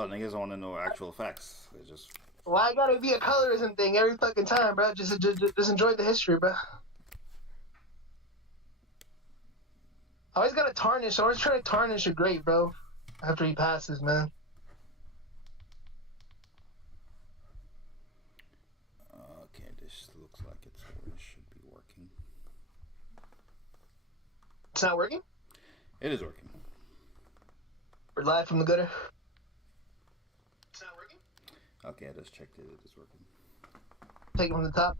Oh, niggas don't want to know actual facts. They just Why gotta be a colorism thing every fucking time, bro? Just enjoy the history, bro. Always gotta tarnish. Always try to tarnish a great, bro. After he passes, man. okay. This looks like it's where it should be working. It's not working. It is working. We're live from the gutter. It's not working. Okay, I just checked it. It is working. Take it from the top.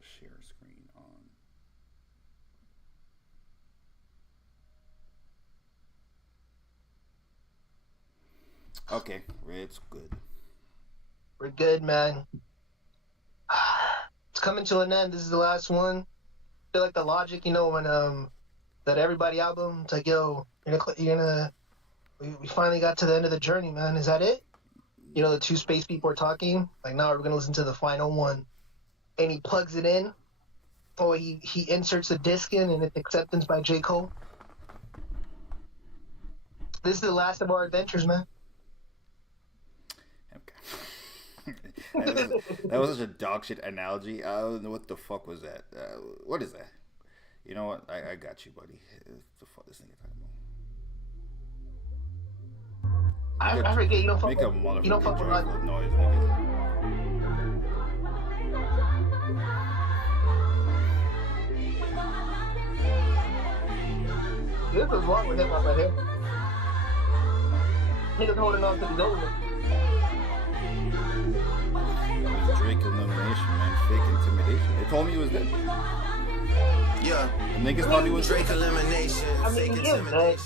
Share screen on. Okay, it's good. We're good, man. It's coming to an end. This is the last one. I feel like the logic, when that Everybody album, it's like, yo, we finally got to the end of the journey, man. Is that it? The two space people are talking. Like, now we're gonna listen to the final one, and he plugs it in. Oh, he inserts the disc in, and it's Acceptance by J. Cole. This is the last of our adventures, man. Okay. that was such a dog shit analogy. I don't know what the fuck was that. What is that? You know what? I got you, buddy. The fuck this thing is talking about? I forget. You don't fuck make with. A motherfucking You don't fuck with joyful noise, nigga. This is wrong with hip hop right here. Niggas holding on to the gold. Drake elimination, man. Fake intimidation. They told me he was dead. Yeah. The niggas thought he was Drake elimination. I mean, he is, man.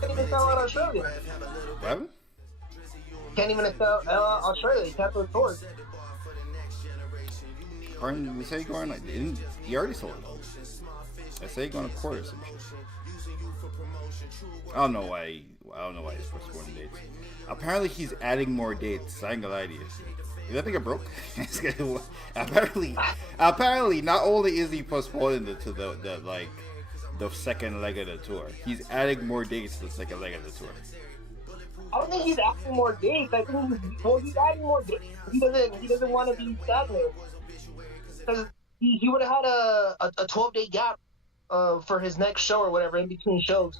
Can't even sell out Australia. What? Can't even sell Australia. He can't afford tours. They say going like he already sold it. They say going to court or some shit. I don't know why he's postponing dates. Apparently he's adding more dates. I ain't gonna lie to you. Is that nigga broke? apparently, not only is he postponing to the second leg of the tour, he's adding more dates to the second leg of the tour. I don't think he's adding more dates. I think he's adding more dates. He doesn't want to be stagnant. Because he would have had a 12-day gap for his next show or whatever in between shows.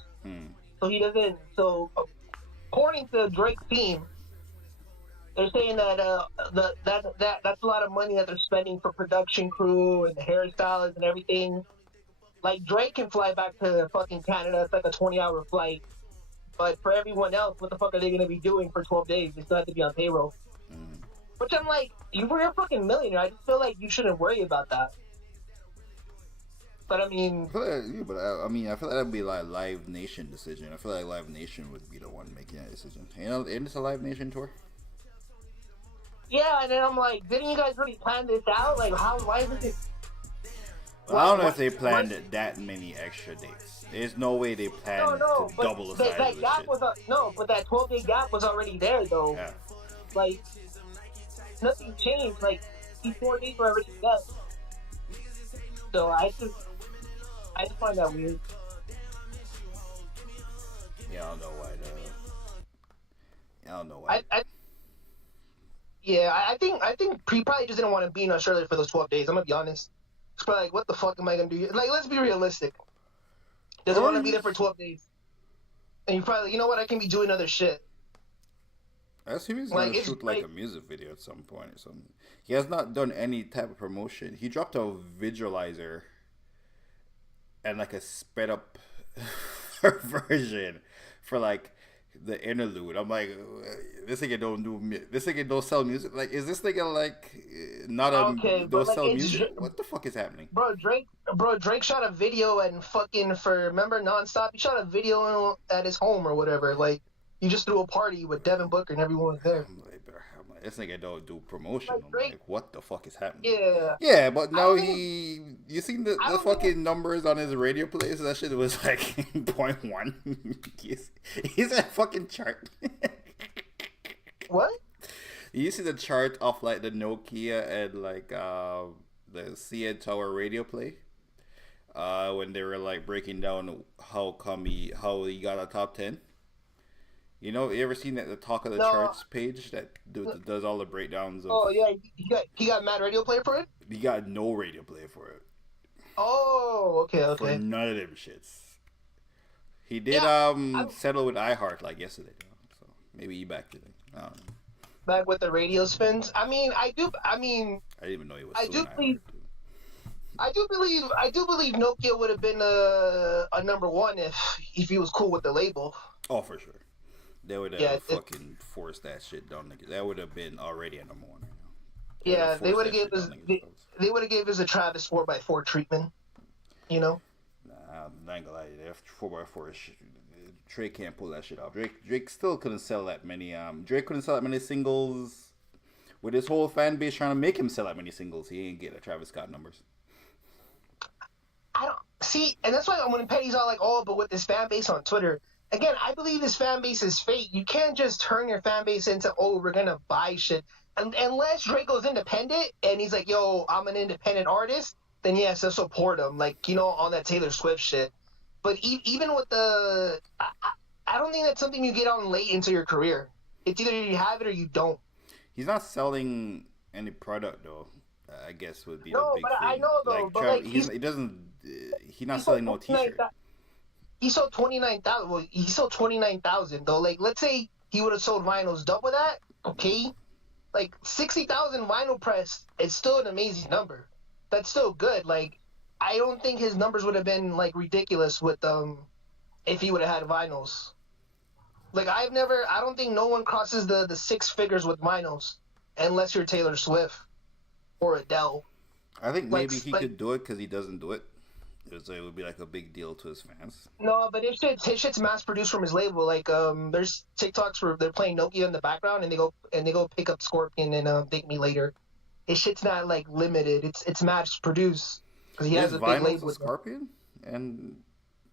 So he doesn't. So according to Drake's team, they're saying that that's a lot of money that they're spending for production crew and the hairstylists and everything. Like, Drake can fly back to fucking Canada. It's like a 20-hour flight. But for everyone else, what the fuck are they going to be doing for 12 days? They still have to be on payroll. Which I'm like, you're a fucking millionaire. I just feel like you shouldn't worry about that. But I mean... I feel like that'd be like Live Nation decision. I feel like Live Nation would be the one making that decision. Isn't this a Live Nation tour? Yeah, and then I'm like, didn't you guys really plan this out? Like, why isn't it... I don't know if they planned that many extra dates. There's no way they planned to double the size of this shit. But that 12-day gap was already there, though. Yeah. Like, nothing changed. Like, these 4 days were already done. So I just find that weird. Yeah, I don't know why though. I don't know why. I think he probably just didn't want to be in Australia for those 12 days. I'm gonna be honest. It's probably like, what the fuck am I gonna do? Like, let's be realistic. Doesn't want to be there for 12 days. And you probably, you know what? I can be doing other shit. I assume he's gonna shoot like a music video at some point or something. He has not done any type of promotion. He dropped a visualizer and like a sped up version for like the interlude. I'm like, this nigga don't sell music. Like, is this nigga like not don't sell music? What the fuck is happening? Bro, Drake shot a video and fucking remember Nonstop? He shot a video at his home or whatever. Like, he just threw a party with Devin Booker and everyone was there. I'm like, this nigga don't do promotion. Like, I'm like, what the fuck is happening? Yeah. Yeah, but now you seen the fucking numbers on his radio plays? That shit was like 0.1. He's a fucking chart. What? You see the chart of like the Nokia and like the CN Tower radio play? When they were like breaking down how he got a top 10. You know, you ever seen that the Talk of the No. Charts page that does all the breakdowns of? Oh yeah, he got mad radio play for it. He got no radio play for it. Oh, okay, For okay. none of them shits. He did Yeah, settle with iHeart like yesterday, though. So maybe he backed it. I don't know. back with the radio spins. I mean, I do. I mean, I didn't even know he was I suing do iHeart. believe. I do believe Nokia would have been a number one if he was cool with the label. Oh, for sure. They would have Yeah, fucking forced that shit down. That would have been already a number one. yeah, they would have gave gave us they would have gave us a Travis 4x4 treatment. You know. Nah, I ain't gonna lie. That 4x4 shit. Drake can't pull that shit off. Drake still couldn't sell that many. Drake couldn't sell that many singles. With his whole fan base trying to make him sell that many singles, he ain't get a Travis Scott numbers. I don't see, and that's why when Petty's all like, "Oh, but with this fan base on Twitter." Again, I believe this fan base is fake. You can't just turn your fan base into, "Oh, we're gonna buy shit." And unless Drake goes independent and he's like, "Yo, I'm an independent artist," then yes, they'll support him. Like, on that Taylor Swift shit. But even with I don't think that's something you get on late into your career. It's either you have it or you don't. He's not selling any product though. I guess would be the No, big but thing. I know though. Like, But like he's not selling no T-shirt. He sold 29,000. Well, he sold 29,000 though. Like, let's say he would have sold vinyls double that. Okay, like 60,000 vinyl press is still an amazing number. That's still good. Like, I don't think his numbers would have been like ridiculous with if he would have had vinyls. Like, I don't think no one crosses the six figures with vinyls unless you're Taylor Swift or Adele. I think maybe he could do it because he doesn't do it. It would be like a big deal to his fans. No, but his shit's mass produced from his label. Like, there's TikToks where they're playing Nokia in the background and they go pick up Scorpion and Thank Me Later. His shit's not like limited. It's mass produced because he has a big label with Scorpion and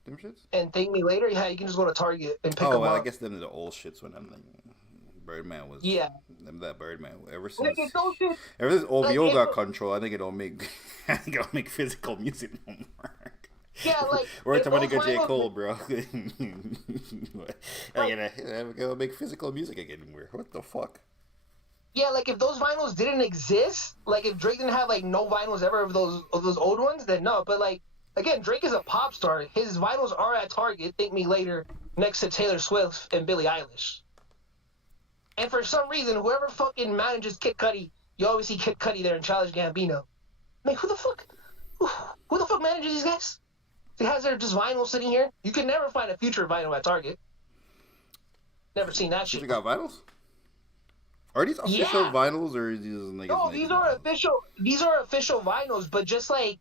them shits. And Thank Me Later, yeah, you can just go to Target and pick them well, up. I guess them are the old shits when I'm like, Birdman was. Yeah. That Birdman. Ever since Like, OVO got control, I think it'll make physical music no more. Yeah, like we're talking about J. Cole, bro. I gotta make physical music again. What the fuck? Yeah, like if those vinyls didn't exist, like if Drake didn't have like no vinyls ever of those old ones, then no. But like again, Drake is a pop star. His vinyls are at Target. Thank Me Later, next to Taylor Swift and Billie Eilish. And for some reason, whoever fucking manages Kid Cudi, you always see Kid Cudi there in Childish Gambino. Like, who the fuck manages these guys? He has their just vinyl sitting here. You can never find a Future vinyl at Target. Never seen that shit. You got vinyls? Are these official vinyls or are these like? No, these are official. These are official vinyls, but just like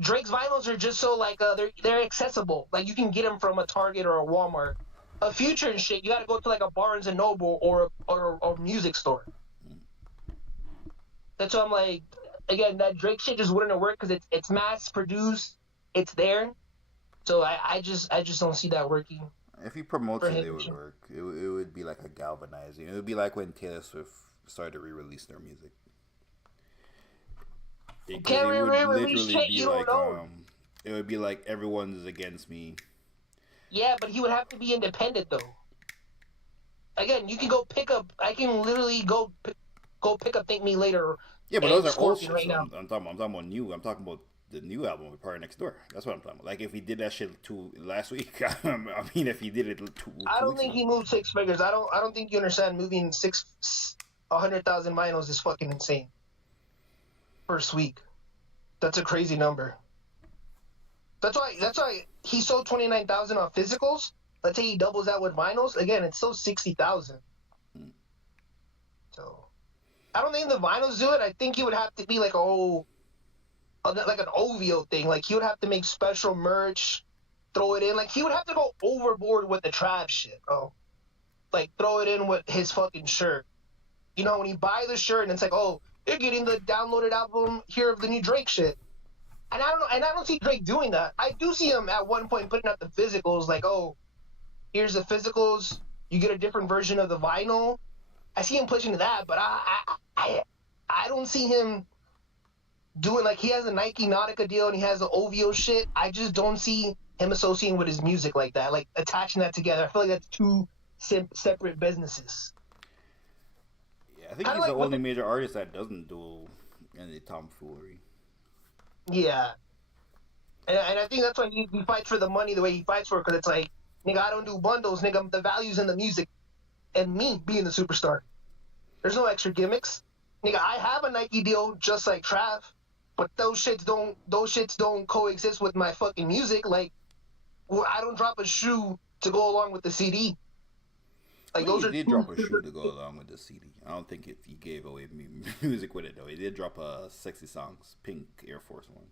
Drake's vinyls are just so like they're accessible. Like you can get them from a Target or a Walmart. A Future and shit, you got to go to like a Barnes and Noble or a music store. That's why I'm like, again, that Drake shit just wouldn't have worked because it's mass produced, it's there. So I just don't see that working. If he promotes it, it would work. It would be like a galvanizing. It would be like when Taylor Swift started to re-release their music. It would literally be like it would be like everyone's against me. Yeah, but he would have to be independent though. Again, you can go pick up. I can literally go pick up Thank Me Later. Yeah, but those are old shit. Right now. I'm talking about new. I'm talking about the new album with Party Next Door. That's what I'm talking about. Like if he did that shit last week. I mean, if he did it I don't think he moved six figures. I don't think you understand. Moving 100,000 vinyls is fucking insane. First week, that's a crazy number. That's why he sold 29,000 on physicals. Let's say he doubles that with vinyls. Again, it's still 60,000. So, I don't think the vinyls do it. I think he would have to be like like an OVO thing. Like he would have to make special merch, throw it in. Like he would have to go overboard with the trap shit, bro. Like throw it in with his fucking shirt. You know, when you buy the shirt and it's like, oh, you're getting the downloaded album here of the new Drake shit. And I don't see Drake doing that. I do see him at one point putting out the physicals, like, oh, here's the physicals. You get a different version of the vinyl. I see him pushing to that, but I don't see him doing like he has a Nike Nautica deal and he has the OVO shit. I just don't see him associating with his music like that, like attaching that together. I feel like that's two separate businesses. Yeah, I think he's the only major artist that doesn't do any tomfoolery. Yeah, and I think that's why he fights for the money the way he fights for it, because it's like, nigga, I don't do bundles, nigga. The value's in the music and me being the superstar. There's no extra gimmicks. Nigga, I have a Nike deal just like Trav, but those shits don't coexist with my fucking music. Like, I don't drop a shoe to go along with the CD. Like, those he did drop a shoe to go along with the CD. I don't think he gave away music with it though. He did drop a Sexy Songs Pink Air Force One.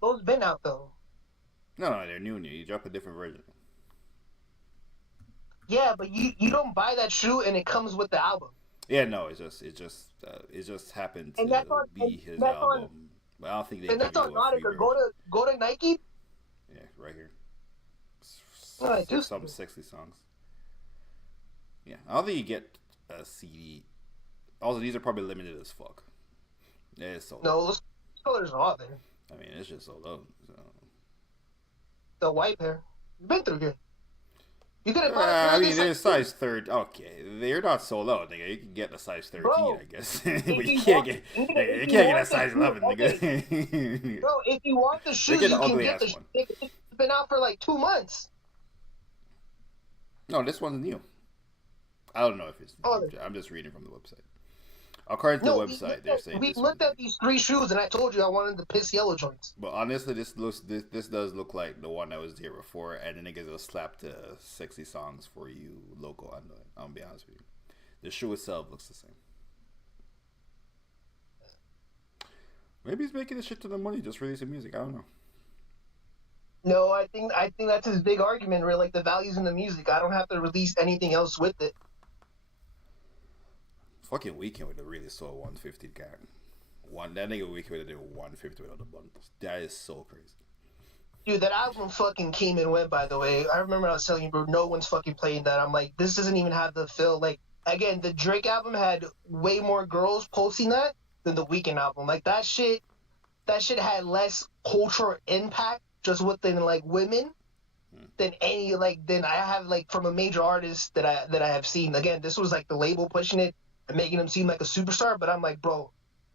Those been out though. No, they're new. He dropped a different version. Yeah, but you don't buy that shoe and it comes with the album. Yeah, no, it just happened to be his album. But I don't think they. And that's on Nautica. Go to Nike. Yeah, right here. Some sexy songs. Yeah, I don't think you get a CD. Also, these are probably limited as fuck. Yeah, it's sold. No, those colors are out there. I mean, it's just sold out. So. The white pair. You've been through here. You could have. I mean, they're size 13. Okay, they're not sold out, nigga. You can get a size 13, bro, I guess. But you can't get a size 11, nigga. Bro, if you want the shoe, you can get the shoe. It's been out for like 2 months. No, this one's new. I don't know if it's new. I'm just reading from the website. According to the website, they're saying we looked at these 3 shoes, and I told you I wanted the piss yellow joints. But honestly, this does look like the one that was there before, and the niggas will slap the Sexy Songs for You logo on it. I'll be honest with you. The shoe itself looks the same. Maybe he's making this shit to the money, just releasing music. I don't know. No, I think that's his big argument. Really, like the values in the music. I don't have to release anything else with it. Fucking Weeknd would have really sold 150 gang. That nigga Weeknd would have did 150 without the bundles. That is so crazy. Dude, that album fucking came and went, by the way. I remember I was telling you, bro, no one's fucking playing that. I'm like, this doesn't even have the feel. Like, again, the Drake album had way more girls posting that than the Weeknd album. Like, that shit had less cultural impact just within, like, women than any, like, than I have, like, from a major artist that I have seen. Again, this was, like, the label pushing it and making him seem like a superstar, but I'm like, bro,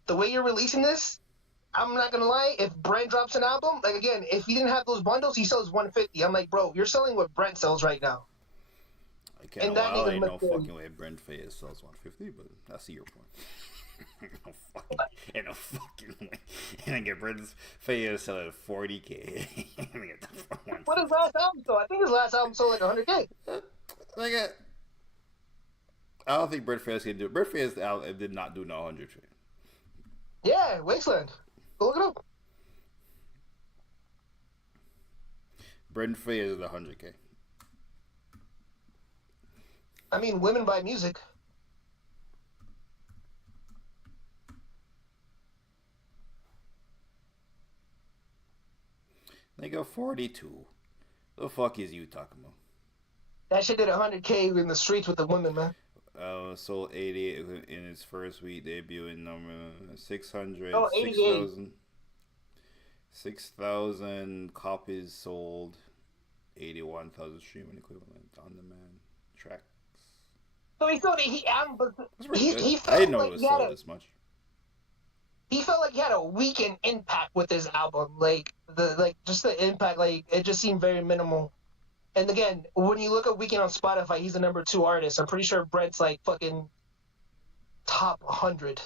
the way you're releasing this, I'm not gonna lie, if Brent drops an album, like, again, if he didn't have those bundles, he sells 150. I'm like, bro, you're selling what Brent sells right now. Okay, and well, ain't no fucking way Brent Fayez sells 150, but I see your point. Ain't no fucking way. And I get Brent Fayez selling 40K. What his last album sold? I think his last album sold like 100K. I don't think Brent Fayez can do it. Brent Fayez did not do no 100K. Yeah, Wasteland. Go look it up. Brent Fayez is 100K. I mean, women buy music. They go 42. The fuck is you talking about? That shit did 100K in the streets with the women, man. Sold 80 in its first week, debuting number 600. Oh, 6,000 copies sold. 81,000 streaming equivalent on demand tracks. So he thought he felt I didn't know like it was sold this much. He felt like he had a weekend impact with his album, just the impact, like it just seemed very minimal. And again, when you look at Weeknd on Spotify, he's the number 2 artist. I'm pretty sure Brent's like fucking top 100.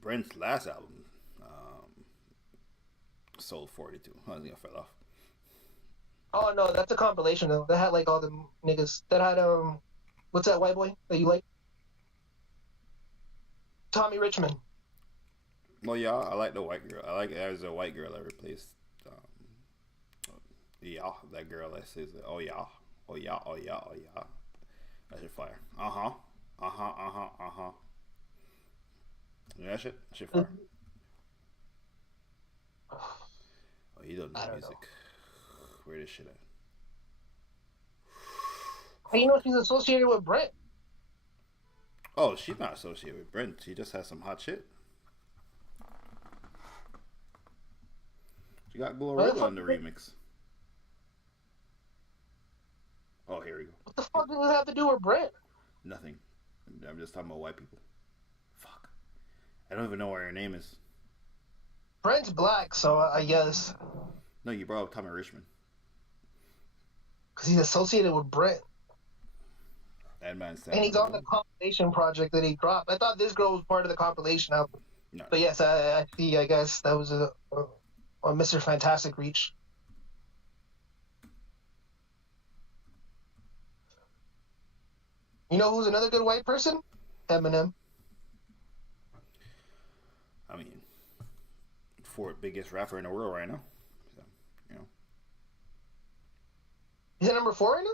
Brent's last album sold 42. I think I fell off. Oh no, that's a compilation though. That had like all the niggas. That had what's that white boy that you like? Tommy Richmond. Well, yeah, I like the white girl. I like it as a white girl that replaced. Yeah, that girl that says, "Oh yeah, oh yeah, oh yeah, oh yeah." That shit fire. Yeah, that shit fire. Oh, he doesn't know music. Where this shit at? How you know she's associated with Brent? Oh, she's not associated with Brent. She just has some hot shit. You got Glorilla on the remix. Oh, here we go. What the fuck does this have to do with Brent? Nothing. I'm just talking about white people. Fuck. I don't even know what her name is. Brent's black, so I guess. No, you brought up Tommy Richmond. Because he's associated with Brent. That man sounds. And he's on the compilation project that he dropped. I thought this girl was part of the compilation album. No. But yes, I see. I guess that was a Mr. Fantastic reach. You know who's another good white person? Eminem. I mean, fourth biggest rapper in the world right now. So, you know. He's at number 4 right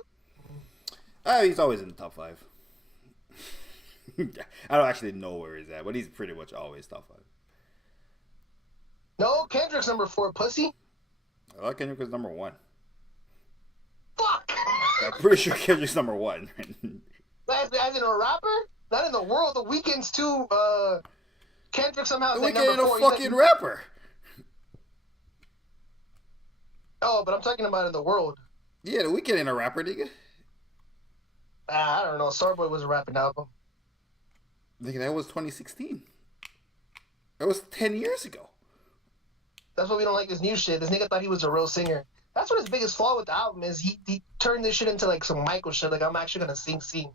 now? He's always in the top 5. I don't actually know where he's at, but he's pretty much always top 5. No, Kendrick's number 4, pussy. I like Kendrick is number 1. Fuck! I'm pretty sure Kendrick's number 1. As in a rapper? Not in the world. The Weeknd's too, Kendrick somehow is like number 4. The Weeknd ain't a fucking rapper. Oh, but I'm talking about in the world. Yeah, The Weeknd ain't a rapper, nigga. I don't know. Starboy was a rapping album. Nigga, that was 2016. That was 10 years ago. That's why we don't like this new shit. This nigga thought he was a real singer. That's what his biggest flaw with the album is. He turned this shit into like some Michael shit. Like, I'm actually gonna sing.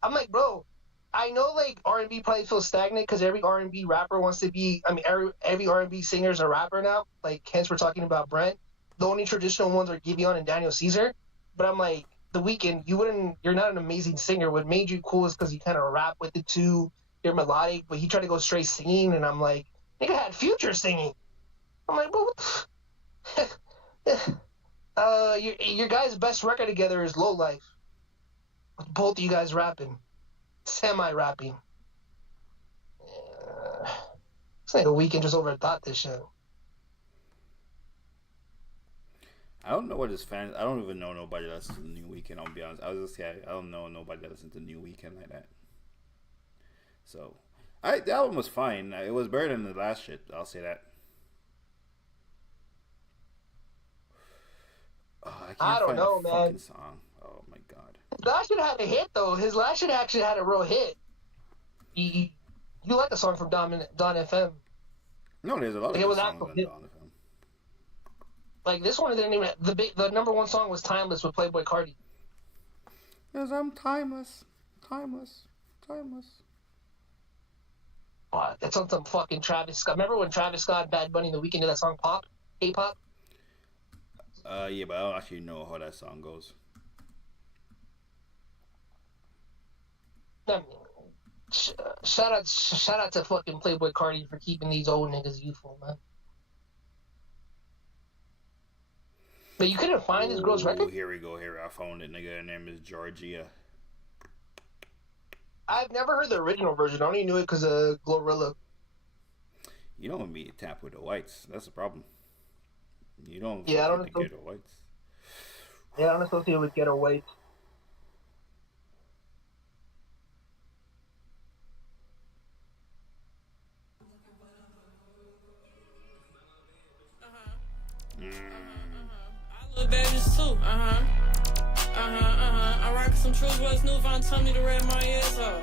I'm like, bro, I know like R&B probably feels stagnant because every R&B rapper wants to be. I mean, every R&B singer is a rapper now. Like, hence we're talking about Brent. The only traditional ones are Giveon and Daniel Caesar. But I'm like, The Weeknd, you're not an amazing singer. What made you cool is because you kind of rap with it too. You're melodic, but he tried to go straight singing, and I'm like, nigga had Future singing. I'm like, bro, your guys' best record together is Low Life. With both of you guys rapping. Semi-rapping. It's like a Weeknd just overthought this shit. I don't know what his fans. I don't even know nobody that listens to the New Weeknd. I'll be honest. I was just say I don't know nobody that listens to the New Weeknd like that. So, the album was fine. It was better than the last shit. I'll say that. Oh, I don't know, man. Fucking song. Oh my god. His last shit had a hit though. His last shit actually had a real hit. You like the song from Don FM? No, there's a lot of songs on Don FM. Like this one didn't even. The number 1 song was "Timeless" with Playboi Carti. Cause I'm timeless. Oh, it's on some fucking Travis Scott. Remember when Travis Scott, Bad Bunny, and The Weeknd did that song "Pop"? K-pop. Yeah, but I don't actually know how that song goes. I mean, shout out to fucking Playboi Carti for keeping these old niggas youthful, man. But you couldn't find this girl's record? Here we go. I found it, nigga. Her name is Georgia. I've never heard the original version. I only knew it because of Glorilla. You don't want me to tap with the whites. That's the problem. You don't. Yeah, I don't associate with whites. Yeah, I don't associate with ghetto whites. I love babies too. I rock some True Boys new Von told me to rap my ears off.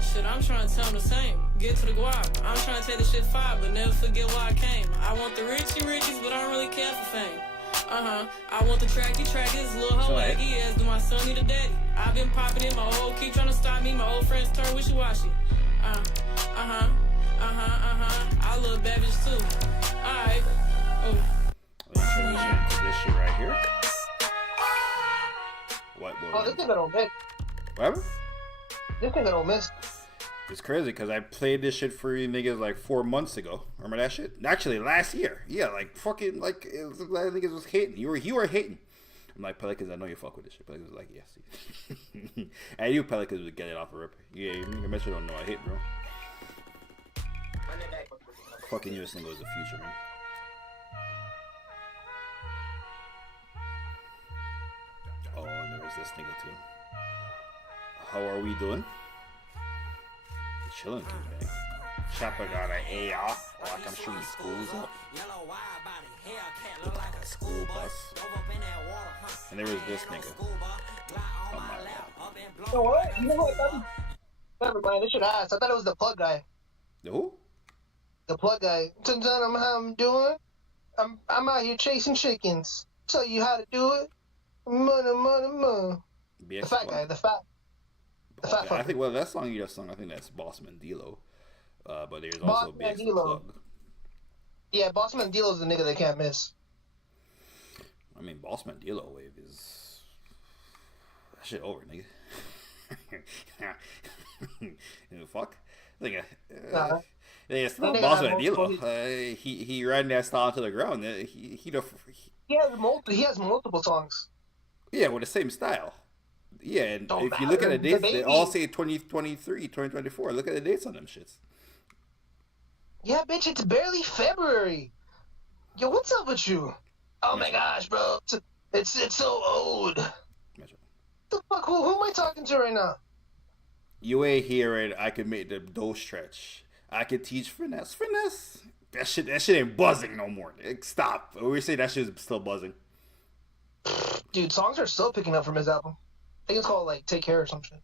Shit, I'm trying to tell them the same. Get to the guap. I'm trying to take the shit far, but never forget why I came. I want the richies, but I don't really care for fame. I want the trackies, little hoe aggy ass. Do my son need a daddy? I've been popping in, my old keep trying to stop me. My old friends turn wishy-washy. I love babies too. Alright. This shit right here. What? Oh, this thing I don't miss. What? This thing I don't miss. It's crazy because I played this shit for you niggas like 4 months ago. Remember that shit? Actually, last year. Yeah, like fucking like niggas was hating. You were hating. I'm like, Pelicans, I know you fuck with this shit. Pelicans was like, yes. And you Pelicans would get it off the rip. Yeah, you nigga Metro don't know I hate, bro. Fucking you, this nigga was the future, man. Oh, and there was this nigga too. How are we doing? Chilling, King Bang. Chopper got an AR. I'm shooting schools up. School bus. And there was this nigga. Oh my god. You know what? You know what? Never mind. I should ask. I thought it was the plug guy. The who? The plug guy. Turns out how I'm doing. I'm out here chasing chickens. Tell you how to do it. Money. The fat guy. The fat fucker. I think, well, that song you just sung, I think that's Boss Mandilo. But there's also BX the Plug. Yeah, Boss Mandilo's the nigga they can't miss. I mean, Boss Mandilo wave is... That shit over, nigga. Fuck. It's not Boss Mandilo. He ran that style to the ground. He has multiple songs. Yeah, with the same style. Yeah, and if you look at the dates, they all say 2023, 2024. Look at the dates on them shits. Yeah, bitch, it's barely February. Yo, what's up with you? Oh my gosh, bro. It's so old. What the fuck? Who am I talking to right now? You ain't hearing I can make the dough stretch. I can teach finesse. Finesse? That shit ain't buzzing no more. Stop. We say that shit is still buzzing. Dude, songs are still picking up from his album. I think it's called, like, Take Care or something.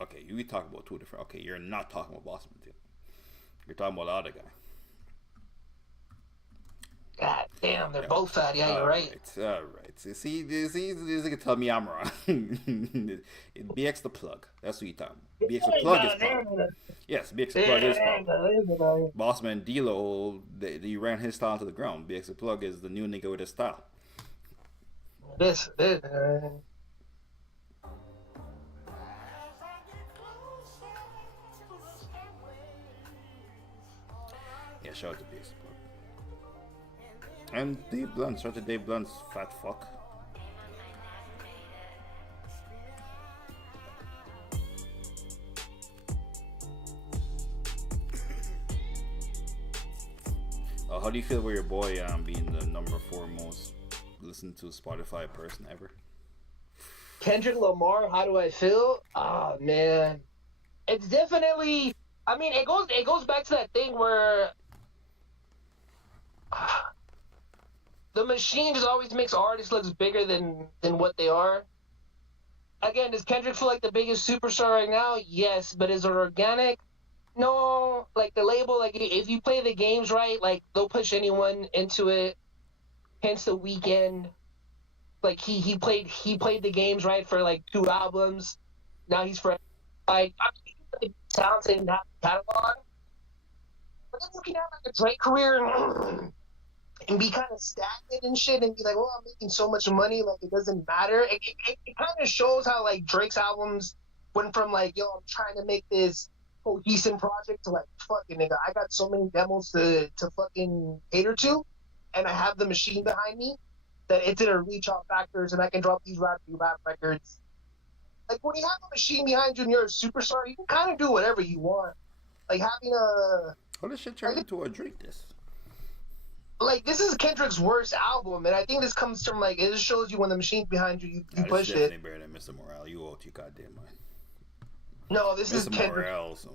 Okay, you talking about two different... Okay, you're not talking about Boss Man. You're talking about the other guy. God damn, they're both fat. Yeah, you're right. All right. See, this can tell me I'm wrong. BX the Plug. That's what you're talking about. BX the Plug is pop. Yes, BX the Plug is pop. Boss Mandilo, he ran his style to the ground. BX the Plug is the new nigga with his style. This. Yeah, shout out to BX the Plug. And Dave Blunt. Shout out to Dave Blunt's fat fuck. How do you feel about your boy being the number 4 most listened to Spotify person ever? Kendrick Lamar, how do I feel? Oh man, it's definitely. I mean, it goes back to that thing where the machine just always makes artists look bigger than what they are. Again, does Kendrick feel like the biggest superstar right now? Yes, but is it organic? No. Like the label, like if you play the games right, like they'll push anyone into it. Hence the Weeknd. Like he played the games right for like 2 albums. Now he's for like sounds in that catalog. But then looking at like a Drake career and be kind of stagnant and shit and be like, well, I'm making so much money, like it doesn't matter. It kind of shows how like Drake's albums went from like, yo, I'm trying to make this cohesive project to like, fucking nigga, I got so many demos to fucking cater to, and I have the machine behind me that it's in a reach out factors and I can drop these rap records. Like when you have a machine behind you and you're a superstar, you can kind of do whatever you want. Like having a... What does shit turn into a Drake diss? Like this is Kendrick's worst album, and I think this comes from like, it just shows you when the machine's behind you, you push it. Definitely better than Mr. Morale. You owe to your goddamn mind. No, this is Kendrick. Mr. Morale, some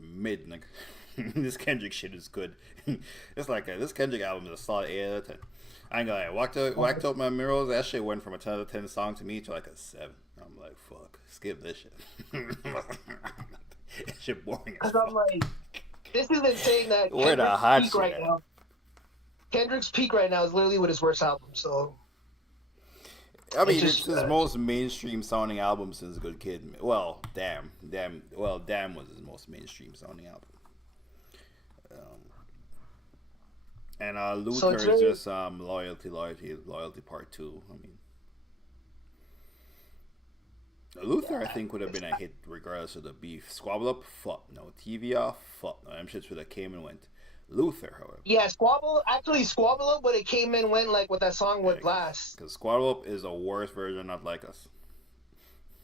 mid nigga. This Kendrick shit is good. It's like this Kendrick album is a solid 8 out of 10. I ain't gonna lie. Whacked Out My Mirrors, that shit went from a 10 out of 10 song to me to like a 7. I'm like, fuck, skip this shit. That shit boring. Because I'm like, this is insane that where the hot peak right now. Kendrick's peak right now is literally with his worst album, so... I mean, it's his most mainstream sounding album since Good Kid. Well, Damn was his most mainstream sounding album. And Luther is just Loyalty Part 2. I mean, Luther, I think, would have been a hit regardless of the beef. Squabble Up, fuck no. TV Off, fuck no. Them shits would have came and went. Luther, however. Yeah, Squabble Up, but it came and went like with that song with Blast. Because Squabble Up is a worse version of Not Like Us.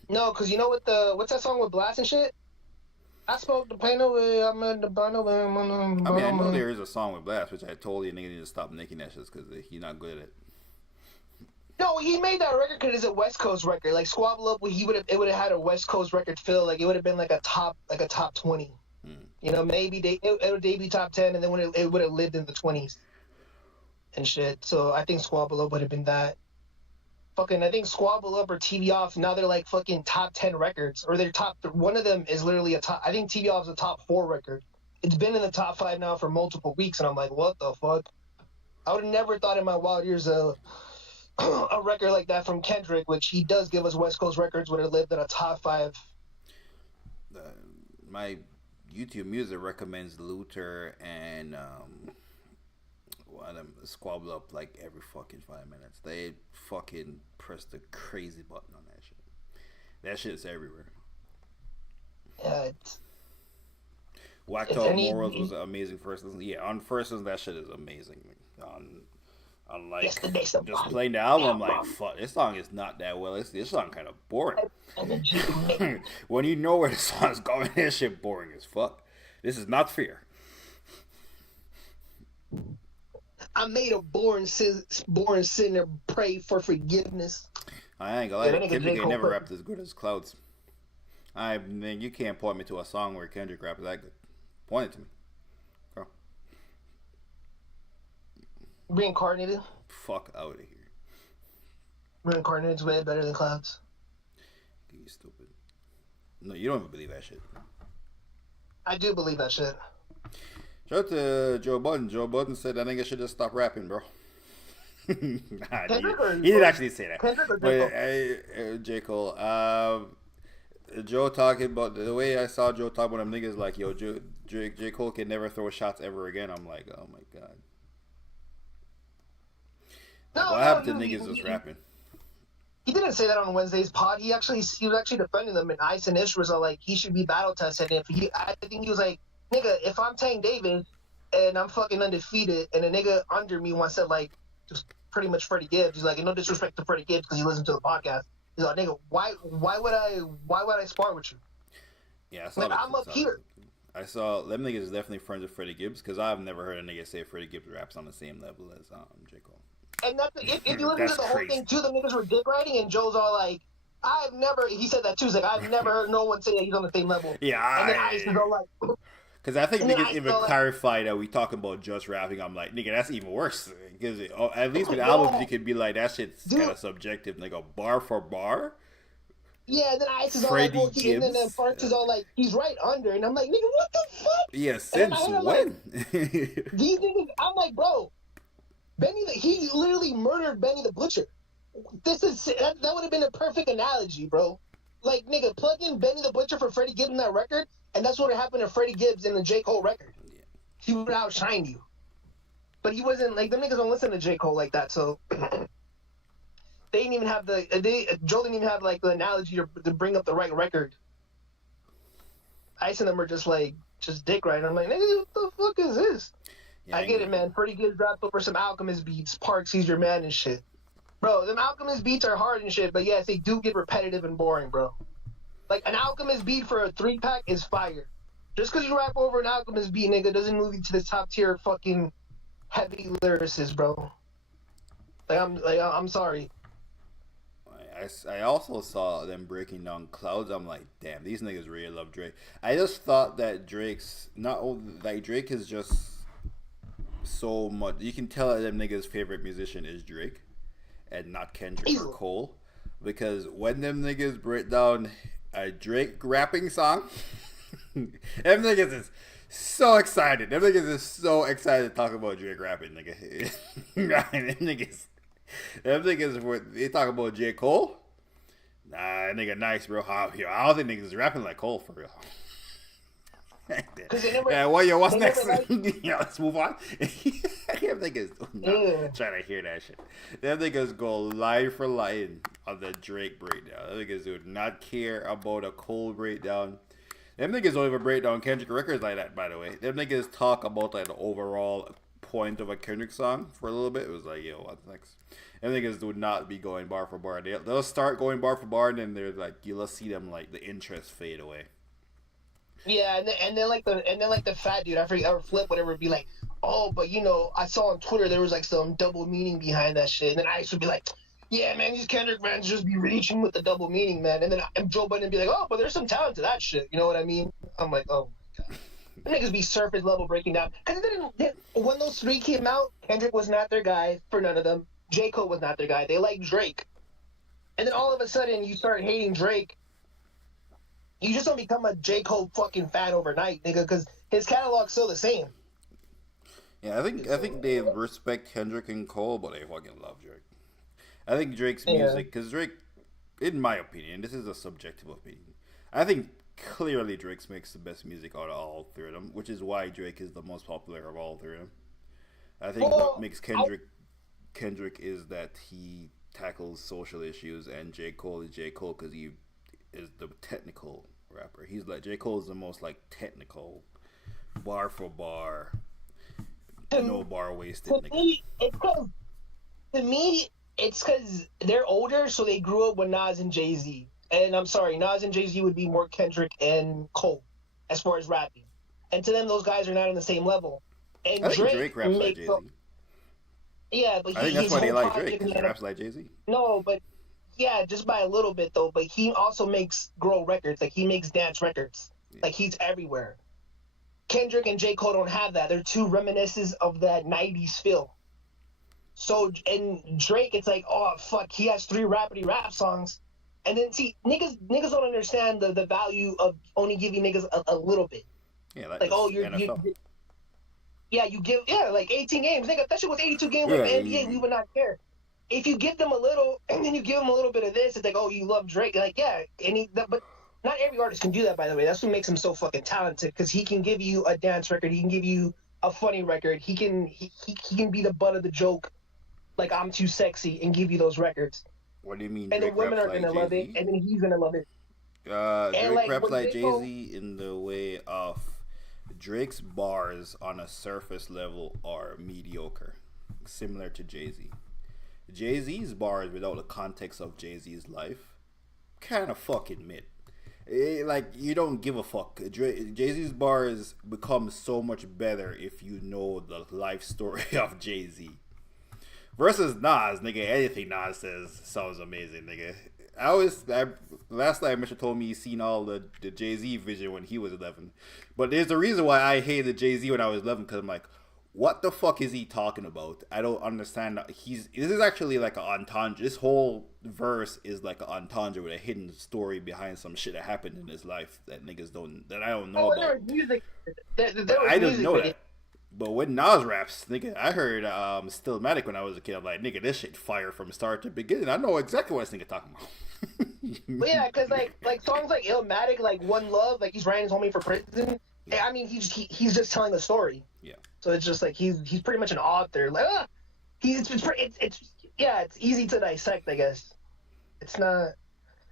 No, because you know what's that song with Blast and shit? I spoke the pain away, I'm in the bun away. I mean, I know there is a song with Blast, which I told you nigga need to stop making that shit because he's not good at it. No, he made that record because it's a West Coast record. Like Squabble Up, it would have had a West Coast record feel. Like it would have been like a top 20. You know, maybe it would debut top 10, and then it would have lived in the 20s and shit. So I think Squabble Up would have been that. Fucking, I think Squabble Up or TV Off, now they're like fucking top 10 records, or they're one of them is literally a top. I think TV Off is a top 4 record. It's been in the top 5 now for multiple weeks, and I'm like, what the fuck? I would have never thought in my wild years a record like that from Kendrick, which he does give us West Coast records, would have lived in a top 5. My YouTube Music recommends Luther and one of them Squabble Up like every fucking 5 minutes. They fucking press the crazy button on that shit. That shit's everywhere. Yeah. Whacked Out Morals was an amazing first listen. Yeah, on first listen, that shit is amazing. On like just playing the album, I'm like, fuck, this song is not that well. This song kind of boring. When you know where the song's going, this shit boring as fuck. This is not fair. I made a born sinner pray for forgiveness. I ain't gonna lie, Kendrick ain't never rapped as good as Clouds. I mean, you can't point me to a song where Kendrick rapped that good. Point it to me. Bro. Reincarnated? Fuck out of here. Reincarnated's way better than Clouds. You stupid. No, you don't even believe that shit. I do believe that shit. Shout out to Joe Budden. Joe Budden said that nigga should just stop rapping, bro. Nah, he didn't actually say that. But J. Cole. Joe talking about the way I saw Joe talk about them niggas like, yo, J. Cole can never throw shots ever again. I'm like, oh my god. What happened to niggas just rapping? He didn't say that on Wednesday's pod. He was actually defending them, and Ice and Ish was like, he should be battle tested. I think he was like, nigga, if I'm Tank Davis and I'm fucking undefeated, and a nigga under me wants to like just pretty much Freddie Gibbs, he's like, no disrespect to Freddie Gibbs because he listened to the podcast. He's like, nigga, why would I spar with you? Yeah, I saw like, I'm up here. I saw them niggas is definitely friends with Freddie Gibbs because I've never heard a nigga say Freddie Gibbs raps on the same level as J. Cole. And that's, if you listen to the whole thing too, the niggas were dick riding, and Joe's all like, he said that too. He's like, I've never heard no one say that he's on the same level. Yeah, and then Ice is all like, because I think niggas even clarify that we talking about just rapping. I'm like, nigga, that's even worse. Because at least with albums, you could be like, that shit's kind of subjective. Like a bar for bar. Yeah, and then Ice is all like, well, and then Parks is all like, he's right under. And I'm like, nigga, what the fuck? Yeah, since when? Like, these niggas, I'm like, bro, he literally murdered Benny the Butcher. That would have been a perfect analogy, bro. Like, nigga, plug in Benny the Butcher for Freddie Gibbs in that record, and that's what would happen to Freddie Gibbs in the J. Cole record. Yeah. He would outshine you. But he wasn't, like, them niggas don't listen to J. Cole like that, so they didn't even have Joe didn't even have, like, the analogy to bring up the right record. Ice and them were just, like, dick riding. I'm like, nigga, what the fuck is this? Yeah, I get it, man. Freddie Gibbs dropped over some Alchemist beats. Parks, he's your man and shit. Bro, them Alchemist beats are hard and shit, but yes, they do get repetitive and boring, bro. Like, an Alchemist beat for a 3-pack is fire. Just because you rap over an Alchemist beat, nigga, doesn't move you to the top tier fucking heavy lyricist, bro. I'm sorry. I also saw them breaking down Clouds. I'm like, damn, these niggas really love Drake. I just thought that Drake is just so much. You can tell that them niggas' favorite musician is Drake and not Kendrick or Cole, because when them niggas break down a Drake rapping song, them niggas is so excited. Them niggas is so excited to talk about Drake rapping, nigga. them niggas when they talk about J. Cole, nah, nigga nice, bro. I don't think niggas is rapping like Cole for real. What's next? Let's move on. Them niggas trying to hear that shit. Them niggas go line for line on the Drake breakdown. Them niggas do not care about a Cole breakdown. Them niggas don't even break down Kendrick records like that, by the way. Them niggas talk about like the overall point of a Kendrick song for a little bit. It was like, yo, what's next? Them niggas do not be going bar for bar. They'll start going bar for bar, and then they're like, you'll see them like the interest fade away. Yeah, and then the fat dude, I forget, or Flip, whatever, would be like, oh, but you know, I saw on Twitter there was like some double meaning behind that shit, and then Ice would be like, yeah, man, these Kendrick fans just be reaching with the double meaning, man, and then Joe Budden would be like, oh, but there's some talent to that shit, you know what I mean? I'm like, oh my god. Niggas be surface level breaking down. Because when those three came out, Kendrick was not their guy for none of them. J. Cole was not their guy. They liked Drake. And then all of a sudden, you start hating Drake. You just don't become a J. Cole fucking fan overnight, nigga, because his catalog's still the same. Yeah, I think they respect Kendrick and Cole, but they fucking love Drake. I think Drake's music, because Drake, in my opinion, this is a subjective opinion, I think clearly Drake makes the best music out of all three of them, which is why Drake is the most popular of all three of them. I think what makes Kendrick is that he tackles social issues, and J. Cole is J. Cole because he is the technical rapper. He's like, J. Cole is the most like technical, bar for bar, no bar wasted. To me, it's because they're older, so they grew up with Nas and Jay-Z. And I'm sorry, Nas and Jay-Z would be more Kendrick and Cole as far as rapping. And to them, those guys are not on the same level. And I think Drake raps like Jay-Z. Yeah, but I think that's why they like Drake, because he raps like Jay-Z. No, but yeah, just by a little bit though. But he also makes girl records. Like, he makes dance records. Yeah. Like, he's everywhere. Kendrick and J. Cole don't have that. They're two reminiscences of that 90s feel. So, and Drake, it's like, oh, fuck, he has 3 rapidy rap songs. And then, see, niggas don't understand the value of only giving niggas a little bit. Yeah, like oh, you give, like 18 games. Nigga, if that shit was 82 games with NBA, we would not care. If you give them a little, and then you give them a little bit of this, it's like, oh, you love Drake. Like, yeah, but not every artist can do that, by the way. That's what makes him so fucking talented, because he can give you a dance record, he can give you a funny record, he can be the butt of the joke, like I'm Too Sexy, and give you those records. What do you mean? And Drake the women are gonna love it, and then he's gonna love it. Drake raps like Jay-Z in the way of Drake's bars on a surface level are mediocre, similar to Jay-Z. Jay-Z's bars, without the context of Jay-Z's life, kind of fucking mid. Like, you don't give a fuck. Jay-Z's bars become so much better if you know the life story of Jay-Z. Versus Nas, nigga, anything Nas says sounds amazing, nigga. Last night Mitchell told me he's seen all the Jay-Z vision when he was 11. But there's a reason why I hated Jay-Z when I was 11, because I'm like, what the fuck is he talking about? I don't understand. This is actually like an entendre. This whole verse is like an entendre with a hidden story behind some shit that happened in his life that I don't know about. There was music. I didn't know that. But when Nas raps, nigga, I heard Stillmatic when I was a kid. I'm like, nigga, this shit fire from start to beginning. I know exactly what this nigga talking about. But yeah, because like songs like Illmatic, like One Love, like he's writing his homie for prison. Yeah. I mean, he's just telling the story. Yeah. So it's just like he's pretty much an author. Like, it's easy to dissect, I guess. It's not.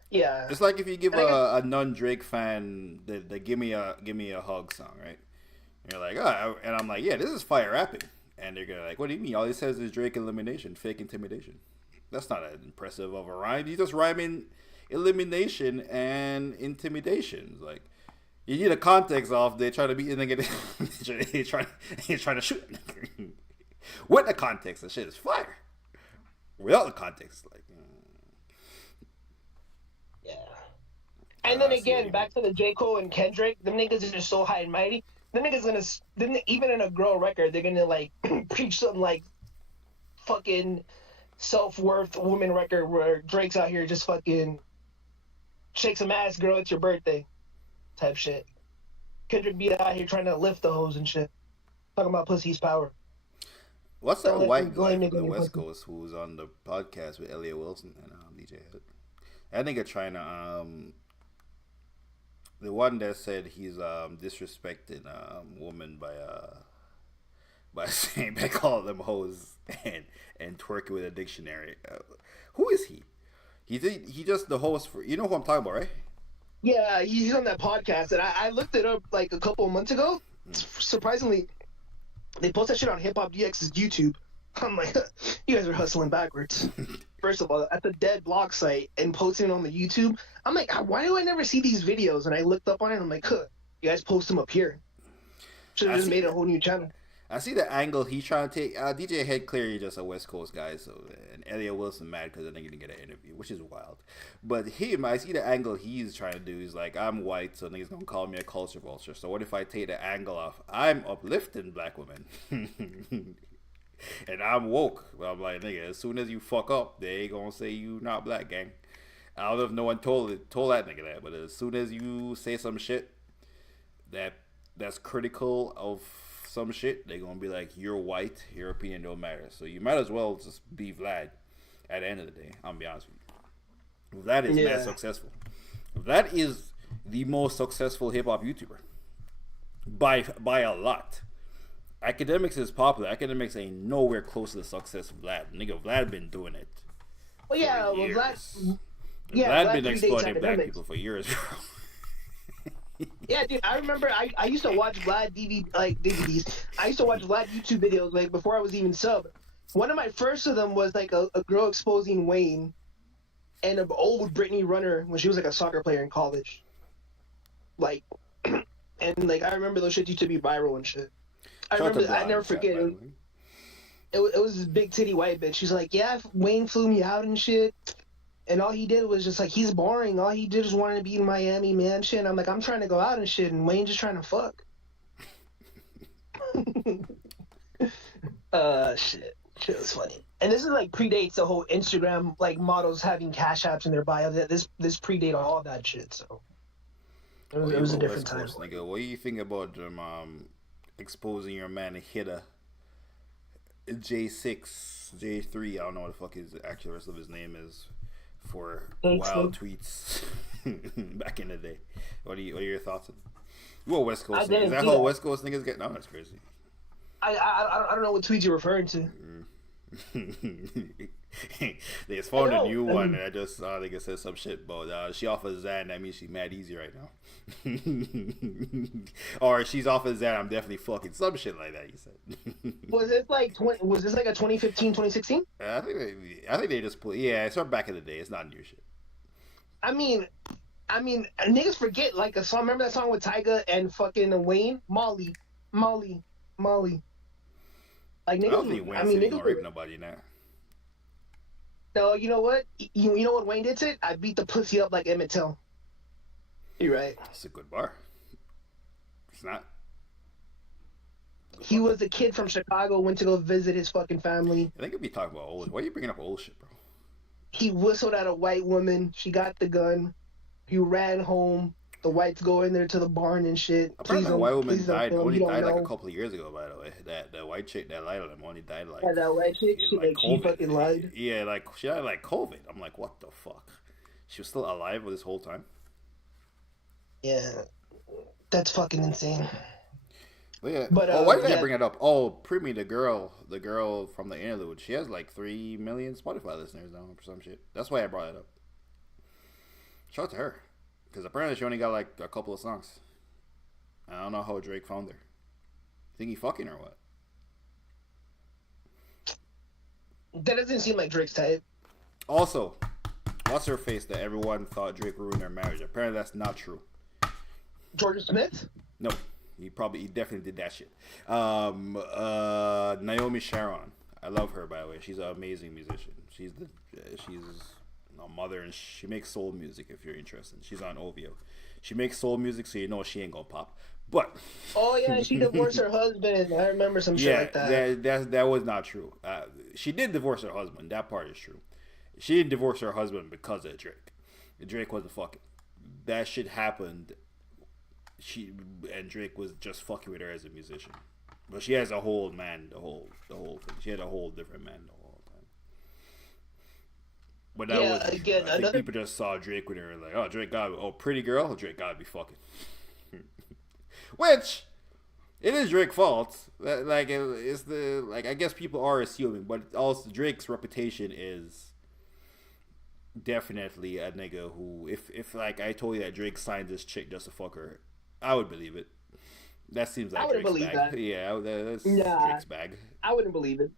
Yeah. It's like if you give a non-Drake fan the give me a hug song, right? And you're like, oh, and I'm like, yeah, this is fire rapping. And they're gonna like, what do you mean? All he says is Drake elimination, fake intimidation. That's not as impressive of a rhyme. He's just rhyming elimination and intimidation. Like, you need a context of they try to be in again. He's trying to shoot. With the context, the shit is fire. Without the context, like, yeah. And then again, back to the J. Cole and Kendrick, them niggas are just so high and mighty. Them niggas even in a girl record, they're gonna like preach something like fucking self-worth woman record where Drake's out here just fucking shake some ass, girl, it's your birthday type shit. Kendrick be out here trying to lift the hoes and shit. Talking about pussy's power. What's that white guy from the West Coast who was on the podcast with Elliot Wilson and DJ Head? That nigga trying to the one that said he's disrespecting woman by saying by calling them hoes and twerking with a dictionary. Who is he? He just the host for, you know who I'm talking about, right? Yeah, he's on that podcast, and I looked it up like a couple of months ago. Surprisingly, they post that shit on Hip Hop DX's YouTube. I'm like, you guys are hustling backwards. First of all, at the dead block site and posting it on the YouTube. I'm like, why do I never see these videos? And I looked up on it, and I'm like, you guys post them up here. Should have just made a whole new channel. I see the angle he's trying to take. DJ Head clearly just a West Coast guy, so and Elliot Wilson mad because I think he didn't get an interview, which is wild. But him, I see the angle he's trying to do. He's like, I'm white, so niggas gonna call me a culture vulture. So what if I take the angle off? I'm uplifting black women, and I'm woke. But I'm like, nigga, as soon as you fuck up, they gonna say you not black, gang. I don't know if no one told that nigga that, but as soon as you say some shit that's critical of some shit, they gonna be like, you're white, your opinion don't matter. So you might as well just be Vlad at the end of the day. I'm gonna be honest with you. Vlad is mad successful. Vlad is the most successful hip hop YouTuber. By a lot. Academics is popular. Academics ain't nowhere close to the success of Vlad. Nigga, Vlad been doing it. Well, yeah, well, Vlad been exploiting black people for years, bro. Yeah, dude, I remember I used to watch Vlad DVDs. I used to watch Vlad YouTube videos like before I was even sub. One of my first of them was like a girl exposing Wayne and an old Brittany Runner when she was like a soccer player in college. Like, and like I remember those shit used to be viral and shit. I never forget it. It was this big titty white bitch. She's like, yeah, Wayne flew me out and shit. And all he did was just like, he's boring. All he did was wanted to be in Miami mansion. I'm like, I'm trying to go out and shit, and Wayne just trying to fuck. Shit. Shit was funny. And this is like predates the whole Instagram like models having cash apps in their bio. This predate all of that shit. So it was a different time. Nigga, what do you think about them exposing your man Hitta J6 J3? I don't know what the fuck his actual rest of his name is. For wild tweets back in the day. What are your thoughts on you a West Coast nigga? Is that how West Coast niggas get? No, that's crazy. I don't know what tweets you're referring to. They just found a new one, and I just saw they said some shit about she off of Zan. That means she's mad easy right now. Or she's off of Zan. I'm definitely fucking some shit like that. You said. Was this like a 2015, 2016? I think they just put. Yeah, it's from back in the day. It's not new shit. I mean, niggas forget like a song. Remember that song with Tyga and fucking Wayne? Molly. Like niggas. I don't think Wayne said don't rape nobody now. No, you know what? You know what Wayne did to it? I beat the pussy up like Emmett Till. You're right. It's a good bar. It's not. He was a kid from Chicago, went to go visit his fucking family. I think you'll be talking about old. Why are you bringing up old shit, bro? He whistled at a white woman. She got the gun. He ran home. The whites go in there to the barn and shit. Apparently, the white woman died like a couple of years ago. By the way, that white chick that lied on him only died like. Yeah, that white chick, she fucking lied. Yeah, like she died like COVID. I'm like, what the fuck? She was still alive this whole time. Yeah, that's fucking insane. But yeah, why did I bring it up? Oh, Primi, the girl from the interlude, she has like 3 million Spotify listeners now or some shit. That's why I brought it up. Shout out to her. Because apparently she only got like a couple of songs. I don't know how Drake found her. Think he fucking or what? That doesn't seem like Drake's type. Also, what's her face that everyone thought Drake ruined their marriage? Apparently that's not true. Jordan Smith? No. He definitely did that shit. Naomi Sharon. I love her, by the way. She's an amazing musician. She's a mother, and she makes soul music if you're interested. She's on OVO. She makes soul music, so you know she ain't gonna pop. But oh yeah, she divorced her husband. I remember some shit like that. That was not true. She did divorce her husband. That part is true. She didn't divorce her husband because of Drake. Drake wasn't fucking. That shit happened. And Drake was just fucking with her as a musician. But she has a whole man, the whole thing. She had a whole different man the whole time. But that was again. I think people just saw Drake with her and like, pretty girl, Drake gotta be fucking. Which it is Drake's fault. Like it's I guess people are assuming, but also Drake's reputation is definitely a nigga who, if like I told you that Drake signed this chick just to fuck her, I would believe it. That seems like Drake's bag. That. Yeah, that's Drake's bag. I wouldn't believe it.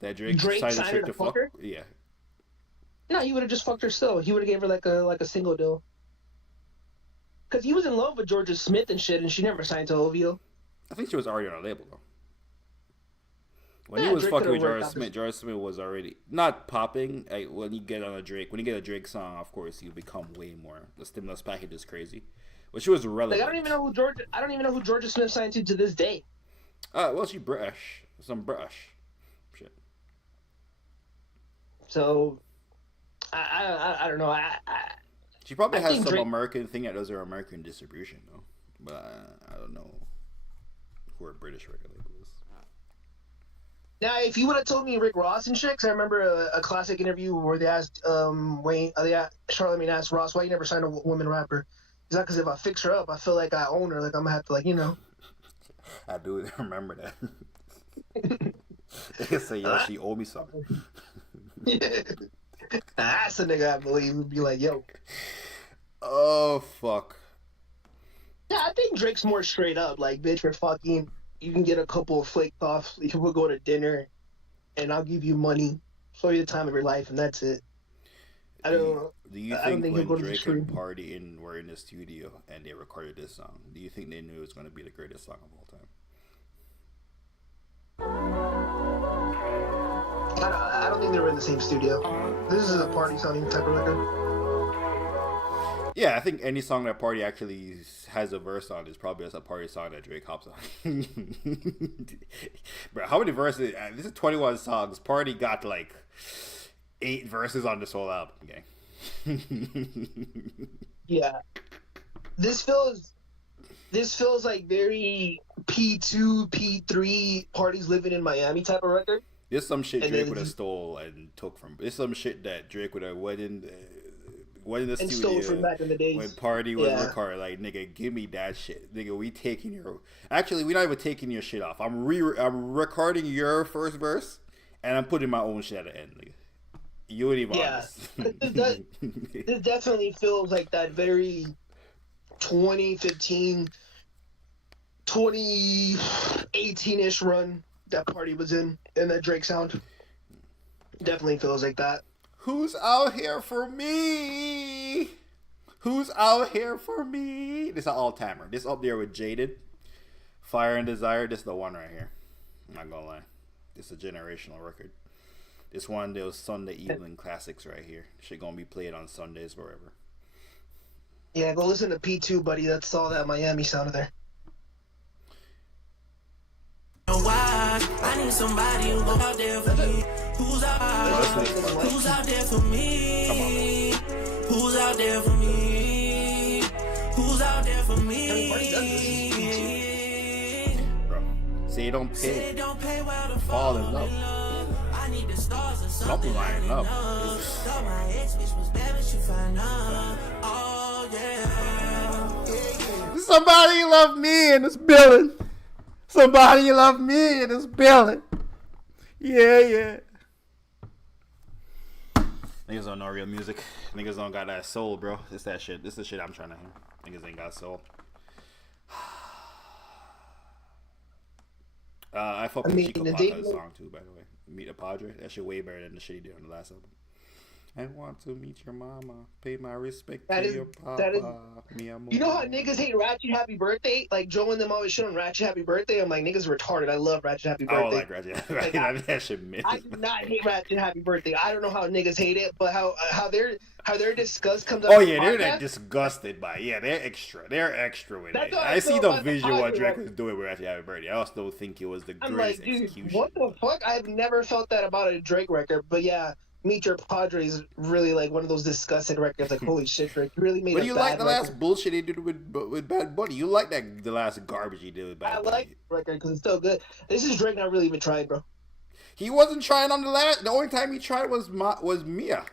That Drake signed this chick to fuck her? Yeah. No, he would have just fucked her still. He would have gave her like a single deal. Because he was in love with Georgia Smith and shit, and she never signed to OVO. I think she was already on a label, though. When he was fucking with Jordan Smith was already not popping. When you get a Drake song, of course, you become way more. The stimulus package is crazy, but she was relevant. Like, I don't even know who Georgia Smith signed to this day. Well, she British, some British shit. So, I don't know. She probably has some American thing that does her American distribution though, but I don't know who her British record label is. Now, if you would have told me Rick Ross and shit, because I remember a classic interview where they asked Charlamagne asked Ross, why you never signed a woman rapper? He's like, because if I fix her up, I feel like I own her. Like, I'm going to have to, like, you know. I do remember that. They say, yo, she owe me something. That's a nigga I believe would be like, yo. Oh, fuck. Yeah, I think Drake's more straight up. Like, bitch, we're fucking... You can get a couple of flaked off. We'll go to dinner, and I'll give you money, show you the time of your life, and that's it. Do you think when Drake and Party were in the studio and they recorded this song, do you think they knew it was going to be the greatest song of all time? I don't think they were in the same studio. This is a party sounding type of record. Yeah, I think any song that Party actually has a verse on is probably just a Party song that Drake hops on. Bro, how many verses? This is 21 songs. Party got like 8 verses on this whole album, gang. Yeah. This feels like very P2, P3 Parties Living in Miami type of record. There's some shit Drake would have stole and took from. There's some shit that Drake would have went in the studio stole from back in the days when Party was recorded. Like, nigga, give me that shit, nigga. We taking your. Actually, we not even taking your shit off. I'm recording your first verse, and I'm putting my own shit at the end, nigga. You ain't even honest. This definitely feels like that very 2015, 2018-ish run that Party was in, and that Drake sound. Definitely feels like that. Who's out here for me? Who's out here for me? This is an all-timer. This up there with Jaded, Fire and Desire. This is the one right here. I'm not gonna lie. This is a generational record. This one of those Sunday evening classics right here. Shit gonna be played on Sundays forever. Yeah, go listen to P2, buddy. That's all that Miami sounded there. I need somebody who's out there for me. Who's out there for me? Who's out there for me? Who's out there for me? Bro, say it don't pay. Fall in love. I need the stars and something lining up. My ex bitch was bad, but you find out. Oh yeah. Somebody love me in this building. Somebody love me in this building. Yeah. Niggas don't know real music. Niggas don't got that soul, bro. It's that shit. This is the shit I'm trying to hear. Niggas ain't got soul. I fuck with Chico Pata's song too, by the way. Meet a Padre. That shit way better than the shit he did on the last album. I want to meet your mama, pay my respect to your papa. You know how niggas hate Ratchet Happy Birthday? Like, Joe and them always shit on Ratchet Happy Birthday. I'm like, niggas retarded. I love Ratchet Happy Birthday. I don't like Ratchet. Like, that shit mid. I do not hate Ratchet Happy Birthday. I don't know how niggas hate it, but how their disgust comes out. Oh yeah, they're like disgusted by it. Yeah, they're extra. They're extra with it. I see the visual what Drake was doing with Ratchet Happy Birthday. I also think it was the greatest execution. What the fuck? I've never felt that about a Drake record, but yeah. Meet Your Padre is really like one of those disgusting records. Like, holy shit, Drake really made. But you like the last bullshit he did with Bad Bunny? You like the last garbage he did with Bad Bunny? I like the record because it's so good. This is Drake not really even trying, bro. He wasn't trying on the last. The only time he tried was Mia.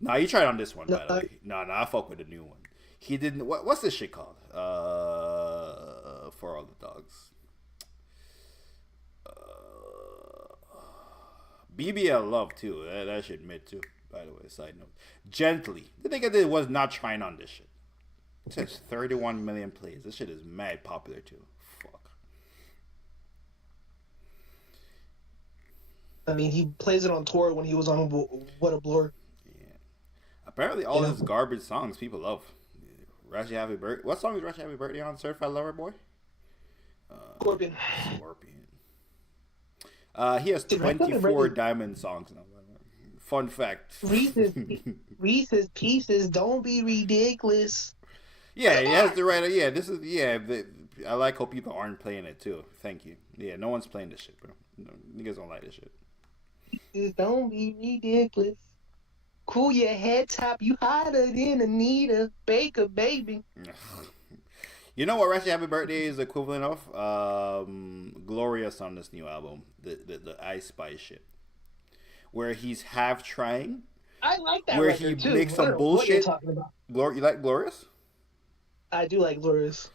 Nah, he tried on this one. By the way, I fuck with the new one. He didn't. What's this shit called? For All the Dogs. BBL Love too. That shit mid too. By the way, side note. Gently, the nigga was not trying on this shit. It says 31 million plays. This shit is mad popular too. Fuck. I mean, he plays it on tour when he was on What a Blur. Yeah. Apparently, all his garbage songs people love. Ratchet Happy Birthday. What song is Ratchet Happy Birthday on Certified Lover Boy? Scorpion. He has 24 Diamond songs now. Fun fact. Reese's Pieces, don't be ridiculous. Yeah, he has the right. Yeah, this is I like how people aren't playing it too. Thank you. Yeah, no one's playing this shit, bro. No, niggas don't like this shit. Just don't be ridiculous. Cool your head top, you hotter than Anita Baker, baby. You know what Ratchet Happy Birthday is the equivalent of? Glorious on this new album, the Ice Spice shit, where he's half trying. I like that. Where he too. makes some bullshit. What you're talking about? You like Glorious? I do like Glorious.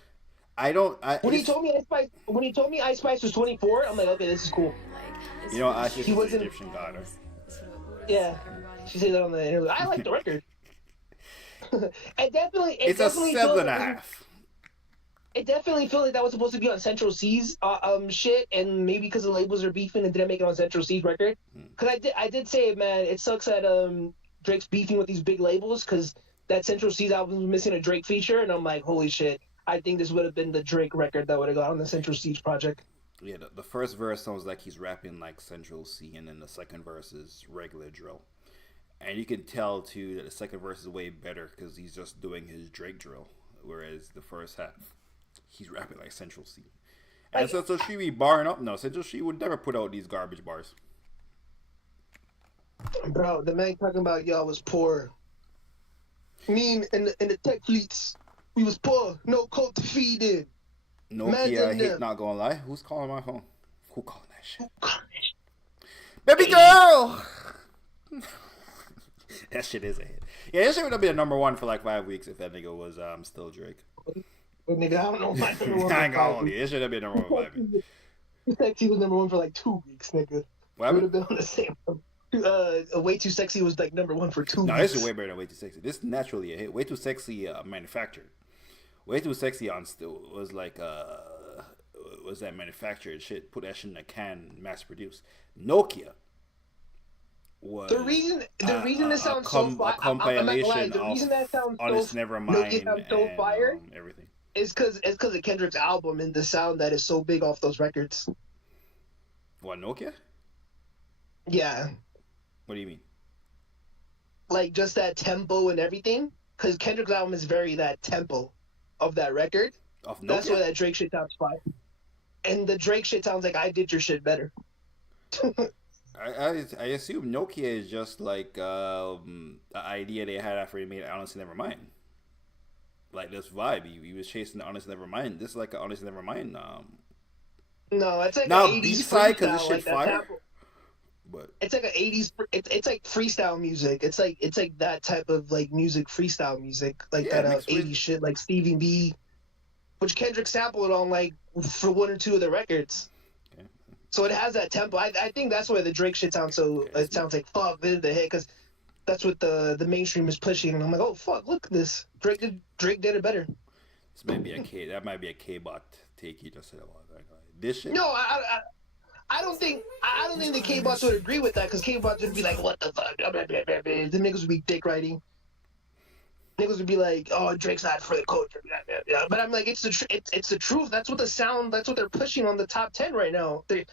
When he told me Ice Spice was 24, I'm like, okay, this is cool. You know, I think he's an Egyptian god. Yeah, she said that on the interview. I like the record. It's a 7.5. It definitely felt like that was supposed to be on Central C's shit, and maybe because the labels are beefing, it didn't make it on Central C's record. Because I did say, man, it sucks that Drake's beefing with these big labels, because that Central C's album was missing a Drake feature, and I'm like, holy shit, I think this would have been the Drake record that would have got on the Central C's project. Yeah, the first verse sounds like he's rapping like Central C, and then the second verse is regular drill. And you can tell, too, that the second verse is way better because he's just doing his Drake drill, whereas the first half, he's rapping like Central C. And so she be barring up? No, Central C would never put out these garbage bars. Bro, the man talking about y'all was poor. Me and the tech fleets, we was poor, no coat to feed in. Nokia hit, not gonna lie. Who's calling my phone? Who calling that shit? Baby girl! That shit is a hit. Yeah, this shit would have been a number one for like 5 weeks if that nigga was still Drake. But nigga, I don't know why number one. I ain't gonna hold you. This should have been number one for 5 weeks. Sexy was number one for like 2 weeks, nigga. What would have been on the same. Way Too Sexy was like number one for 2 weeks. No, this is way better than Way Too Sexy. This is naturally a hit. Way Too Sexy manufactured. Way Too Sexy on still was like was that manufactured shit? Put that shit in a can, mass produced. Nokia was the reason this sounds so fire. I'm not gonna lie. The reason that sounds Honest Nevermind sounds so fire everything is because of Kendrick's album and the sound that is so big off those records. What, Nokia? Yeah. What do you mean? Like just that tempo and everything. Because Kendrick's album is very that tempo of that record. That's why that Drake shit sounds fire. And the Drake shit sounds like I did your shit better. I assume Nokia is just like the idea they had after he made Honest Nevermind. Like this vibe, he was chasing the Honest Nevermind. This is like an Honest Nevermind. No, it's like now an 80s B-side because this shit like fire. But it's like an 80s. It's like freestyle music. It's like that type of like music, freestyle music, like that 80s shit, like Stevie B, which Kendrick sampled on like for 1 or 2 of the records. Okay. So it has that tempo. I think that's why the Drake shit sounds so. It sounds like fuck the hit because that's what the mainstream is pushing, and I'm like, oh fuck, look at this. Drake did it better. This might be a K. That might be a K-bot take you just said about this shit. No, I don't think the K-bots would agree with that because K-bots would be like, what the fuck? The niggas would be dick writing. Niggas would be like, oh, Drake's not for the culture. But I'm like, it's the truth. That's what they're pushing on the top 10 right now. They're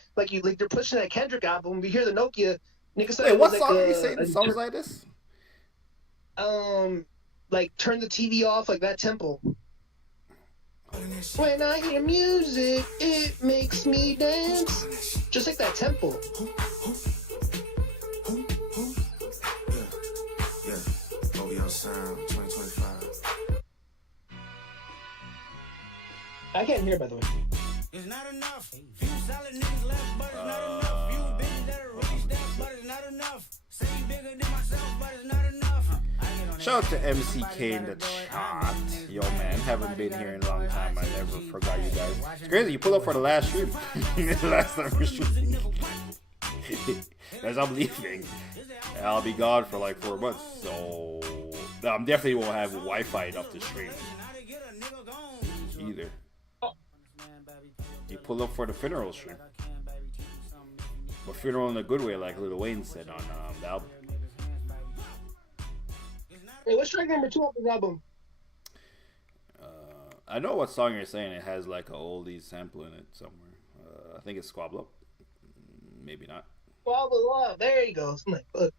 pushing that Kendrick album. We hear the Nokia. Niggas Wait, what song are you saying? Songs like this? Like Turn the TV Off, like that tempo. When I hear music, it makes me dance. Just like that tempo. Yeah. OVO Sound 2025. I can't hear, by the way. It's not enough. Few solid niggas left, but it's not enough. Few bitches that'll reach that, but it's not enough. Say bigger than myself, but it's not enough. Shout out to MCK in the chat. Yo, man, haven't been here in a long time. I never forgot you guys. It's crazy. You pull up for the last stream. The last time we're streaming. As I'm leaving. And I'll be gone for like 4 months. So, I'm definitely won't have Wi-Fi enough to stream. Either. You pull up for the funeral stream. But funeral in a good way, like Lil Wayne said on the album. Hey, what's track number 2 off this album? I know what song you're saying. It has like an oldie sample in it somewhere. I think it's Squabble Up. Maybe not. Blah blah blah. There you go. I'm like, look.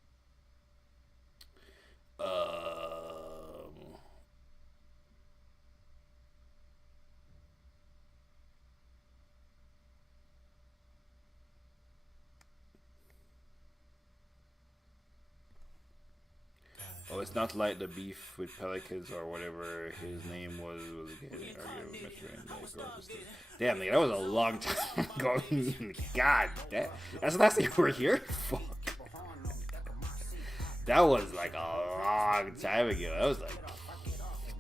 Oh, it's not like the beef with Pelicans or whatever his name was getting argued with Metro and damn, nigga, that was a long time ago. God, that's the last thing we were here. Fuck. That was like a long time ago. That was like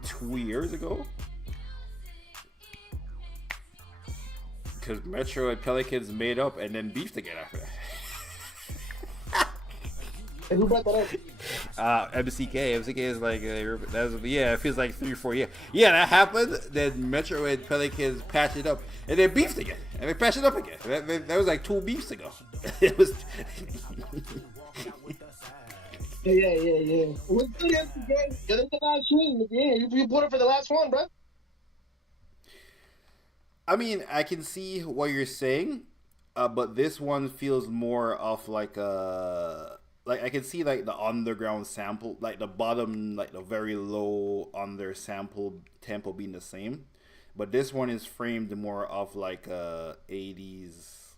2 years ago. Because Metro and Pelicans made up and then beefed again after that. Who brought that up? MCK. MCK is like, it feels like 3 or 4 years. Yeah, that happened. Then Metro and Pelicans patched it up, and they beefed again, and they patched it up again. That was like 2 beefs ago. It was. Yeah. What's good, MCK? Get into the last stream. Yeah, you put it for the last one, bro. I mean, I can see what you're saying, but this one feels more of like a. Like I can see like the underground sample, like the bottom, like the very low under sample tempo being the same, but this one is framed more of like a 80s,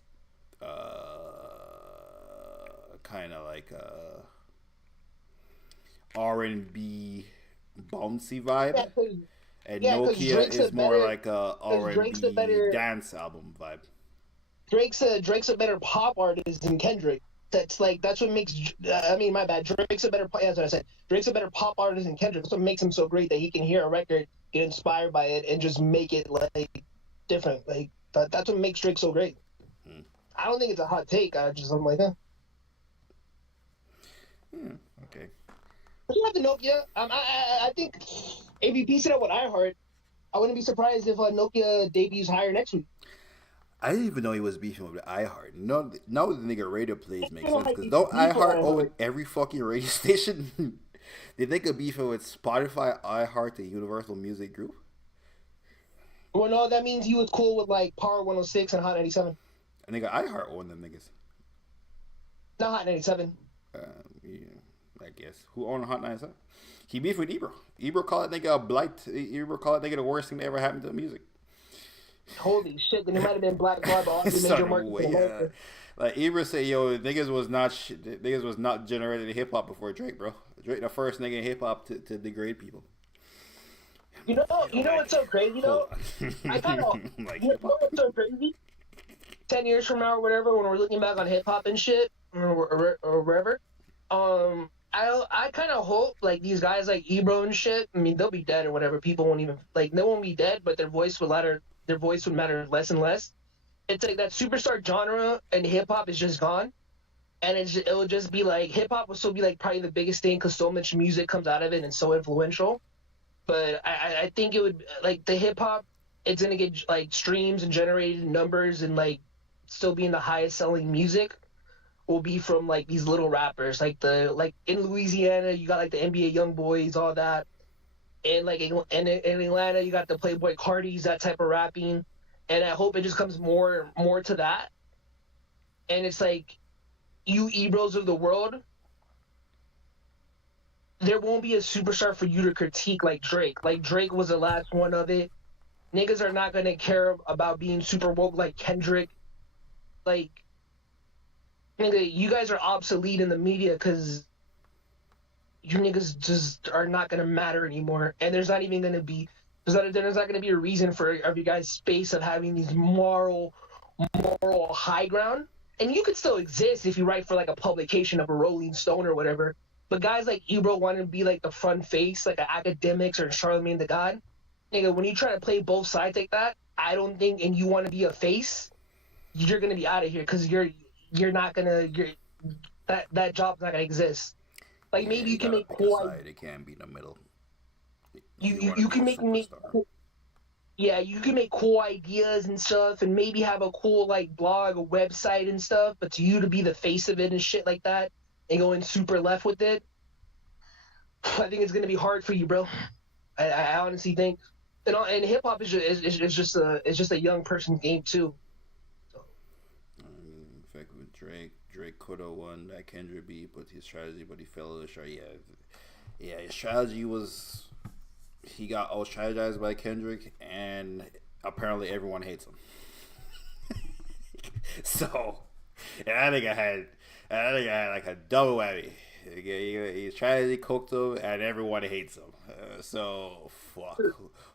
kind of like a R&B bouncy vibe, and Nokia is more like a R&B dance album vibe. Drake's a better pop artist than Kendrick. That's what makes. My bad. Drake's a better. That's what I said. Drake's a better pop artist than Kendrick. That's what makes him so great, that he can hear a record, get inspired by it, and just make it like different. Like that's what makes Drake so great. I don't think it's a hot take. I'm like, huh. Okay. But you have the Nokia. I think AVP said it with iHeart. I wouldn't be surprised if Nokia debuts higher next week. I didn't even know he was beefing with iHeart. No, now the nigga radio plays makes sense, because don't iHeart own every fucking radio station? Did they could beefing with Spotify, iHeart, the Universal Music Group? Well, no, that means he was cool with like Power 106 and Hot 97. And nigga, iHeart owned them niggas. Not Hot 97. Yeah, I guess. Who owned Hot 97? He beefed with Ebro. Ebro called that nigga a blight. Ebro called that nigga the worst thing that ever happened to the music. Holy shit! Then it might have been Black Bob, all the major markets. Like Ebro said, yo, niggas was not generated in hip hop before Drake, bro. Drake, the first nigga in hip hop to degrade people. You know what's so crazy though? I kind of like, you know what's so crazy? 10 years from now or whatever, when we're looking back on hip hop and shit or wherever, I kind of hope like these guys like Ebro and shit. I mean, they'll be dead or whatever. People won't even like. They won't be dead, but their voice would matter less and less. It's like that superstar genre and hip hop is just gone, and it will just be like hip hop will still be like probably the biggest thing because so much music comes out of it and so influential. But I think it would like the hip hop. It's gonna get like streams and generated numbers and like still being the highest selling music will be from like these little rappers like in Louisiana you got like the NBA Young Boys, all that. And like in Atlanta, you got the Playboy Cardis, that type of rapping, and I hope it just comes more to that. And it's like, you Ebros of the world, there won't be a superstar for you to critique like Drake. Like Drake was the last one of it. Niggas are not gonna care about being super woke like Kendrick. Like, nigga, you guys are obsolete in the media because you niggas just are not gonna matter anymore, and there's not even gonna be a reason for you guys' space of having these moral high ground. And you could still exist if you write for like a publication of a Rolling Stone or whatever. But guys like Ebro want to be like the front face, like an Academics or Charlemagne the God. Nigga, when you try to play both sides like that, I don't think, and you want to be a face, you're gonna be out of here because that job's not gonna exist. Like maybe you can make cool. It can't be in the middle. You can make you can make cool ideas and stuff, and maybe have a cool like blog, a website and stuff. But to you to be the face of it and shit like that, and going super left with it, I think it's gonna be hard for you, bro. I honestly think, and hip hop is just a young person's game too. So. In fact, with Drake could have won that Kendrick beat, but his strategy, but he fell a little short. Yeah. His strategy was he got out strategized by Kendrick, and apparently everyone hates him. So, and I think I had like a double whammy. His strategy cooked him, and everyone hates him. So fuck.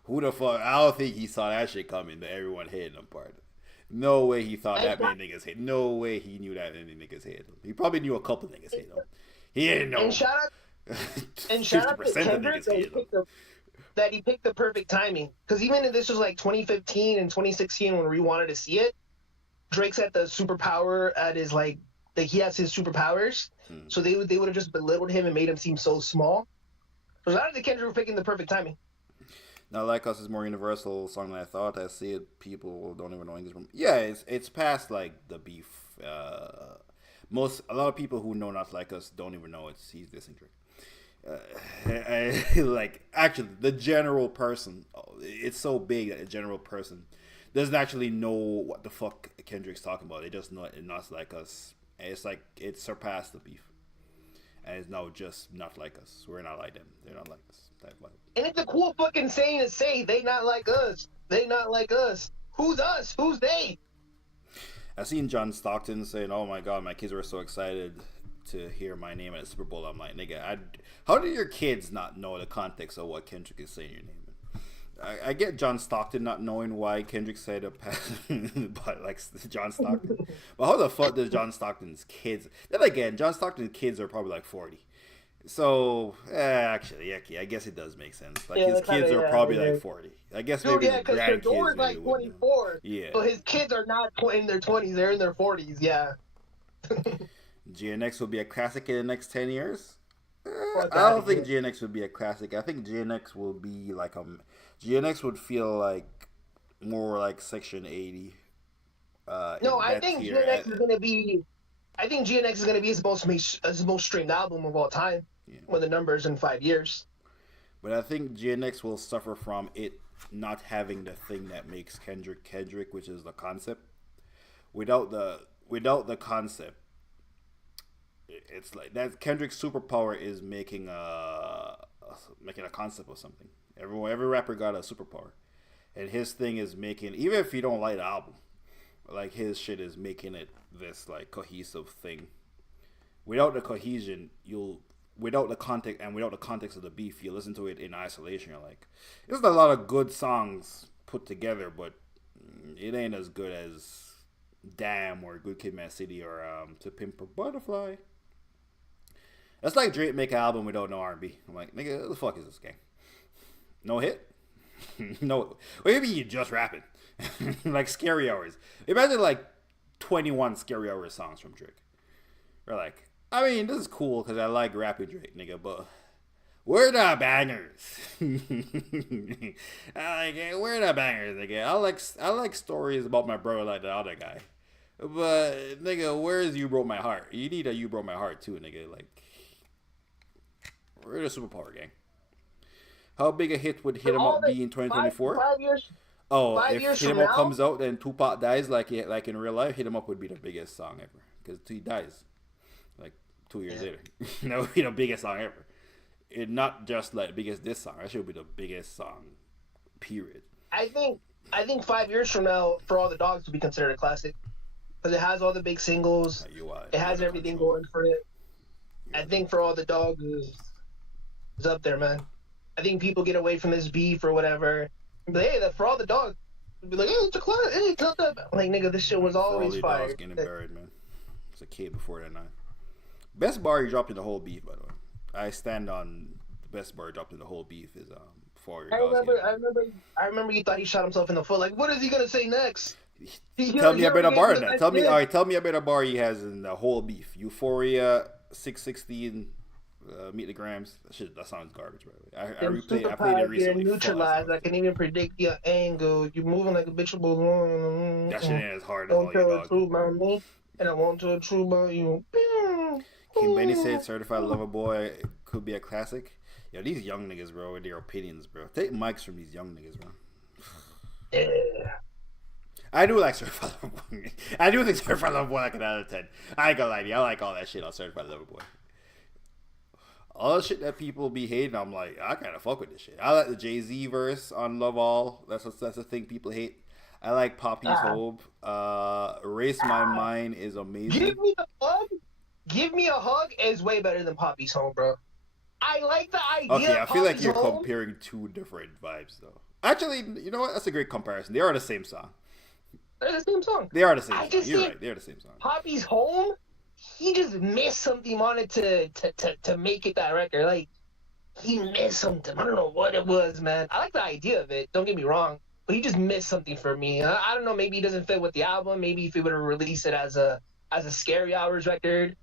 Who the fuck? I don't think he saw that shit coming. That everyone hated him. Part. No way he thought that many niggas hate. No way he knew that many niggas hated him. He probably knew a couple niggas hated him. He didn't know. And shout out to Kendrick that he picked the perfect timing. Because even if this was like 2015 and 2016 when we wanted to see it, Drake's at the superpower at his like he has his superpowers. So they would have just belittled him and made him seem so small. So shout out to Kendrick for picking the perfect timing. Not Like Us is more universal song than I thought. I see it. People don't even know English. Yeah, it's past like the beef. A lot of people who know Not Like Us don't even know he's dissing Drake. Like actually, the general person, it's so big that the general person doesn't actually know what the fuck Kendrick's talking about. They just know it Not Like Us. And it's like it surpassed the beef, and it's now just Not Like Us. We're not like them. They're not like us. And it's a cool fucking saying to say. They not like us. They not like us. Who's us? Who's they? I seen John Stockton saying, "Oh my god, my kids were so excited to hear my name at the Super Bowl." I'm like, nigga, how do your kids not know the context of what Kendrick is saying your name in? I get John Stockton not knowing why Kendrick said a but like John Stockton. But how the fuck does John Stockton's kids? Then again, John Stockton's kids are probably like 40. So actually, I guess it does make sense. Like his kids are probably like 40. I guess maybe his grandkids. Because is like 24. Yeah. So his kids are not in their 20s; they're in their 40s. Yeah. GNX will be a classic in the next 10 years. I don't think GNX would be a classic. I think GNX will be like GNX would feel like more like Section 80. No, I think GNX is gonna be. I think GNX is gonna be his most streamed album of all time. Yeah. When the numbers in 5 years. But I think GNX will suffer from it not having the thing that makes Kendrick, which is the concept. Without the concept, it's like that Kendrick's superpower is making a concept of something. Every rapper got a superpower, and his thing is making, even if you don't like the album, like his shit is making it this like cohesive thing. Without the cohesion, without the context of the beef, you listen to it in isolation. You're like, there's a lot of good songs put together, but it ain't as good as Damn or Good Kid, Mad City or To Pimp a Butterfly. That's like Drake make an album without no R&B. I'm like, nigga, what the fuck is this game? No hit? No. Or maybe you just rapping. Like Scary Hours. Imagine like 21 Scary Hours songs from Drake. Or like, I mean, this is cool because I like rapping Drake, nigga, but where the bangers? Where the bangers, nigga? I like stories about my brother like the other guy. But, nigga, where's You Broke My Heart? You need a You Broke My Heart, too, nigga. Like, we're the superpower gang. How big a hit would Hit 'Em Up be in 2024? 5 years. Oh, 5 if years Hit 'Em from Up now? comes out and Tupac dies like in real life, Hit 'Em Up would be the biggest song ever. Because he dies like 2 years later. That would be the biggest song ever. It not just like biggest diss song. That should be the biggest song, period. I think 5 years from now, For All the Dogs will be considered a classic because it has all the big singles. It has everything going for it. I think For All the Dogs is up there, man. I think people get away from this beef or whatever. But hey, that For All the Dogs. Be like, hey, it's a classic. Hey, tell that. Like, nigga, this shit was always fire. Getting buried, man. It's a kid before that night. Best bar he dropped in the whole beef, by the way. I stand on the best bar he dropped in the whole beef is For Your Dogs. I remember you thought he shot himself in the foot. Like, what is he gonna say next? Tell me about a bar than that. Tell me about a bar he has in the whole beef. Euphoria, 616, Meet the Grams. That sounds garbage, bro. I played it recently. Neutralized. I can even predict your angle. You're moving like a bitch. That shit ain't as hard as all your dogs. True about me, and I want to true about you. King Benny said Certified Lover Boy could be a classic. Yo, these young niggas, bro, with their opinions, bro. Take mics from these young niggas, bro. Yeah. I do like Certified Lover Boy. I do think Certified Lover Boy like an out of 10. I ain't gonna lie to you. I like all that shit on Certified Lover Boy. All the shit that people be hating, I'm like, I kind of fuck with this shit. I like the Jay-Z verse on Love All. That's a thing people hate. I like Poppy's Hope. Erase My Mind is amazing. Give Me a Hug. Give Me a Hug is way better than Poppy's Home, bro. I like the idea. Okay, I feel like you're Home. comparing two different vibes, though. Actually, you know what? That's a great comparison. They are the same song. They're the same song. They are the same song. You're right. They're the same song. Poppy's Home, he just missed something on it to make it that record. Like, he missed something. I don't know what it was, man. I like the idea of it. Don't get me wrong. But he just missed something for me. I don't know. Maybe he doesn't fit with the album. Maybe if he would have released it as a Scary Hours record.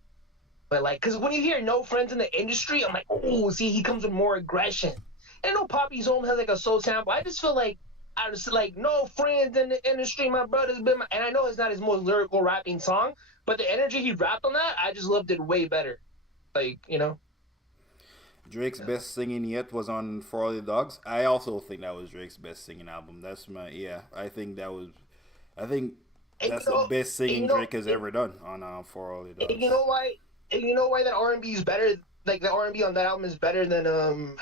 But, like, because when you hear No Friends in the Industry, I'm like, oh, see, he comes with more aggression. And I know Poppy's Home has, like, a soul sample. I just feel like, no friends in the industry, my brother's been my... And I know it's not his most lyrical rapping song, but the energy he rapped on that, I just loved it way better. Like, you know? Drake's best singing yet was on For All the Dogs. I also think that was Drake's best singing album. That's my... Yeah, I think that's the best singing Drake has ever done on For All the Dogs. And you know why? And you know why that R&B is better? Like, the R&B on that album is better than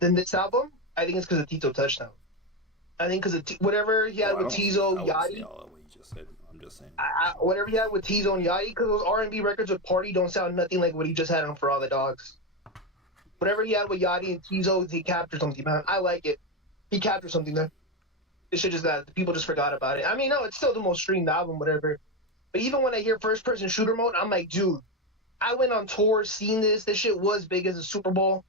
this album? I think it's because of Tito Touchdown. I think because of whatever he had with Tizo, Yachty. All what you just said. I'm just saying. Whatever he had with Tizo and Yachty, because those R&B records with Party don't sound nothing like what he just had on For All the Dogs. Whatever he had with Yachty and Tizo, he captured something, man. I like it. He captured something there. It should just that people just forgot about it. I mean, no, it's still the most streamed album, whatever. But even when I hear first person shooter mode, I'm like, dude, I went on tour, seen this. This shit was big as a Super Bowl,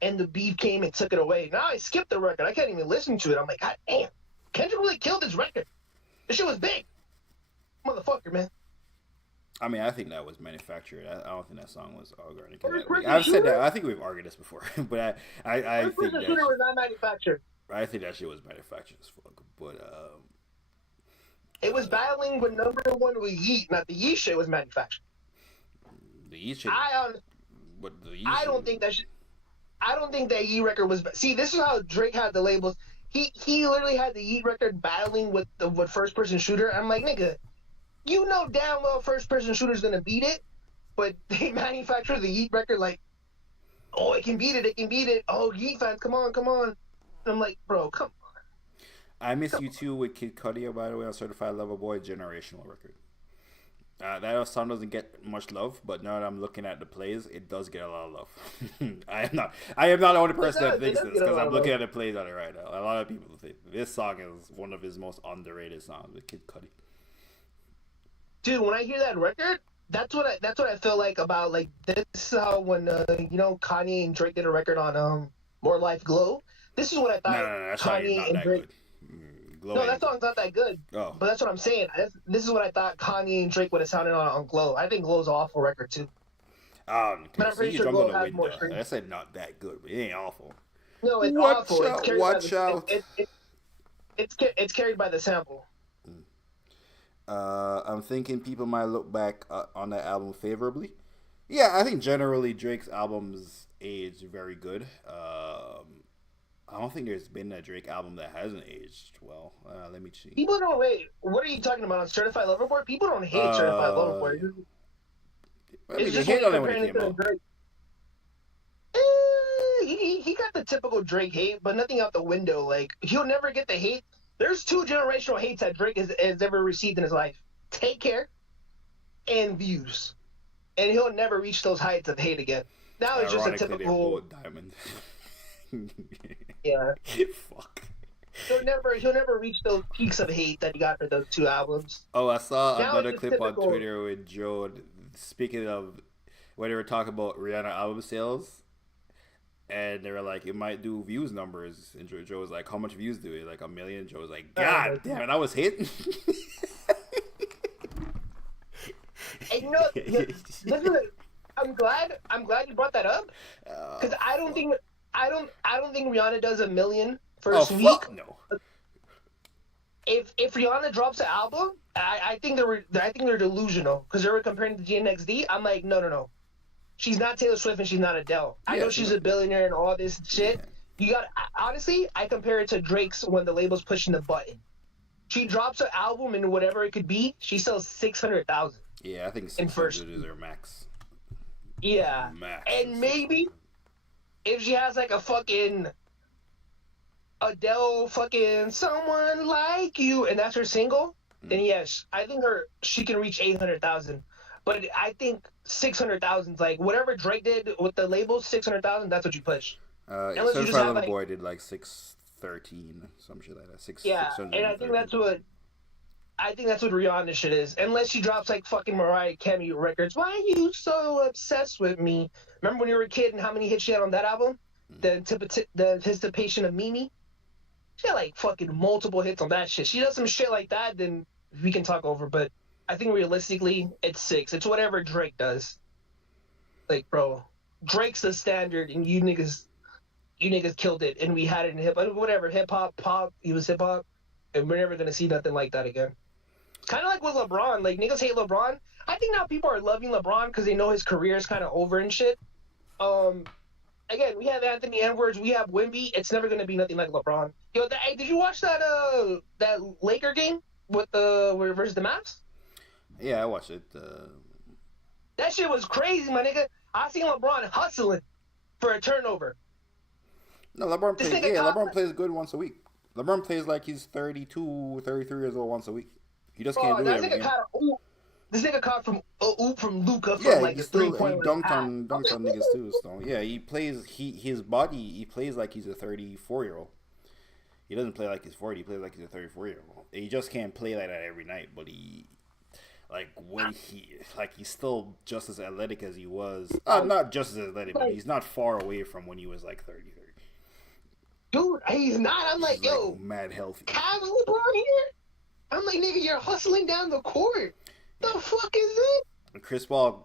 and the beef came and took it away. Now I skipped the record. I can't even listen to it. I'm like, God damn, Kendrick really killed this record. This shit was big, motherfucker, man. I mean, I think that was manufactured. I don't think that song was organic. I've said that. I think we've argued this before, but I think that shooter was not manufactured. I think that shit was manufactured as fuck. But it was battling with number one with Yeet. Not the Yeet shit was manufactured. The Yeet shit. I don't think that Yeet record was. See, this is how Drake had the labels. He literally had the Yeet record battling with first person shooter. I'm like, nigga, you know damn well first person shooter's gonna beat it, but they manufacture the Yeet record like, oh, it can beat it. Oh, Yeet fans, come on. And I'm like, bro, come on. I Miss You Too with Kid Cudi, by the way, on Certified Lover Boy, generational record. That song doesn't get much love, but now that I'm looking at the plays, it does get a lot of love. I am not the only person that thinks this, because I'm looking at the plays on it right now. A lot of people think this song is one of his most underrated songs with Kid Cudi. Dude, when I hear that record, that's what I feel like about, like, this is how when Kanye and Drake did a record on More Life Glow. This is what I thought. No, Kanye and Drake. No, that song's not that good. Oh. But that's what I'm saying. This is what I thought Kanye and Drake would have sounded on Glow. I think Glow's an awful record too. But I'm pretty sure Glow has more streams. I said not that good, but it ain't awful. No, it's awful. Watch out. It's carried by the sample. I'm thinking people might look back on that album favorably. Yeah, I think generally Drake's albums age very good. I don't think there's been a Drake album that hasn't aged well. Let me see. People don't wait. What are you talking about on Certified Lover Boy? People don't hate Certified Lover Boy. I mean, they hate on it when it came out. He got the typical Drake hate, but nothing out the window. Like, he'll never get the hate. There's 2 generational hates that Drake has ever received in his life. Take Care and Views. And he'll never reach those heights of hate again. Now it's just a typical Diamond. Yeah. Fuck. He'll never reach those peaks of hate that he got for those 2 albums. Oh, I saw another clip on Twitter with Joe. Speaking of when they were talking about Rihanna album sales, and they were like, it might do views numbers, and Joe was like, how much views do it? Like 1 million. Joe was like, God damn it, I was hitting. And I'm glad you brought that up, because I don't think Rihanna does 1 million first week. Fuck no. If Rihanna drops an album, I think they're delusional, because they were comparing to GNXD. I'm like, no. She's not Taylor Swift and she's not Adele. I know she's a billionaire and all this shit. You got honestly, I compare it to Drake's when the label's pushing the button. she drops an album and whatever it could be, she sells 600,000. Yeah, I think 600 is her max. Yeah, max and maybe if she has like a fucking Adele fucking Someone Like You, and that's her single, then yes, I think she can reach 800,000. But I think 600,000 is like whatever Drake did with the labels, 600,000. That's what you push. Unless you just have like, Boy did like 613, some shit like that. Yeah, and I think that's what Rihanna shit is. Unless she drops like fucking Mariah Carey records. Why are you so obsessed with me? Remember when you were a kid and how many hits she had on that album? The Anticipation of Mimi. She had like fucking multiple hits on that shit. She does some shit like that, then we can talk over. But I think realistically, it's 6. It's whatever Drake does. Like, bro, Drake's the standard, and you niggas killed it, and we had it in hip hop, pop. He was hip hop, and we're never gonna see nothing like that again. Kind of like with LeBron. Like, niggas hate LeBron. I think now people are loving LeBron because they know his career is kind of over and shit. Again, we have Anthony Edwards, we have Wemby. It's never gonna be nothing like LeBron. Yo, hey, did you watch that Laker game with versus the Mavs? Yeah, I watched it. That shit was crazy, my nigga. I seen LeBron hustling for a turnover. No, LeBron plays good once a week. LeBron plays like he's 32, 33 years old once a week. He just can't do it every game. This nigga caught from Luka from like a 3-point. He dunked on niggas too. So yeah, he plays. He plays like he's a 34-year-old. He doesn't play like he's 40. He plays like he's a 34-year-old. He just can't play like that every night. But he's still just as athletic as he was. Not just as athletic, but he's not far away from when he was like 30. Dude, he's not. I'm like, yo, mad healthy. Cavs LeBron here? I'm like, nigga, you're hustling down the court. The fuck is it? Chris Paul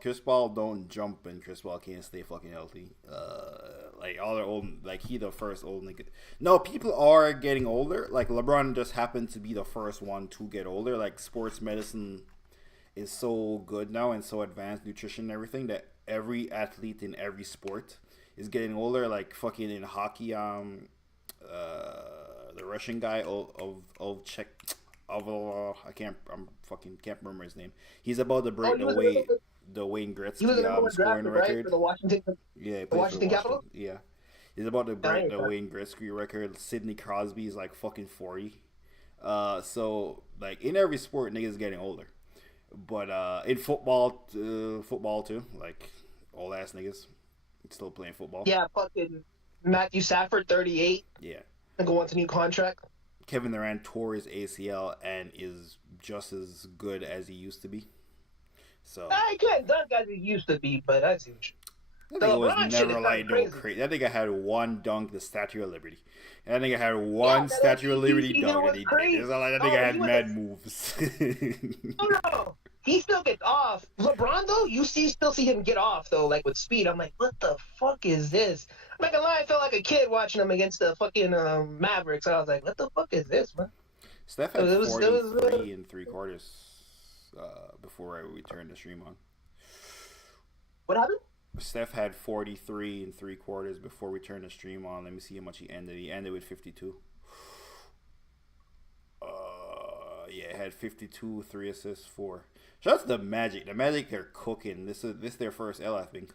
don't jump, and Chris Paul can't stay fucking healthy. Like all their old, like he the first old nigga. No, people are getting older. Like LeBron just happened to be the first one to get older. Like sports medicine is so good now and so advanced, nutrition and everything, that every athlete in every sport is getting older. Like fucking in hockey, the Russian guy can't remember his name. He's about to break the Wayne Gretzky scoring record. For the Washington, yeah, the Washington Capitals. Yeah, he's about to break the Wayne Gretzky record. Sidney Crosby is like fucking 40. So like in every sport, niggas getting older. But in football too, like old ass niggas still playing football. Yeah, fucking Matthew Stafford, 38. Yeah, and go on to new contract. Kevin Durant tore his ACL and is just as good as he used to be. So I can't dunk as he used to be, but I see what that nigga was never like no crazy. That nigga had one dunk, the Statue of Liberty. And that nigga had one Statue of Liberty dunk, and he did. It's not like that nigga had mad moves. No, he still gets off. LeBron though, you still see him get off though, like with speed. I'm like, what the fuck is this? I'm not gonna lie, I felt like a kid watching him against the fucking Mavericks. I was like, what the fuck is this, man? Steph had 43 and 3 quarters before we turned the stream on. What happened? Steph had 43 and 3 quarters before we turned the stream on. Let me see how much he ended. He ended with 52. Yeah, had 52, 3 assists, 4. Shout out to the Magic. The Magic are cooking. This is their first L, I think.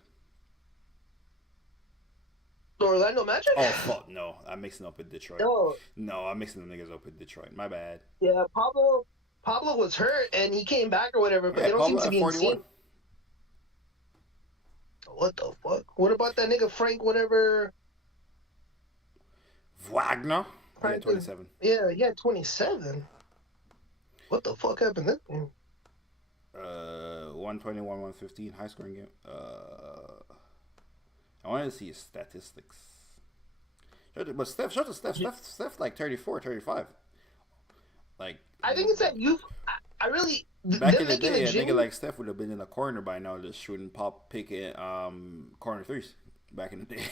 The Orlando Magic? Oh fuck no! I'm mixing up with Detroit. No, I'm mixing the niggas up with Detroit. My bad. Yeah, Pablo was hurt and he came back or whatever, but they don't seem to be insane. What the fuck? What about that nigga Frank whatever? Wagner? Yeah, 27. Yeah, 27. What the fuck happened then? 121, 115, high scoring game. I wanted to see his statistics. But Steph like 34, 35. Like I think it's that you. I really. Back in the day, I think like Steph would have been in the corner by now, just shooting picking corner threes. Back in the day.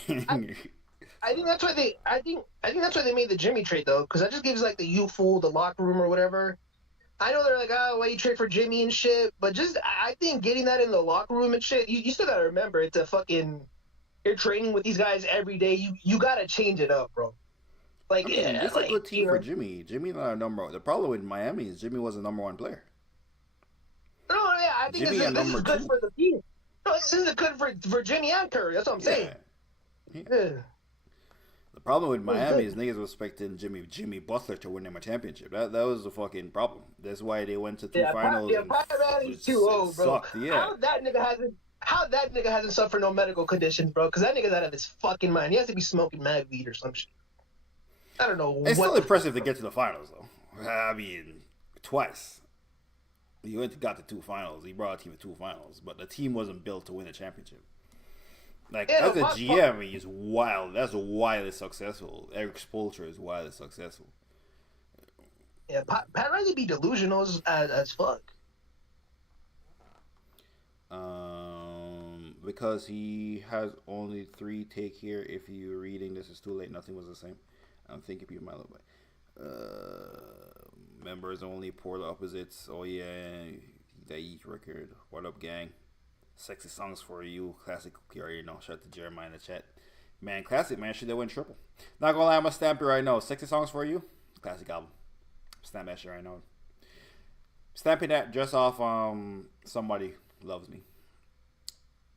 I think that's why they. I think that's why they made the Jimmy trade though, because that just gives like the youthful, the locker room or whatever. I know they're like, oh, why you trade for Jimmy and shit, but just I think getting that in the locker room and shit, you still gotta remember it's a fucking. You're training with these guys every day. You gotta change it up, bro. Like, I mean, yeah, this is a good team you for know. Jimmy. Jimmy not a number one. The problem with Miami is Jimmy was the number one player. No, yeah, I think Jimmy a this number is good two. for the team. No, this is good for Jimmy and Curry. That's what I'm saying. Yeah. Yeah. Yeah, The problem with it was Miami good. is niggas was expecting Jimmy Butler to win them a championship. That was the fucking problem. That's why they went to two finals and Pat Riley's too it old, bro. sucked. Yeah. How that nigga hasn't suffered no medical conditions, bro? Because that nigga's out of his fucking mind. He has to be smoking mad weed or some shit. I don't know It's what still the impressive to get to the finals though. I mean, twice. He went to got to two finals. He brought a team to two finals, but the team wasn't built to win a championship. Like Yeah, as a GM, he's wild. That's wildly successful. Eric Spoelstra is wildly successful. Yeah, Pat Riley be delusional as fuck. Because he has only 3 take here. If you're reading this is too late, nothing was the same. I'm thinking people might look like members only, polar opposites. Oh yeah, the each record. What up, gang? Sexy songs for you. Classic cookie already know. Shout out to Jeremiah in the chat. Man, classic man. Should they win triple? Not gonna lie, I'm gonna stamp it right now. Sexy songs for you. Classic album. Stamp that shit right now. Stamping that just off Somebody Loves Me.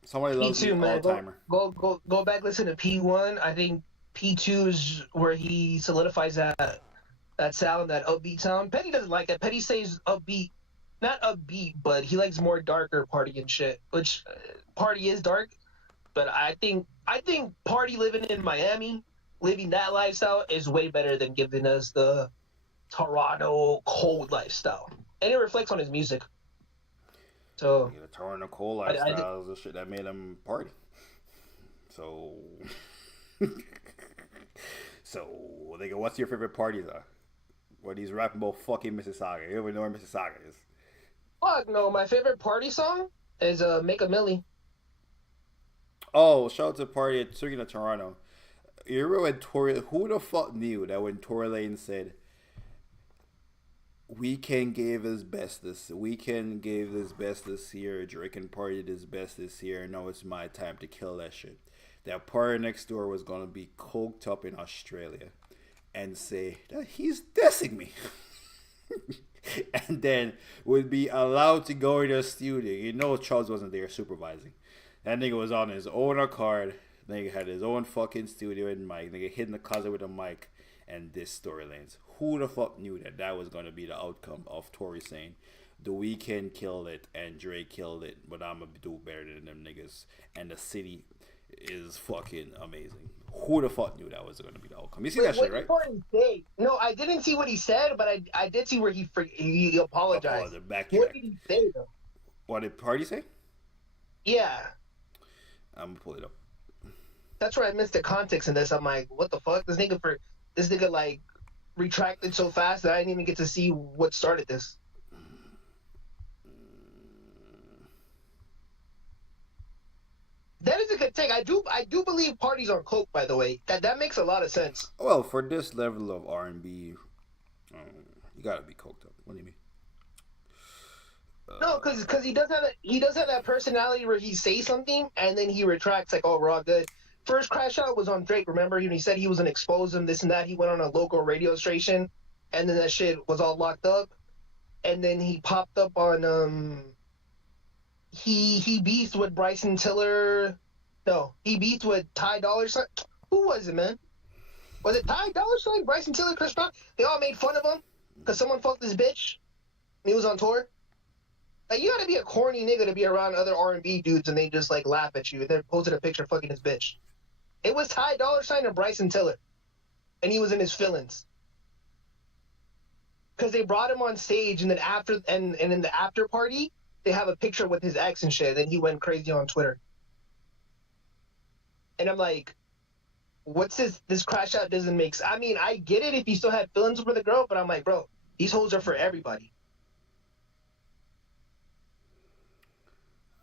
Somebody Loves Me, man. all-timer. Go back, listen to P1. I think P2 is where he solidifies that sound, that upbeat sound. Petty doesn't like that. Petty says upbeat, not upbeat, but he likes more darker Party and shit, which Party is dark, but I think Party living in Miami, living that lifestyle is way better than giving us the Toronto cold lifestyle. And it reflects on his music. So the Toronto cold lifestyle is the shit that made him party. So nigga, what's your favorite parties are? What he's rapping about fucking Mississauga. You even know where Mississauga is. Fuck no, my favorite party song is Make a Millie. Oh, shout out to party at Speaking of Toronto. You remember when who the fuck knew that when Tory Lane said Weekend gave his best this year, Drake and partied his best this year, now it's my time to kill that shit. That party next door was gonna be coked up in Australia and say that he's dissing me. And then would be allowed to go in the studio. You know Charles wasn't there supervising. That nigga was on his own card. Nigga had his own fucking studio and mic. Nigga hid in the closet with a mic and this storylines. Who the fuck knew that was going to be the outcome of Tory saying The Weeknd killed it and Drake killed it, but I'm going to do better than them niggas. And the city is fucking amazing. Who the fuck knew that was going to be the outcome? You see that shit, right? What did he say? No, I didn't see what he said, but I did see where he apologized. What did he say, though? What did Party say? Yeah. I'm going to pull it up. That's where I missed the context in this. I'm like, what the fuck? This nigga like retracted so fast that I didn't even get to see what started this. That is a good take. I do believe parties are coke, by the way. That makes a lot of sense. Well, for this level of R&B, you gotta be coked up. What do you mean? No, because he does have that personality where he says something and then he retracts like, oh, we're all good. First crash out was on Drake, remember? He said he was gonna expose him, this and that. He went on a local radio station, and then that shit was all locked up. And then he popped up on he beefed with Bryson Tiller. No, he beefed with Ty Dolla $ign. Who was it, man? Was it Ty Dolla $ign, Bryson Tiller, Chris Brown? They all made fun of him because someone fucked this bitch. And he was on tour. Like, you gotta be a corny nigga to be around other R&B dudes and they just like laugh at you. And they're posting a picture fucking his bitch. It was Ty Dolla $ign and Bryson Tiller. And he was in his feelings. Because they brought him on stage and then in the after party, they have a picture with his ex and shit. And then he went crazy on Twitter. And I'm like, what's this crash out doesn't make sense. I mean, I get it if you still have feelings for the girl, but I'm like, bro, these hoes are for everybody.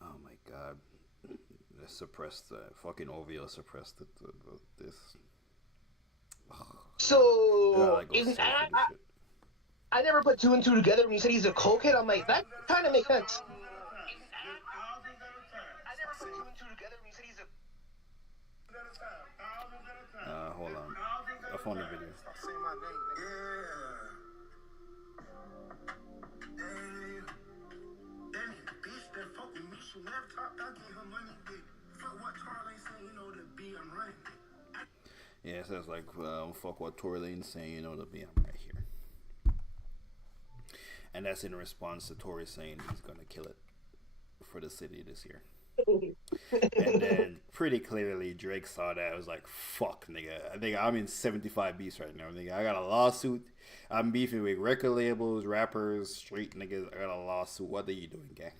Oh my god. Suppressed fucking OVO suppressed this. So I never put two and two together when you said he's a cokehead. I'm like, that kind of makes sense. Hold on. I found the video. say my name. Yeah. Hey. That bitch that fuck with me, she never talked. I gave her money, bitch. Fuck what Tory Lane saying, you know the B I'm running. Yeah, so it's like, fuck what Tory Lane saying, you know the B I'm right here. And that's in response to Tory saying he's gonna kill it for the city this year. And then pretty clearly Drake saw that. I was like, fuck, nigga. I think I'm in 75 beefs right now, nigga. I got a lawsuit. I'm beefing with record labels, rappers, street niggas. I got a lawsuit. What are you doing, gang?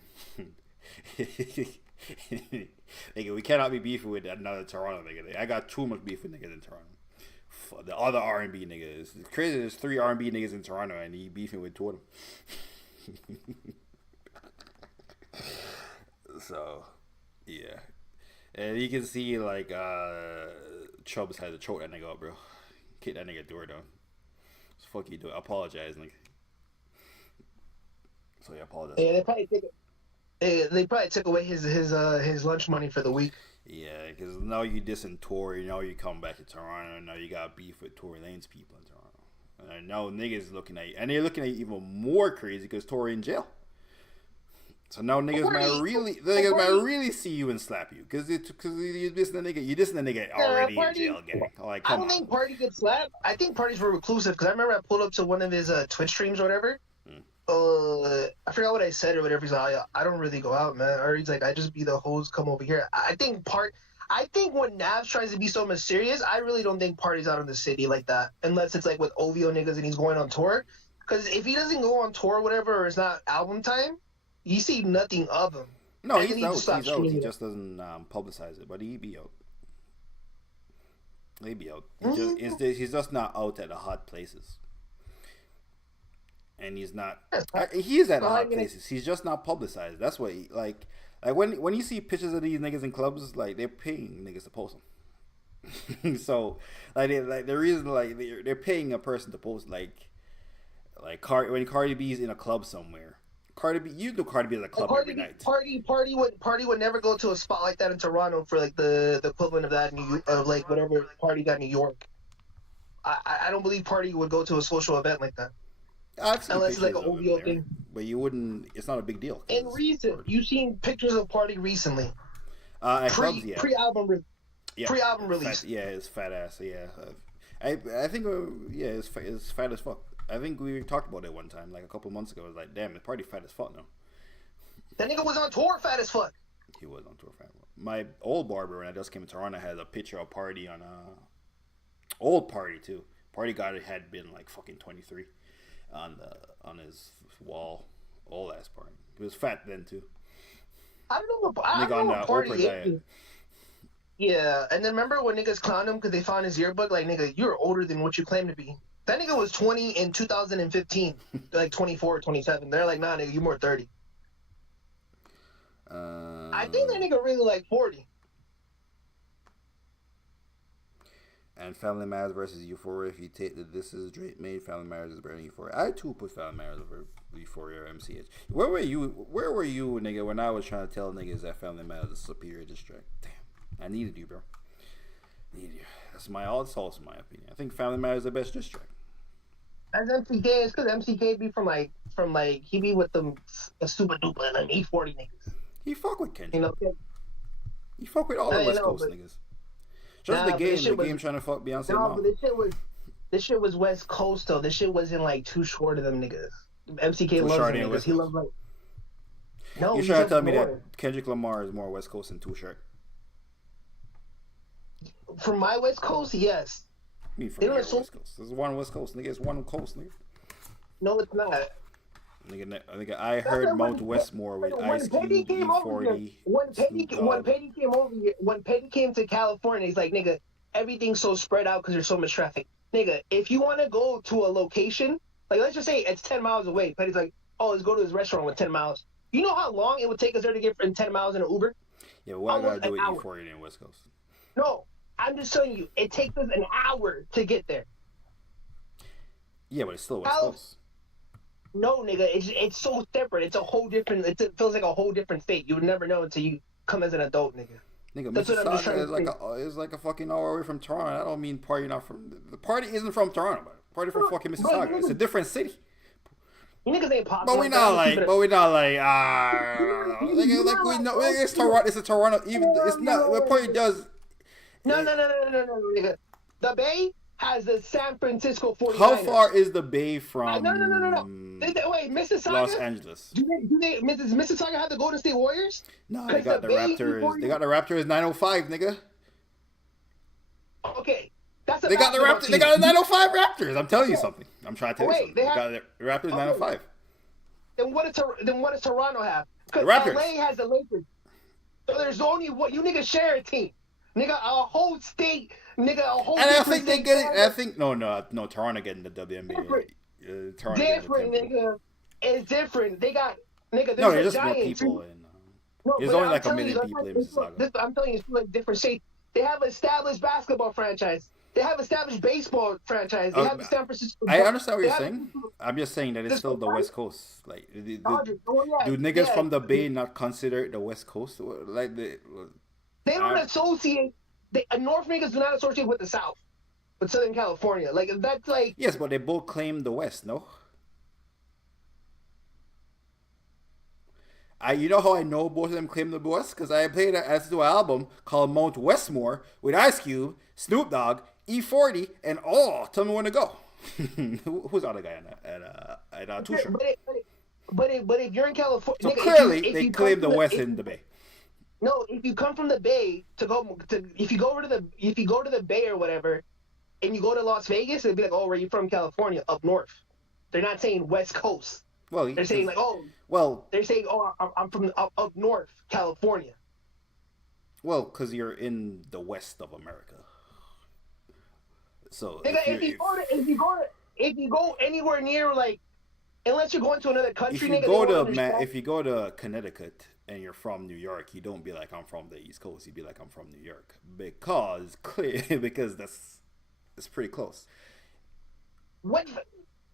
Nigga, we cannot be beefing with another Toronto nigga. I got too much beef with niggas in Toronto. The other R&B niggas. It's crazy. There's 3 R&B niggas in Toronto and he beefing with 2 of them. So, yeah. And you can see, like, Chubbs had to choke that nigga up, bro. Kick that nigga door down. So, fuck you, do. I apologize, nigga. So, yeah, I apologize. Yeah, they probably took away his lunch money for the week. Yeah, because now you dissing Tory, now you come back to Toronto, and now you got beef with Tory Lane's people in Toronto. And I know niggas looking at you, and they're looking at you even more crazy because Tory in jail. So now niggas might really see you and slap you because you dissing the nigga already in jail, gang. Like, I don't think Party gets slapped. I think Party's were reclusive because I remember I pulled up to one of his Twitch streams or whatever. I forgot what I said or whatever. He's like, I don't really go out, man. Or he's like, I just be the host, come over here. I think when Navs tries to be so mysterious, I really don't think Party's out in the city like that. Unless it's like with OVO niggas and he's going on tour. Because if he doesn't go on tour or whatever, or it's not album time, you see nothing of him. No, he's out. He just doesn't publicize it, but he be out. He be out. He's just not out at the hot places. And he's not. He is at the hot places. He's just not publicized. That's what he, like when you see pictures of these niggas in clubs, like they're paying niggas to post them. So the reason they're paying a person to post when Cardi B's in a club somewhere. Cardi B is at a club every night. Party would never go to a spot like that in Toronto for like the equivalent of that of like whatever Party got in New York. I don't believe Party would go to a social event like that. Unless it's like an OVO thing. But you wouldn't, it's not a big deal. And recent, you've seen pictures of Party recently. At clubs, yeah. Pre-album release. His fat ass, yeah. I think, it's fat as fuck. I think we talked about it one time, like a couple months ago. I was like, damn, it's Party fat as fuck now. That nigga was on tour fat as fuck. He was on tour fat. My old barber, when I just came to Toronto, had a picture of Party on old Party, too. Party guy had been like fucking 23. On his wall, old ass Party. He was fat then too. I don't know Party is. Yeah, and then remember when niggas clowned him because they found his yearbook? Like, nigga, you're older than what you claim to be. That nigga was 20 in 2015, like 24, 27. They're like, nah, nigga, you more 30. I think that nigga really like 40. And Family Matters versus Euphoria. If you take the This Is Drake made, Family Matters is better than Euphoria. I too put Family Matters over Euphoria or MCH. Where were you, nigga, when I was trying to tell niggas that Family Matters is superior diss track? Damn, I needed you, bro. Needed you. That's also my opinion. I think Family Matters is the best diss track. As MCK, it's because MCK be from he be with them super duper and them E40 niggas. He fuck with Kendrick. You know, he fuck with all the West Coast niggas. Just the game trying to fuck Beyonce mom. But this shit was West Coast though. This shit wasn't like too short of them niggas. MCK loves them niggas. He loves like. No, you're trying to tell me that Kendrick Lamar is more West Coast than Too Short? From my West Coast, yes. Me from your West Coast. There's one West Coast, nigga. It's one coast, nigga. No, it's not. Nigga, I heard Mount Westmore with Ice Cube, E40. When Petty came to California, he's like, nigga, everything's so spread out because there's so much traffic. Nigga, if you want to go to a location, like let's just say it's 10 miles away. Petty's like, oh, let's go to this restaurant with 10 miles. You know how long it would take us there to get in 10 miles in an Uber? Yeah, but what I gotta do with E40 in West Coast? No, I'm just telling you, it takes us an hour to get there. Yeah, but it's still West Coast. No, nigga, it's so separate. It's a whole different. It feels like a whole different state. You would never know until you come as an adult, nigga. Nigga, Mississauga is like a fucking hour away from Toronto. I don't mean Party not from the Party isn't from Toronto, but Party for fucking Mississauga. It's a different city. You niggas ain't popping. But we not like we know it's Toronto. It's a Toronto. Even it's not. What point does? No, nigga. The Bay has the San Francisco 49ers. How far is the Bay from? No. Wait, Mississauga? Los Angeles. Does Mississauga have the Golden State Warriors? No, they got the Raptors. They got the Raptors 905, nigga. Okay. That's they got the Raptors. They got the 905 Raptors. I'm telling you something. I'm trying to tell you something. They got the Raptors 905. Then what does Toronto have? Because LA has the Lakers. So there's only what you niggas share a team. Nigga, a whole state. Nigga, a whole. And I think they get it. I think no. Toronto getting the WNBA. Different, nigga. It's different. They got nigga. No, there's just more people in. There's only like 1 million people in Mississauga. I'm telling you, it's like different states. They have an established basketball franchise. They have established baseball franchise. They have the San Francisco. I understand what you're saying. I'm just saying that it's still the West Coast. Like, do niggas from the Bay not consider it the West Coast? Like they don't associate. North niggas do not associate with the South, with Southern California. Like that's like. Yes, but they both claim the West. No. You know how I know both of them claim the West? Because I played an album called Mount Westmore with Ice Cube, Snoop Dogg, E40, and tell me when to go. Who's the other guy at Too Short? But if you're in California, so clearly they claim the West in the Bay. No, if you come from the Bay if you go to the Bay or whatever, and you go to Las Vegas, it'd be like, where you from? California, up north. They're not saying West Coast. Well, they're saying like, they're saying, I'm from up north, California. Well, because you're in the West of America. So if you go anywhere near, like, unless you're going to another country, if you go to Connecticut and you're from New York, you don't be like, I'm from the East Coast. You be like, I'm from New York, because it's pretty close. What?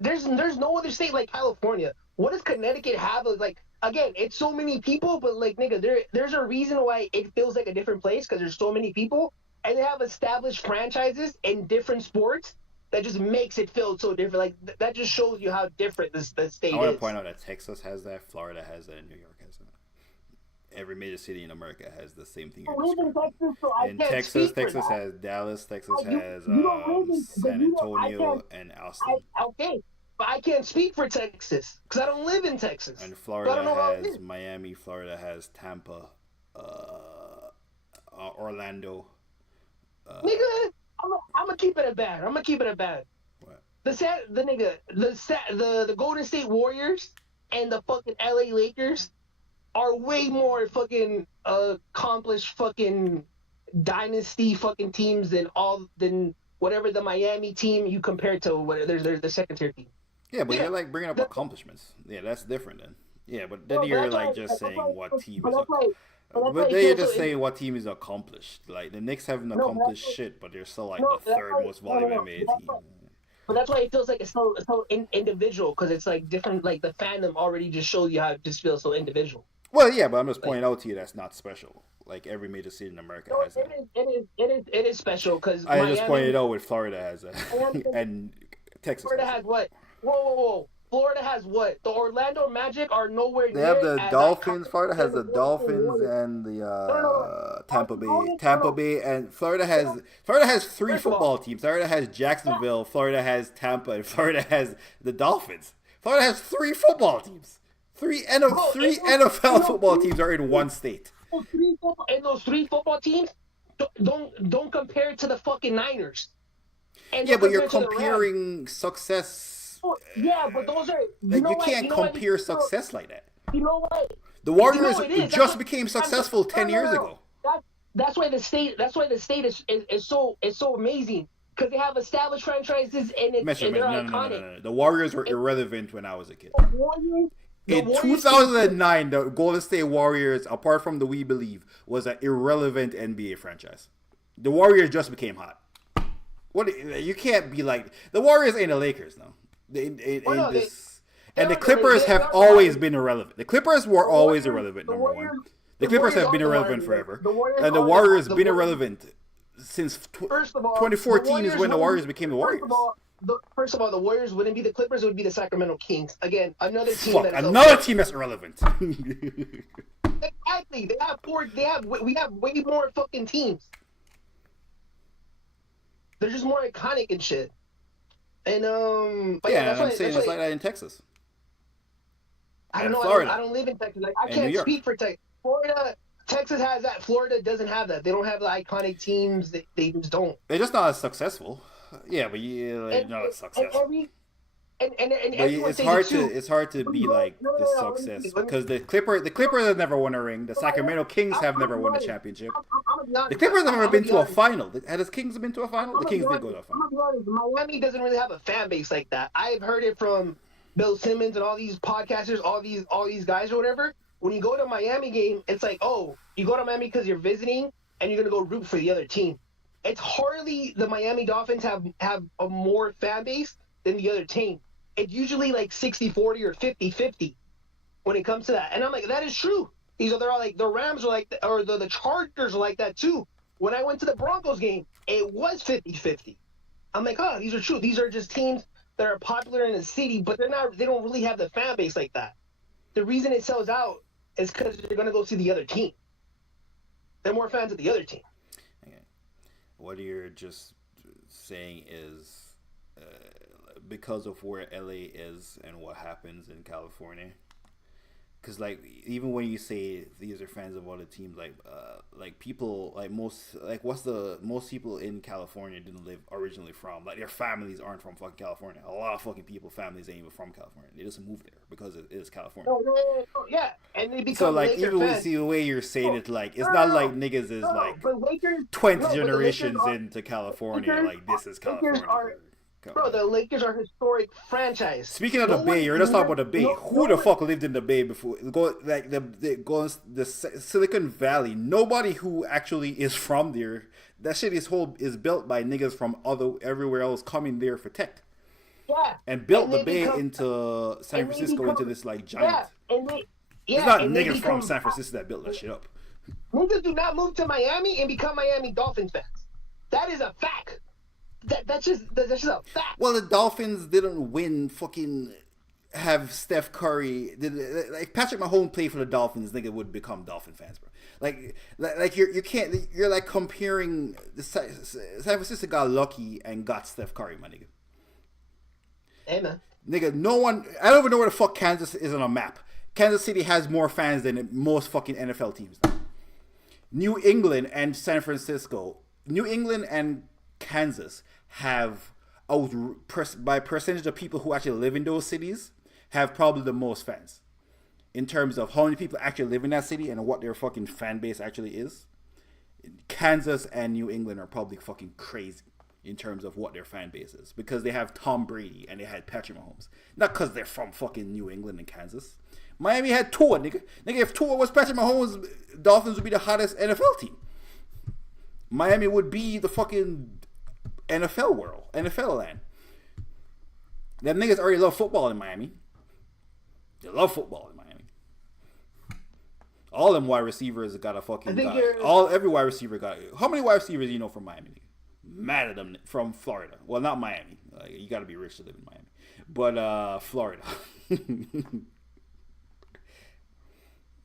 There's no other state like California. What does Connecticut have? Like, again, it's so many people, but like, nigga, there's a reason why it feels like a different place, because there's so many people, and they have established franchises in different sports that just makes it feel so different. Like, that just shows you how different the state is. I want to point out that Texas has that, Florida has that, and New York has that. Every major city in America has the same thing. In Texas has Dallas, Texas has San Antonio and Austin. Okay, but I can't speak for Texas because I don't live in Texas. And Florida has Miami, Florida has Tampa, Orlando. Nigga, I'm gonna keep it a bad. What? The Golden State Warriors and the fucking LA Lakers are way more fucking accomplished fucking dynasty fucking teams than whatever the Miami team you compare to they're the second tier team. Yeah, but you're like bringing up accomplishments. Yeah, that's different then. Yeah, but then you're like just saying what team is. But then you're just saying what team is accomplished. Like the Knicks haven't accomplished shit, but they're still like the third most valuable NBA team. But that's why it feels like it's so individual, because it's like different. Like the fandom already just shows you how it just feels so individual. Well, yeah, but I'm just pointing out to you that's not special. Like every major city in America has that. It is special because I just pointed out what Florida has and Texas. Florida has what? Whoa! Florida has what? The Orlando Magic are nowhere near. They have the Dolphins. Florida has the Dolphins and the Tampa Bay. Tampa Bay and Florida has three football teams. Florida has Jacksonville. Florida has Tampa. And Florida has the Dolphins. Florida has three football teams. Three NFL football teams are in one state. And those three football teams don't compare to the fucking Niners. Yeah, but you're comparing success. Yeah, but those are you can't compare success like that. You know what? The Warriors just became successful 10 years ago. That's why the state is so amazing, because they have established franchises and they're iconic. No. The Warriors were irrelevant when I was a kid. In 2009, the Golden State Warriors, apart from the We Believe, was an irrelevant NBA franchise. The Warriors just became hot. What you can't be like the Warriors ain't the Lakers now. And the Clippers have always been irrelevant. The Clippers were always irrelevant. Number one, the Clippers have been irrelevant forever, and the Warriors have been irrelevant since 2014 is when the Warriors became the Warriors. first of all, the Warriors wouldn't be the Clippers; it would be the Sacramento Kings. Again, another team. Fuck, another team that's irrelevant. Exactly. We have way more fucking teams. They're just more iconic and shit. And but yeah, I'm saying it's like that in Texas. I don't know. Florida. I don't live in Texas. Like, I can't speak for Texas. Texas has that. Florida doesn't have that. They don't have the iconic teams. They just don't. They're just not as successful. Yeah, but not as successful. But it's hard to be like the success because the Clippers have never won a ring. The Sacramento Kings have never won a championship. The Clippers have never been to a final. Have the Kings been to a final? The Kings did go to a final. Miami doesn't really have a fan base like that. I've heard it from Bill Simmons and all these podcasters, all these guys or whatever. When you go to a Miami game, it's like, oh, you go to Miami because you're visiting and you're gonna go root for the other team. It's hardly the Miami Dolphins have a more fan base than the other team. It's usually like 60-40 or 50-50 when it comes to that. And I'm like, that is true. They're all like, the Rams are like, or the Chargers are like that too. When I went to the Broncos game, it was 50-50. I'm like, oh, these are true. These are just teams that are popular in the city, but they don't really have the fan base like that. The reason it sells out is because they're going to go see the other team. They're more fans of the other team. Okay. What you're just saying is because of where LA is and what happens in California. Because like even when you say these are fans of other teams, like people like most people in California didn't live originally from, like their families aren't from fucking California. A lot of fucking people families ain't even from California. They just moved there because it is California. Yeah, and they become so like Laker even fans. See the way you're saying it, like it's not like niggas is like 20 generations into California. Like this is California. Bro, the Lakers are a historic franchise. Speaking of the Bay, let's talk about the Bay. Who the fuck lived in the Bay before? The Silicon Valley. Nobody who actually is from there. That shit is built by niggas from everywhere else coming there for tech. Yeah. And built the Bay into San Francisco into this like giant. It's not niggas from San Francisco that built that shit up. Niggas do not move to Miami and become Miami Dolphins fans. That is a fact. That's just a fact. Well, the Dolphins didn't have Steph Curry. Like Patrick Mahomes played for the Dolphins, nigga would become Dolphin fans, bro. Like you're like comparing San Francisco got lucky and got Steph Curry, my nigga. Hey man, nigga, I don't even know where the fuck Kansas is on a map. Kansas City has more fans than most fucking NFL teams. New England and San Francisco, New England and Kansas have by percentage of people who actually live in those cities have probably the most fans in terms of how many people actually live in that city and what their fucking fan base actually is. Kansas and New England are probably fucking crazy in terms of what their fan base is because they have Tom Brady and they had Patrick Mahomes, not because they're from fucking New England and Kansas. Miami had Tua, nigga. If Tua was Patrick Mahomes, Dolphins would be the hottest NFL team. Miami would be the fucking NFL world, NFL land. Them niggas already love football in Miami. They love football in Miami. All them wide receivers got a fucking every wide receiver got. How many wide receivers do you know from Miami? Mad at them from Florida. Well, not Miami. Like, you got to be rich to live in Miami, but Florida.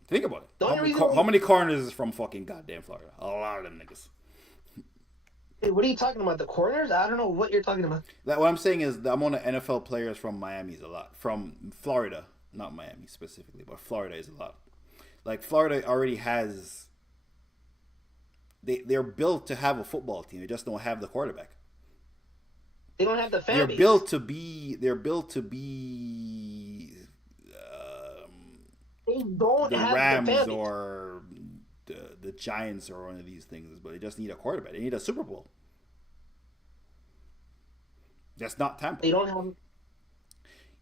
Think about it. How many corners is from fucking goddamn Florida? A lot of them niggas. Hey, what are you talking about? The corners? I don't know what you're talking about. What I'm saying is the amount of NFL players from Miami is a lot. From Florida, not Miami specifically, but Florida is a lot. Like Florida already has. They're built to have a football team. They just don't have the quarterback. They don't have the fan base. They're built to be. They don't the have Rams the fan base. Or the Giants or one of these things, but they just need a quarterback. They need a Super Bowl. That's not Tampa. They don't have.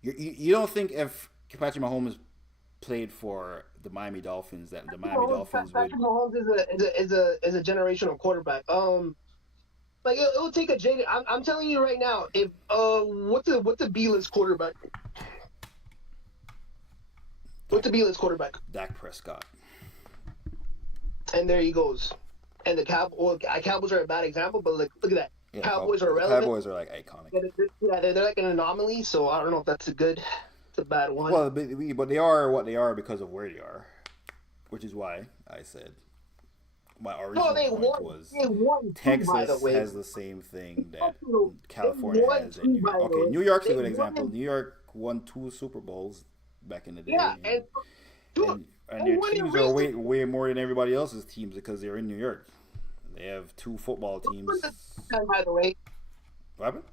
You don't think if Patrick Mahomes played for the Miami Dolphins that the Miami Dolphins would? Patrick Mahomes is a generational quarterback. Like it will take a jaded. I'm telling you right now. If what's a B-list quarterback? What's a B-list quarterback? Dak Prescott. And there he goes. And the Cowboys are a bad example, but look at that. Yeah, Cowboys are the relevant. Cowboys are like iconic. Yeah, they're like an anomaly. So I don't know if that's a good, it's a bad one. Well, but they are what they are because of where they are, which is why I said my Well, original they point won. was They won two, by the Texas way. has the same thing that They California won has in two, New York. by the Okay, way. New York's a They good example. won. New York won 2 Super Bowls back in the Yeah, day, and dude, and they their won it teams are recently. way more than everybody else's teams because they're in New York. They have 2 football No one's a teams. Jets fan, by the way. What happened?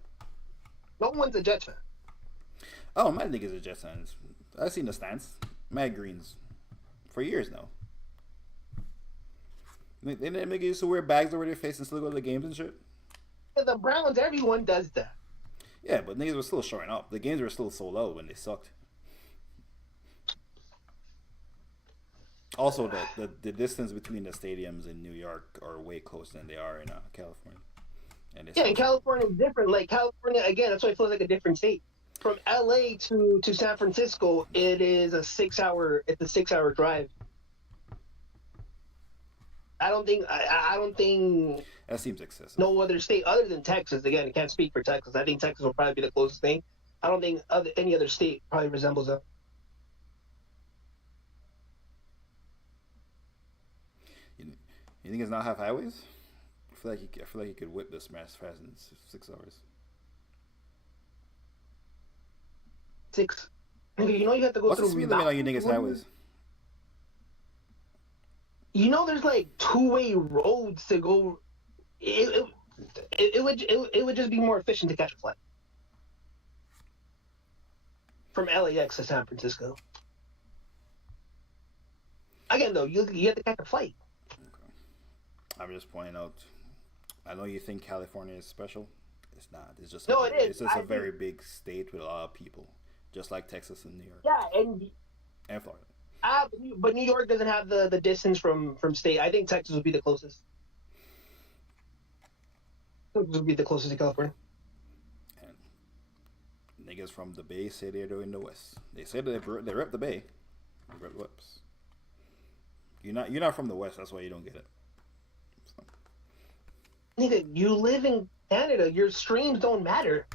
No one's a Jets fan. Oh, my niggas are Jets fans. I've seen the stands. Mad Greens for years now. They niggas used to wear bags over their face and still go to the games and shit. Yeah, the Browns, everyone does that. Yeah, but niggas were still showing up. The games were still sold out when they sucked. Also, the distance between the stadiums in New York are way closer than they are in California. And Yeah, and California is different. Like California, again, that's why it feels like a different state. From LA to San Francisco, it is a 6 hour. It's a 6 hour drive. I don't think that seems excessive. no other state other than Texas. Again, I can't speak for Texas. I think Texas will probably be the closest thing. I don't think any other state probably resembles them. You think it's not have highways? I feel like you could whip this mess fast in 6 hours. Six. You know you have to go What's the through. speed limit on you niggas highways? You know, there's like two-way roads to go. It would just be more efficient to catch a flight from LAX to San Francisco. Again, though, you have to catch a flight. Okay. I'm just pointing out. I know you think California is special. It's not. It's just no, it is. It's just a very big state with a lot of people, just like Texas and New York. Yeah, and Florida. But New York doesn't have the distance from state. I think Texas would be the closest. Texas would be the closest to California. And niggas from the Bay say they're in the West. They say they rep the Bay. They rep West. You're not from the West. That's why you don't get it. So. Nigga, you live in Canada. Your streams don't matter.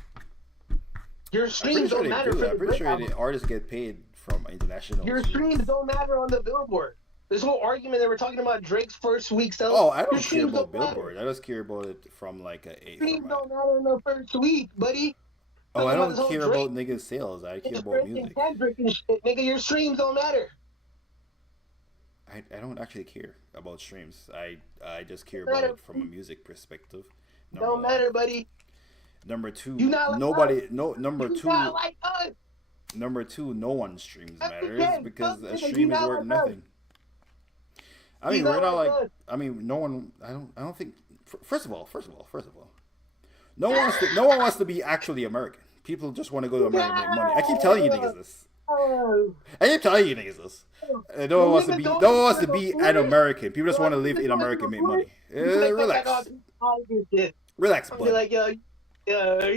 Your streams don't matter. I'm pretty sure the artists get paid from international. Your streams don't matter on the Billboard. This whole argument that we're talking about Drake's first week sales. Oh, I don't care about Billboard. I just care about it from like a. Streams don't matter in the first week, buddy. Oh, I don't care about niggas' sales. I care about music. Kendrick and shit, nigga, your streams don't matter. I don't actually care about streams. I just care about it from a music perspective. Don't matter, buddy. Number two, like nobody. Us. No, number you two. Not like us. Number two, no one streams matters because a nigga, stream is worth like nothing. Us. I mean, we're not like. Us. I mean, no one. I don't think. First of all, no one wants to be actually American. People just want to go to America and make money. I keep telling you niggas this. I keep telling you niggas this. No one wants to be an American. People just want to live in America and make money. Relax. Relax, bud. Like, and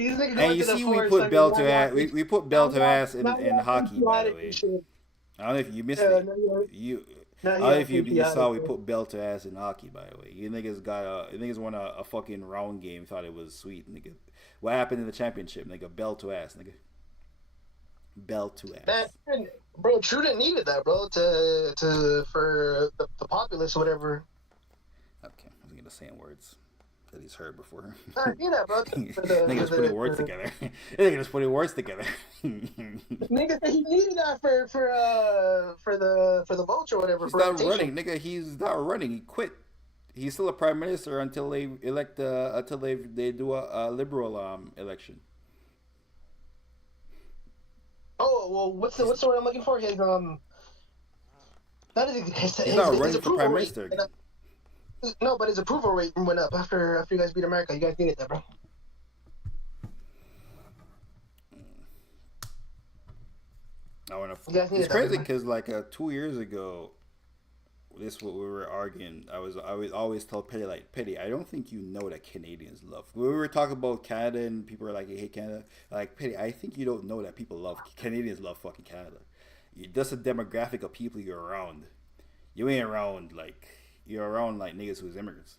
you see, we put belt to ass. We put belt to ass in hockey, by the way. I don't know if you missed it. I don't know if you saw we put belt to ass in hockey, by the way. You niggas won a fucking round game. Thought it was sweet, nigga. What happened in the championship, nigga? Belt to ass, nigga. Belt to ass. Man, bro, Trudeau needed that, bro, for the populace or whatever. Okay, I was gonna say words that he's heard before. I need that, bro. Niggas putting words together. Niggas putting words together. Nigga said he needed that for the votes or whatever. He's not running, nigga. He's not running. He quit. He's still a prime minister until they elect until they do a liberal election. Oh well, what's the word I'm looking for? His that is he's not running for prime minister. No, but his approval rate went up after you guys beat America. You guys needed that, bro. It's crazy because like 2 years ago, this is what we were arguing. I was always tell Petty like, Petty, I don't think you know that Canadians love. We were talking about Canada and people were like, you hate Canada. Like, Petty, I think you don't know that Canadians love fucking Canada. That's a demographic of people you're around. You ain't around like you're around like niggas who's immigrants.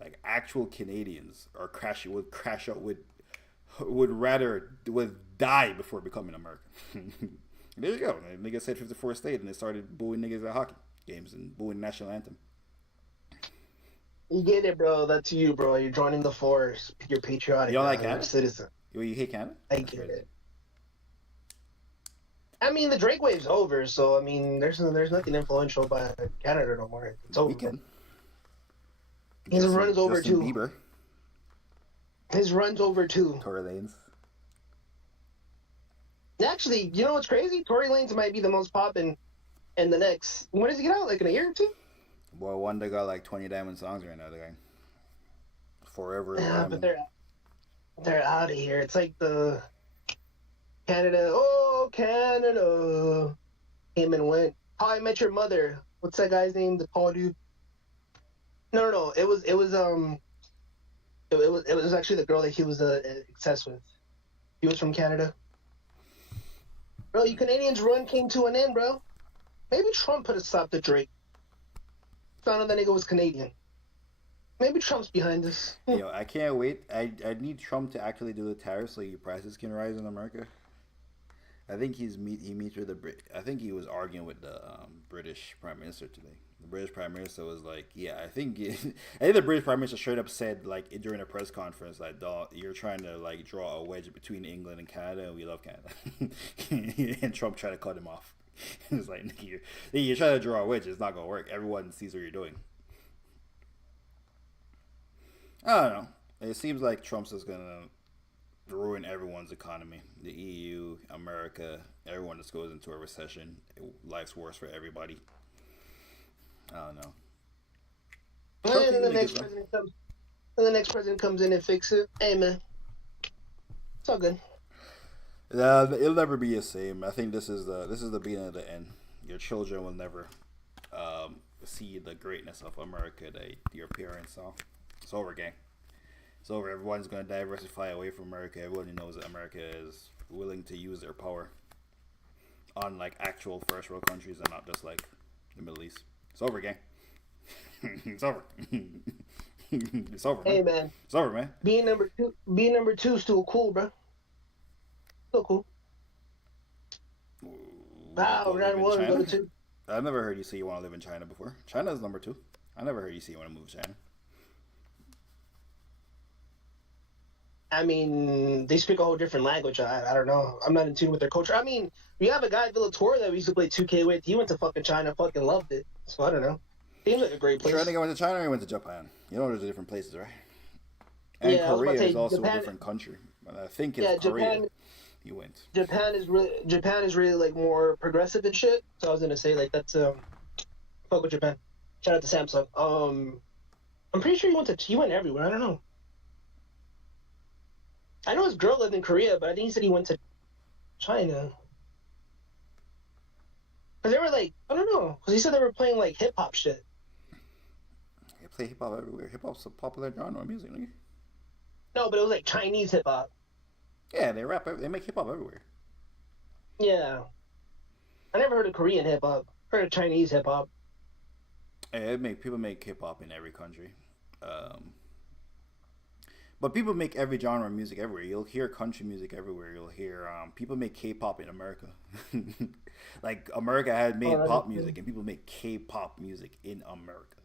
Like actual Canadians would crash out would die before becoming American. There you go. Niggas said 54 state and they started booing niggas at hockey games and booing national anthem. You get it, bro. That's you, bro. You're joining the force. You're patriotic. You don't like You're Canada? a citizen. You hate Canada? I get it. I mean, the Drake wave's over, so I mean, there's nothing influential about Canada no more. It's over. His run's over too. Bieber. His run's over too. Tory Lanez. Actually, you know what's crazy? Tory Lanez might be the most poppin' in the next. When does he get out? Like in a year or two? Boy, one they got like 20 diamond songs right now. They're going forever. Yeah, but they're out of here. It's like the Canada. Oh, Canada. Came and went. How I Met Your Mother. What's that guy's name? The tall dude. No. It was actually the girl that he was obsessed with. He was from Canada. Bro, you Canadians' run came to an end, bro. Maybe Trump put a stop to Drake. Found out that nigga was Canadian. Maybe Trump's behind this. Yo, I can't wait. I need Trump to actually do the tariffs so your prices can rise in America. I think he meets with I think he was arguing with the British Prime Minister today. The British Prime Minister was like, "Yeah, I think the British Prime Minister straight up said like during a press conference like, you're trying to like draw a wedge between England and Canada, and we love Canada." And Trump tried to cut him off. It's like, you're trying to draw a wedge. It's not gonna work. Everyone sees what you're doing. I don't know. It seems like Trump's just gonna ruin everyone's economy. The EU, America, everyone just goes into a recession. Life's worse for everybody. I don't know. And then the next president comes in and fixes it. Hey, man. It's all good. It'll never be the same. I think this is the beginning of the end. Your children will never see the greatness of America that your parents saw. It's over, gang. It's over. Everyone's going to diversify away from America. Everyone knows that America is willing to use their power on like actual first world countries and not just like the Middle East. It's over, gang. It's over. It's over. Hey, man. It's over, man. Being number two is still cool, bro. Still cool. Wow, we're not one, number two. I've never heard you say you want to live in China before. China's number two. I never heard you say you want to move to China. I mean, they speak a whole different language. I don't know. I'm not in tune with their culture. I mean, we have a guy, Villator, that we used to play 2K with. He went to fucking China, fucking loved it. So I don't know. Seems like a great place. Sure, I think I went to China or I went to Japan. You know, there's different places, right? And yeah, Korea is also Japan, a different country. But I think it's Korea. Japan, you went. Japan is really like more progressive and shit. So I was gonna say like that's fuck with Japan. Shout out to Samsung. I'm pretty sure he went everywhere. I don't know. I know his girl lived in Korea, but I think he said he went to China. Cause they were like, I don't know. Cause he said they were playing like hip hop shit. They play hip hop everywhere. Hip hop's a popular genre of music, right? No, but it was like Chinese hip hop. Yeah, they rap. They make hip hop everywhere. Yeah, I never heard of Korean hip hop. Heard of Chinese hip hop. Yeah, people make hip hop in every country. But people make every genre of music everywhere. You'll hear country music everywhere. You'll hear people make K-pop in America. Like America had made pop music, and people make K-pop music in America.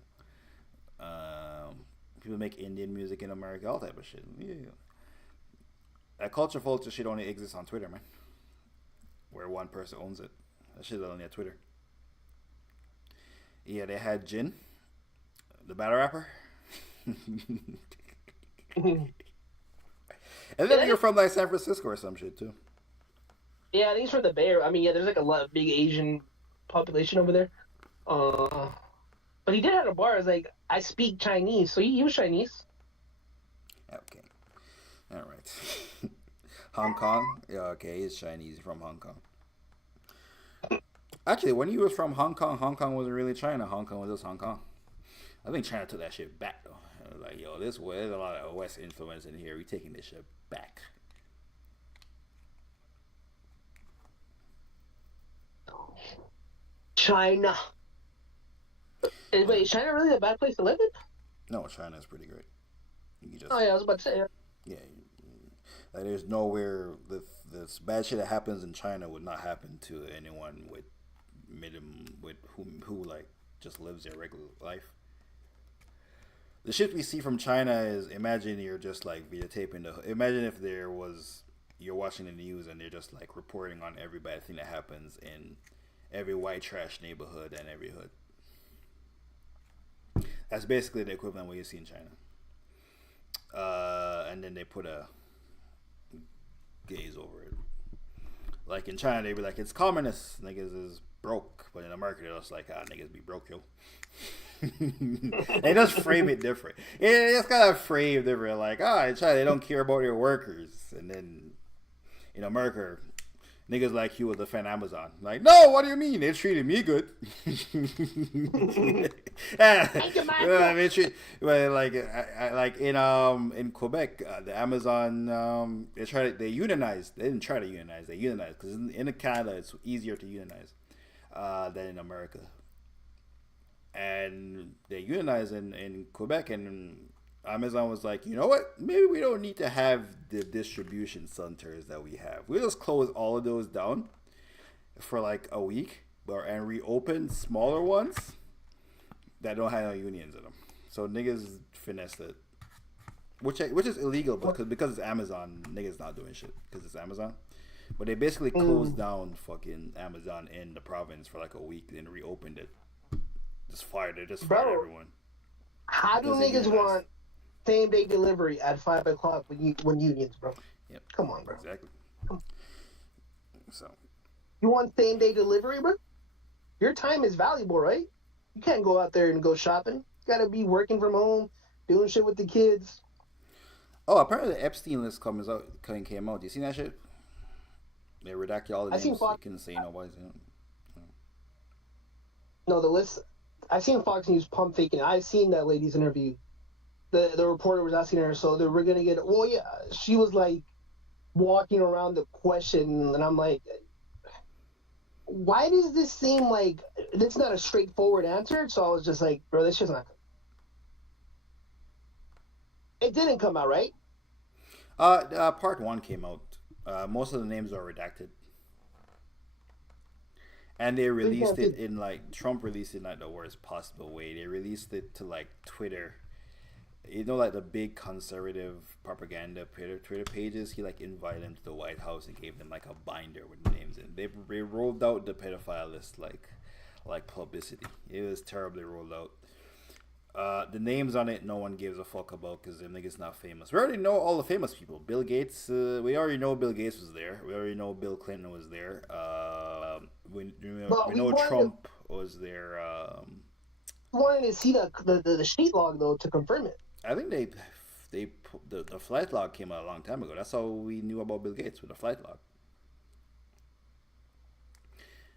People make Indian music in America, all type of shit. Yeah. That culture shit only exists on Twitter, man. Where one person owns it. That shit is only at Twitter. Yeah, they had Jin, the battle rapper. And then you're from like San Francisco or some shit too. Yeah, I think he's from the Bay Area. I mean, yeah, there's like a lot of big Asian population over there. But he did have a bar. It's like, I speak Chinese, so he was Chinese. Okay, all right. Hong Kong. Yeah, okay, he's Chinese from Hong Kong. Actually, when he was from Hong Kong wasn't really China. Hong Kong was just Hong Kong. I think China took that shit back though. Like, yo, there's a lot of West influence in here. We taking this shit back. China. Wait, is China really a bad place to live in? No, China is pretty great. You Oh just yeah, I was about to say. Yeah. yeah. Like there's nowhere this bad shit that happens in China would not happen to anyone with who like just lives their regular life. The shit we see from China is imagine you're just like videotaping the. Imagine if there was you're watching the news and they're just like reporting on every bad thing that happens in every white trash neighborhood and every hood. That's basically the equivalent of what you see in China. And then they put a gaze over it. Like in China, they be like, it's communist. Niggas is broke. But in America, they're just like, niggas be broke, yo. They just frame it different. Yeah, it's kind of framed different. Like, in China, they don't care about their workers. And then in America, niggas like you will defend Amazon. Like, no, what do you mean? They treated me good. I mean, like in Quebec, the Amazon they unionized. They didn't try to unionize. They unionized because in Canada it's easier to unionize than in America. And they unionized in Quebec, and Amazon was like, you know what? Maybe we don't need to have the distribution centers that we have. We'll just close all of those down for like a week, and reopen smaller ones that don't have no unions in them. So niggas finessed it, which is illegal, but because it's Amazon, niggas not doing shit because it's Amazon. But they basically closed down fucking Amazon in the province for like a week, then reopened it. Fired everyone. How do niggas want same day delivery at 5 o'clock when unions, bro? Yep. Come on, bro. Exactly. So you want same day delivery, bro? Your time is valuable, right? You can't go out there and go shopping. You gotta be working from home, doing shit with the kids. Oh, apparently the Epstein list came out. Do you see that shit? They redacted all the names. You couldn't say nobody's in it. No, the list. I seen Fox News pump faking. I seen that lady's interview. The reporter was asking her, so we're gonna get. Well, yeah, she was like walking around the question, and I'm like, why does this seem like it's not a straightforward answer? So I was just like, bro, this shit's not. It didn't come out, right? Part 1 came out. Most of the names are redacted. And they released it in like Trump released it in like the worst possible way. They released it to like Twitter, like the big conservative propaganda Twitter pages. He like invited them to the White House and gave them like a binder with names in. They rolled out the pedophile list like publicity. It was terribly rolled out. The names on it, no one gives a fuck about because them niggas not famous. We already know all the famous people. Bill Gates, we already know Bill Gates was there. We already know Bill Clinton was there. We know Trump was there. We wanted to see the sheet log though to confirm it. I think the flight log came out a long time ago. That's how we knew about Bill Gates, with the flight log.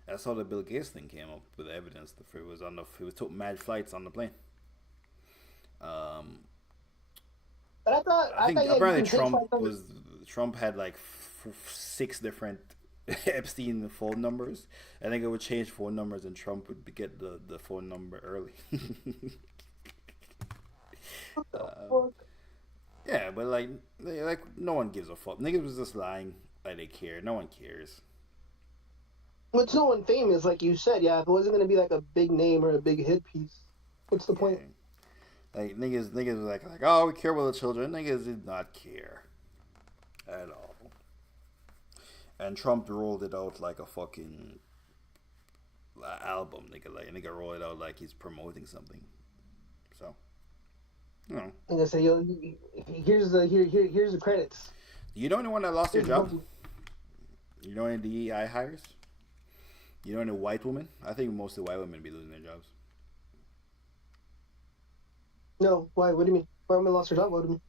That's how the Bill Gates thing came up with evidence. It was took mad flights on the plane. But I think apparently Trump had like 6 different Epstein phone numbers. I think it would change phone numbers and Trump would get the phone number early. Yeah, but like no one gives a fuck. Niggas was just lying like they care. No one cares. What's no one famous, like you said, yeah. If it wasn't gonna be like a big name or a big hit piece, what's the point? Like niggas was like, oh, we care about the children. Niggas did not care at all. And Trump rolled it out like a fucking album, nigga. Like a nigga rolled it out like he's promoting something. So, you know. I'm gonna say, yo, here's the credits. You know anyone that lost their job? You know any DEI hires? You know any white women? I think mostly white women be losing their jobs. No, why? What do you mean? Why women lost their job? What do you mean?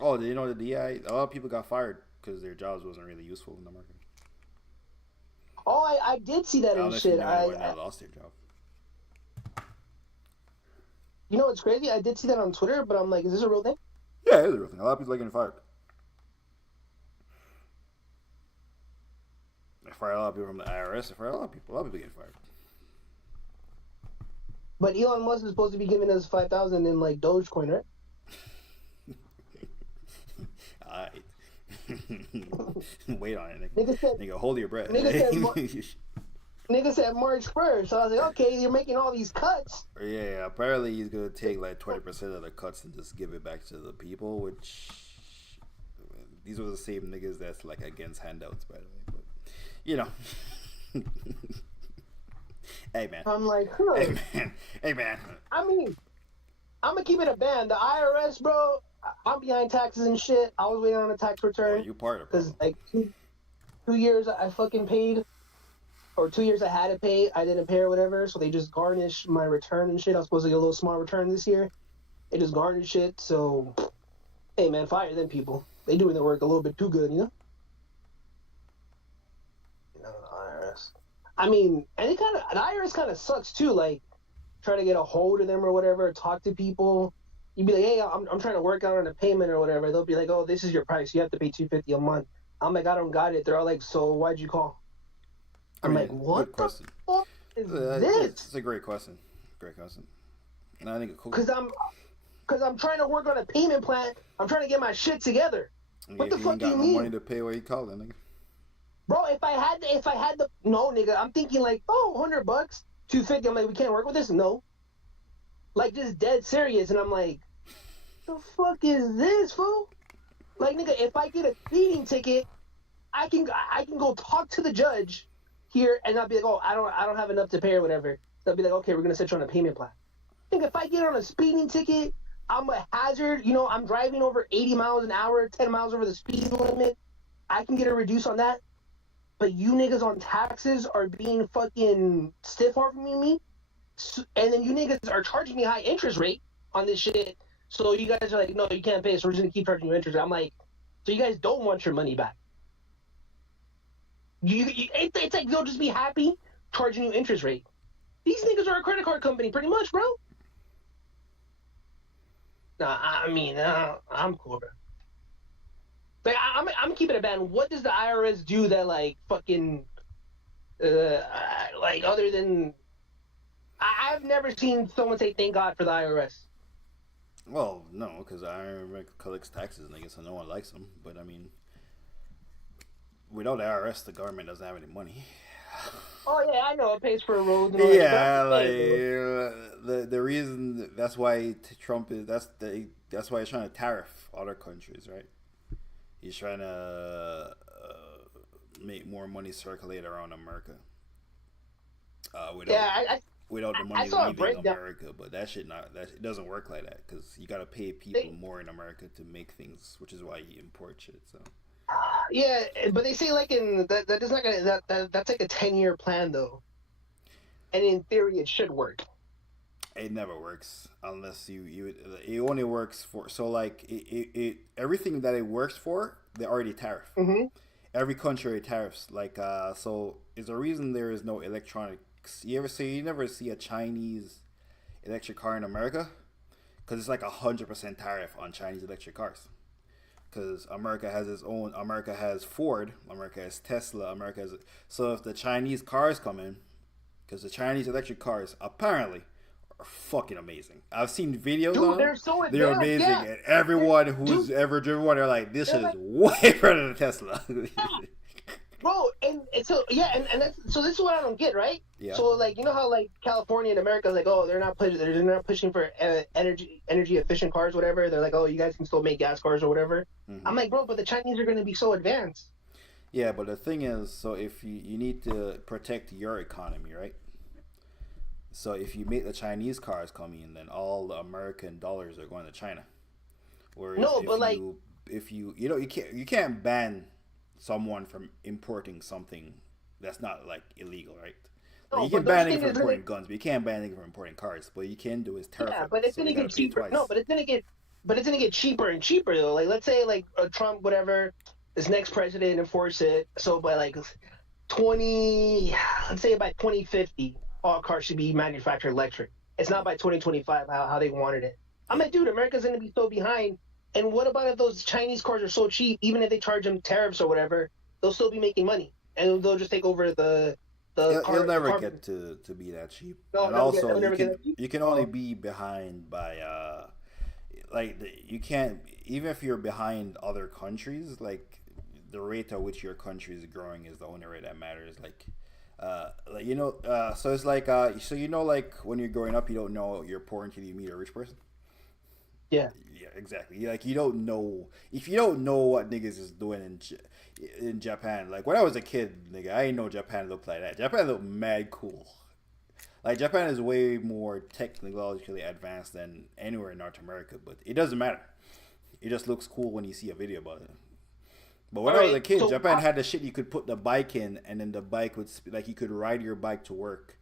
Oh, do you know the DEI? A lot of people got fired because their jobs wasn't really useful in the market. Oh, I did see that in shit. I lost their job. You know what's crazy? I did see that on Twitter, but I'm like, is this a real thing? Yeah, it is a real thing. A lot of people are getting fired. They fired a lot of people from the IRS. They fired a lot of people. A lot of people getting fired. But Elon Musk is supposed to be giving us 5,000 in like Dogecoin, right? Alright. Wait on it, nigga. Hold your breath. Nigga said March 1st. So I was like, okay, you're making all these cuts. Yeah, apparently he's gonna take like 20% of the cuts and just give it back to the people, which these were the same niggas that's like against handouts, by the way. But you know. Hey man. I'm like, Hey man. I mean, I'm gonna keep it a band. The IRS, bro, I'm behind taxes and shit. I was waiting on a tax return. Oh, you part of it. Because like 2 years I fucking paid. Or 2 years I had to pay, I didn't pay or whatever, so they just garnished my return and shit. I was supposed to get a little small return this year. They just garnished it, so hey man, fire them people. They doing their work a little bit too good, you know? You know, the IRS. I mean, and the IRS kind of sucks too, like trying to get a hold of them or whatever, talk to people. You'd be like, hey, I'm trying to work out on a payment or whatever. They'll be like, oh, this is your price. You have to pay $250 a month. I'm like, I don't got it. They're all like, so why'd you call? I'm like, what the fuck is this? It's a great question. Great question. And I think it's cool. Because I'm trying to work on a payment plan. I'm trying to get my shit together. What the fuck do you mean? Money to pay, what you call it, nigga? Bro, if I had the no, nigga, I'm thinking like, oh, $100, $250. I'm like, we can't work with this. No, like just dead serious. And I'm like, the fuck is this, fool? Like, nigga, if I get a speeding ticket, I can go talk to the judge here and not be like, oh, I don't have enough to pay or whatever. They'll be like, okay, we're gonna set you on a payment plan. I think if I get on a speeding ticket, I'm a hazard. You know, I'm driving over 80 miles an hour, 10 miles over the speed limit. I can get a reduce on that. But you niggas on taxes are being fucking stiff-arming me, and then you niggas are charging me high interest rate on this shit. So you guys are like, no, you can't pay, so we're just gonna keep charging you interest rate. I'm like, so you guys don't want your money back. It's like they'll just be happy charging you interest rate. These niggas are a credit card company, pretty much, bro. Nah, I mean, I'm cool, bro. Like, I'm keeping it a band. What does the IRS do that, like, fucking, like, other than... I've never seen someone say thank God for the IRS. Well, no, because the IRS collects taxes, nigga, so no one likes them. But, I mean, without the IRS, the government doesn't have any money. Oh, yeah, I know. It pays for roads and all that. The reason... That's why Trump is... That's why he's trying to tariff other countries, right? He's trying to make more money circulate around America. Without the money leaving America, but it doesn't work like that because you got to pay people more in America to make things, which is why you import shit. So. Yeah, but they say like that's like a 10-year plan though, and in theory it should work. It never works unless it only works for, so like it everything that it works for, they already tariff. Mm-hmm. Every country tariffs, like so is the reason there is no electronics. You never see a Chinese electric car in America because it's like 100% tariff on Chinese electric cars. Because America has its own. America has Ford. America has Tesla. So if the Chinese cars come in, because the Chinese electric cars apparently are fucking amazing. I've seen videos of them. They're amazing, yeah. And everyone who's ever driven one, they're like, this is way better than Tesla. Bro, and so yeah, and that's, so this is what I don't get, right? Yeah. So like, you know how like California and America is like, oh, they're not pushing for energy efficient cars, whatever. They're like, oh, you guys can still make gas cars or whatever. Mm-hmm. I'm like, bro, but the Chinese are going to be so advanced. Yeah, but the thing is, so if you need to protect your economy, right? So if you make the Chinese cars come in, then all the American dollars are going to China. Whereas you can't ban someone from importing something that's not like illegal, right? No, you can ban it from importing guns, but you can't ban it from importing cars. What you can do is tariff. Yeah, but it's gonna get cheaper. No, but it's gonna get cheaper and cheaper though. Like let's say like Trump, whatever, this next president enforce it. So by like let's say by 2050, all cars should be manufactured electric. It's not by 2025 how they wanted it. I'm like, dude, America's gonna be so behind. And what about if those Chinese cars are so cheap, even if they charge them tariffs or whatever, they'll still be making money. And they'll just take over the the You'll the never car. get to be that cheap, No, and never get, also never get that cheap. you can only be behind by you can't, even if you're behind other countries, like the rate at which your country is growing is the only rate that matters. So it's like when you're growing up, you don't know you're poor until you meet a rich person. Yeah. Yeah, exactly. Like you don't know if you don't know what niggas is doing in Japan. Like when I was a kid, nigga, I didn't know Japan looked like that. Japan looked mad cool. Like Japan is way more technologically advanced than anywhere in North America, but it doesn't matter. It just looks cool when you see a video about it. But when All I was a right. kid, So Japan had the shit you could put the bike in, and then the bike would like you could ride your bike to work,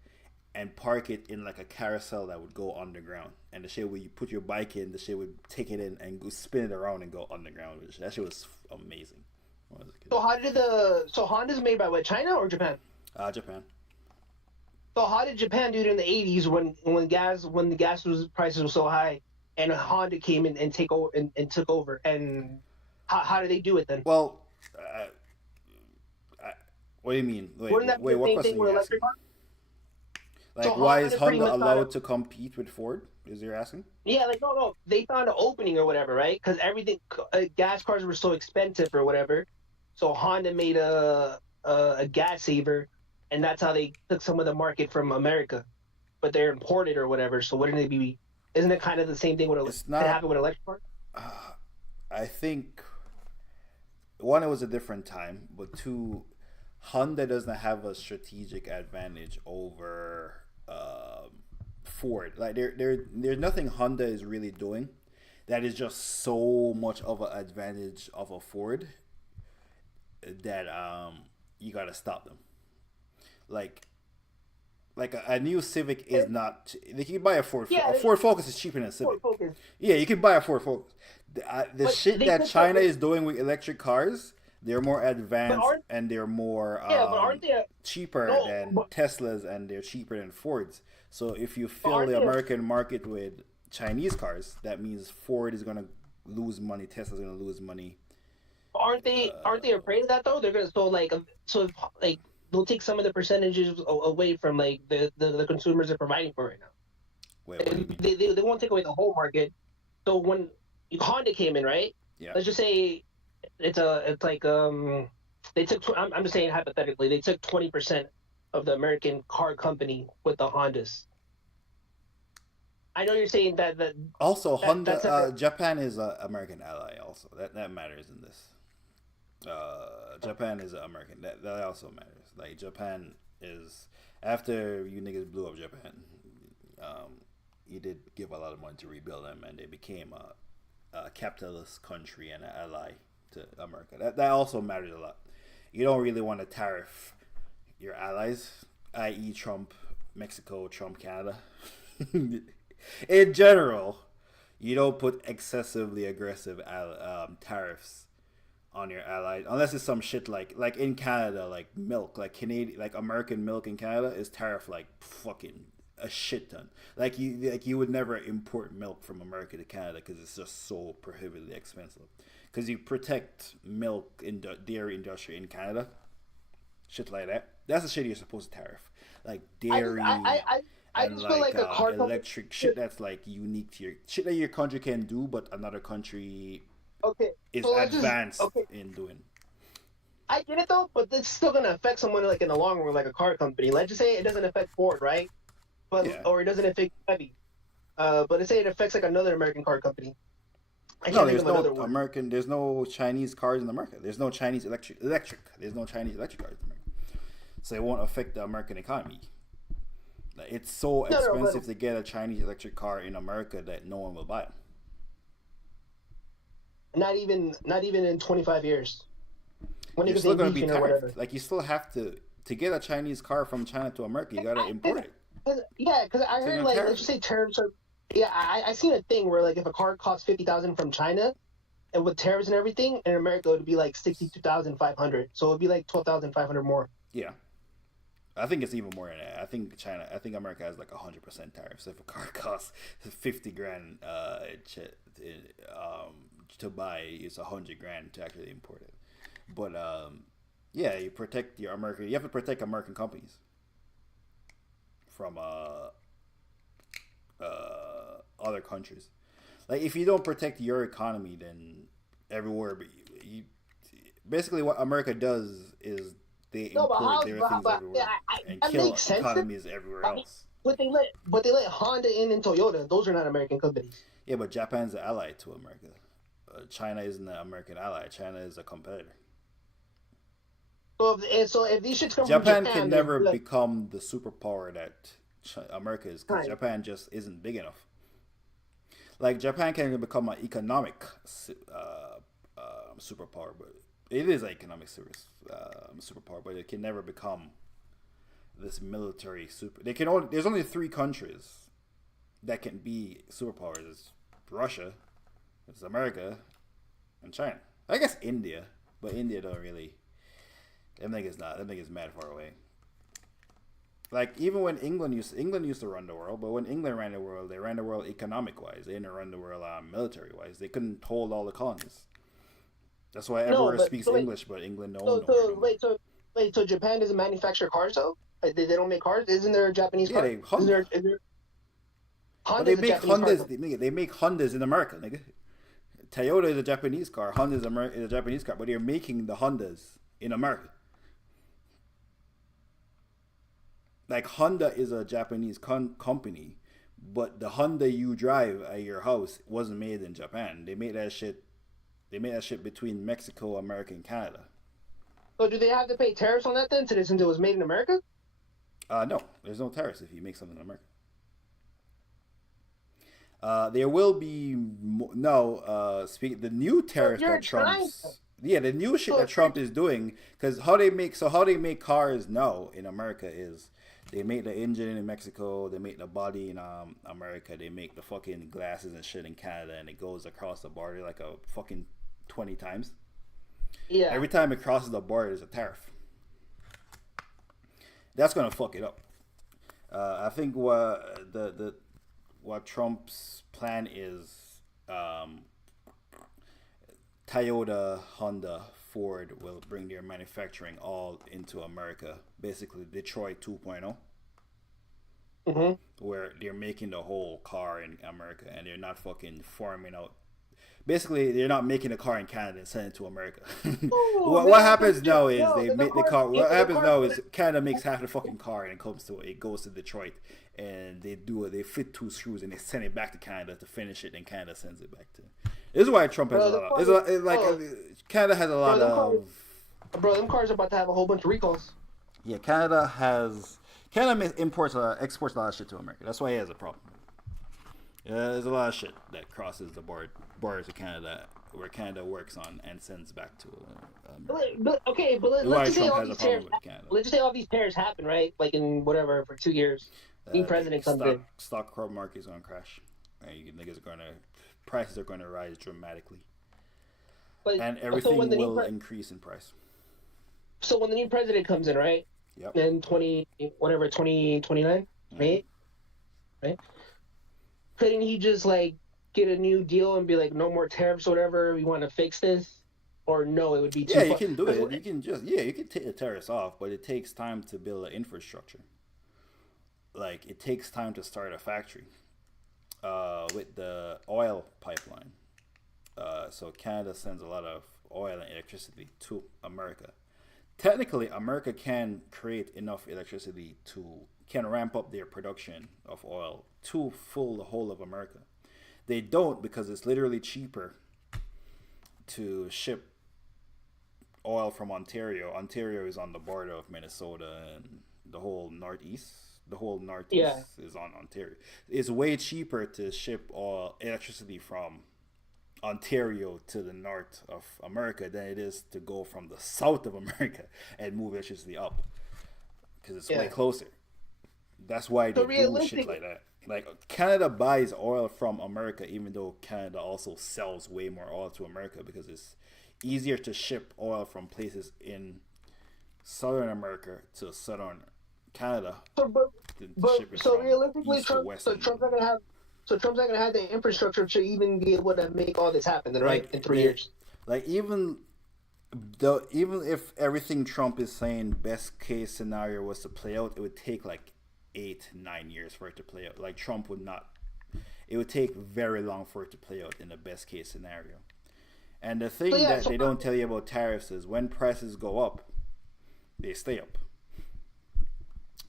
and park it in like a carousel that would go underground. And the shit where you put your bike in, the shit would take it in and go spin it around and go underground. That shit was amazing. When I was a kid. so Honda's made by what, China or Japan? Japan. So how did Japan do it in the 80s when the gas was prices were so high and Honda came in and took over, and how did they do it then? Well, what do you mean? Wouldn't that be Wait, the what same question thing are with you asking? electric cars? So Like, why is Honda pretty Honda much thought allowed to compete with Ford? Is you're asking? yeah, like no, they found an opening or whatever, right? Because gas cars were so expensive or whatever. So Honda made a gas saver, and that's how they took some of the market from America. But they're imported or whatever. So wouldn't it be? Isn't it kind of the same thing with It's could not. happen with electric cars? I think one, it was a different time, but two, Honda doesn't have a strategic advantage over Ford. Like there's nothing Honda is really doing that is just so much of an advantage of a Ford that you gotta stop them. Like a new Civic is not. Like you buy a Ford. Yeah, A Ford Focus is cheaper than a Civic. Ford Focus. Yeah, you can buy a Ford Focus. The But shit they that took China the, is doing with electric cars, they're more but advanced aren't and they're more yeah, but aren't they? cheaper No, than Teslas and they're cheaper than Fords. So if you but fill aren't the they? American market with Chinese cars, that means Ford is gonna lose money, Tesla's gonna lose money. Aren't they afraid of that though? They're gonna like they'll take some of the percentages away from like the consumers are providing for right now. Wait, what do you mean? They won't take away the whole market. So when Honda came in, right? Yeah. Let's just say it's like they took I'm just saying hypothetically they took 20% of the American car company with the Hondas. I know you're saying Also, that's Honda, like a Japan is an American ally. Also, that matters in this. Japan is an American. That also matters. Like Japan is after you niggas blew up Japan, you did give a lot of money to rebuild them, and they became a capitalist country and an ally to America. That also matters a lot. You don't really want to tariff your allies, i.e., Trump, Mexico, Trump, Canada. In general, you don't put excessively aggressive tariffs on your allies unless it's some shit like in Canada, like milk, like Canadian, like American milk in Canada is tariff like fucking a shit ton. You would never import milk from America to Canada because it's just so prohibitively expensive. Because you protect milk in the dairy industry in Canada, shit like that. That's the shit you're supposed to tariff, like dairy. I And just feel like a car company. electric shit that's like unique to your shit that your country can do, but another country Okay, is so advanced okay. in doing. I get it though, but it's still gonna affect someone like in the long run, like a car company. Let's just say it doesn't affect Ford, right? But Yeah. or it doesn't affect Chevy. But let's say it affects like another American car company. I No, can't think there's of no another one. American. There's no Chinese cars in America. There's no Chinese electric. There's no Chinese electric cars in America, so it won't affect the American economy. Like, it's so No, expensive but to get a Chinese electric car in America that no one will buy them. not even in 25 years. When You're it still goes going to be aviation or whatever. tariffed. Like you still have to get a Chinese car from China to America. You got to import it. Yeah, because I So heard you're like tariffed. let's just say tariffs are. Yeah, I seen a thing where like if a car costs 50,000 from China, and with tariffs and everything, in America it would be like 62,500. So it'd be like 12,500 more. Yeah. I think it's even more than that. I think America has like 100% tariffs. If a car costs 50 grand to buy, it's 100 grand to actually import it. But yeah, you protect your American. You have to protect American companies. from other countries. Like if you don't protect your economy, then everywhere, basically what America does is they import their things everywhere and kill economies everywhere else. But they let Honda in and Toyota. Those are not American companies. Yeah, but Japan's an ally to America. China isn't an American ally. China is a competitor. So if these shits come Japan from Japan, can never become the superpower that America is, because Japan just isn't big enough. Like Japan can become an economic superpower, but it is an economic superpower, but it can never become this military super. There's only 3 countries that can be superpowers. It's Russia, it's America, and China. I guess India, but India don't really. Them niggas mad far away. Like even when England used to run the world, but when England ran the world, they ran the world economic wise. They didn't run the world military wise. They couldn't hold all the colonies. That's why everywhere speaks English, but England don't. So Japan doesn't manufacture cars though? They don't make cars. Isn't there a Japanese car? Yeah, Honda. But they make Hondas. They make Hondas in America, nigga. Toyota is a Japanese car. Honda is a Japanese car, but they're making the Hondas in America. Like Honda is a Japanese company, but the Honda you drive at your house wasn't made in Japan. They made that shit. They made that shit between Mexico, America, and Canada. So do they have to pay tariffs on that then, since it was made in America? No, there's no tariffs if you make something in America. There will be the new tariffs that Trump's. Yeah, the new shit that Trump is doing, because how they make cars now in America is they make the engine in Mexico, they make the body in America, they make the fucking glasses and shit in Canada, and it goes across the border like a fucking 20 times. Yeah. Every time it crosses the border, there's a tariff. That's gonna fuck it up. I think what Trump's plan is, Toyota, Honda, Ford will bring their manufacturing all into America. Basically, Detroit 2.0. Where they're making the whole car in America and they're not fucking farming out. Basically, they're not making a car in Canada and sending it to America. What happens now is they make the car. What happens now is Canada makes half the fucking car and it goes to Detroit and they fit 2 screws and they send it back to Canada to finish it and Canada sends it back to. This is why Trump has Canada has a lot of. Bro, them cars are about to have a whole bunch of recalls. Yeah, Canada exports a lot of shit to America. That's why he has a problem. Yeah, there's a lot of shit that crosses the borders of Canada, where Canada works on and sends back to America. Let's just say all these tariffs. Let's just say all these tariffs happen, right? Like in whatever for 2 years, new president comes in. Stock market is gonna crash. Prices are gonna rise dramatically, and everything will increase in price. So when the new president comes in, right? Yep. In 2029, right? Right. Couldn't he just like get a new deal and be like, no more tariffs or whatever, we want to fix this? Or no, it would be too you can do it. You can take the tariffs off, but it takes time to build an infrastructure. Like, it takes time to start a factory with the oil pipeline. So Canada sends a lot of oil and electricity to America. Technically, America can create enough electricity can ramp up their production of oil to fill the whole of America. They don't, because it's literally cheaper to ship oil from Ontario. Ontario is on the border of Minnesota and the whole northeast. The whole northeast is on Ontario. It's way cheaper to ship electricity from Ontario to the north of America than it is to go from the south of America and move electricity up, because it's way closer. That's why they do shit like that. Like, Canada buys oil from America, even though Canada also sells way more oil to America, because it's easier to ship oil from places in Southern America to Southern Canada. So realistically, Trump's not gonna have the infrastructure to even be able to make all this happen, right? In 3 years. Like, even if everything Trump is saying, best case scenario was to play out, it would take like 8-9 years for it to play out. Like Trump would not. It would take very long for it to play out in the best case scenario. And the thing that they don't tell you about tariffs is when prices go up, they stay up.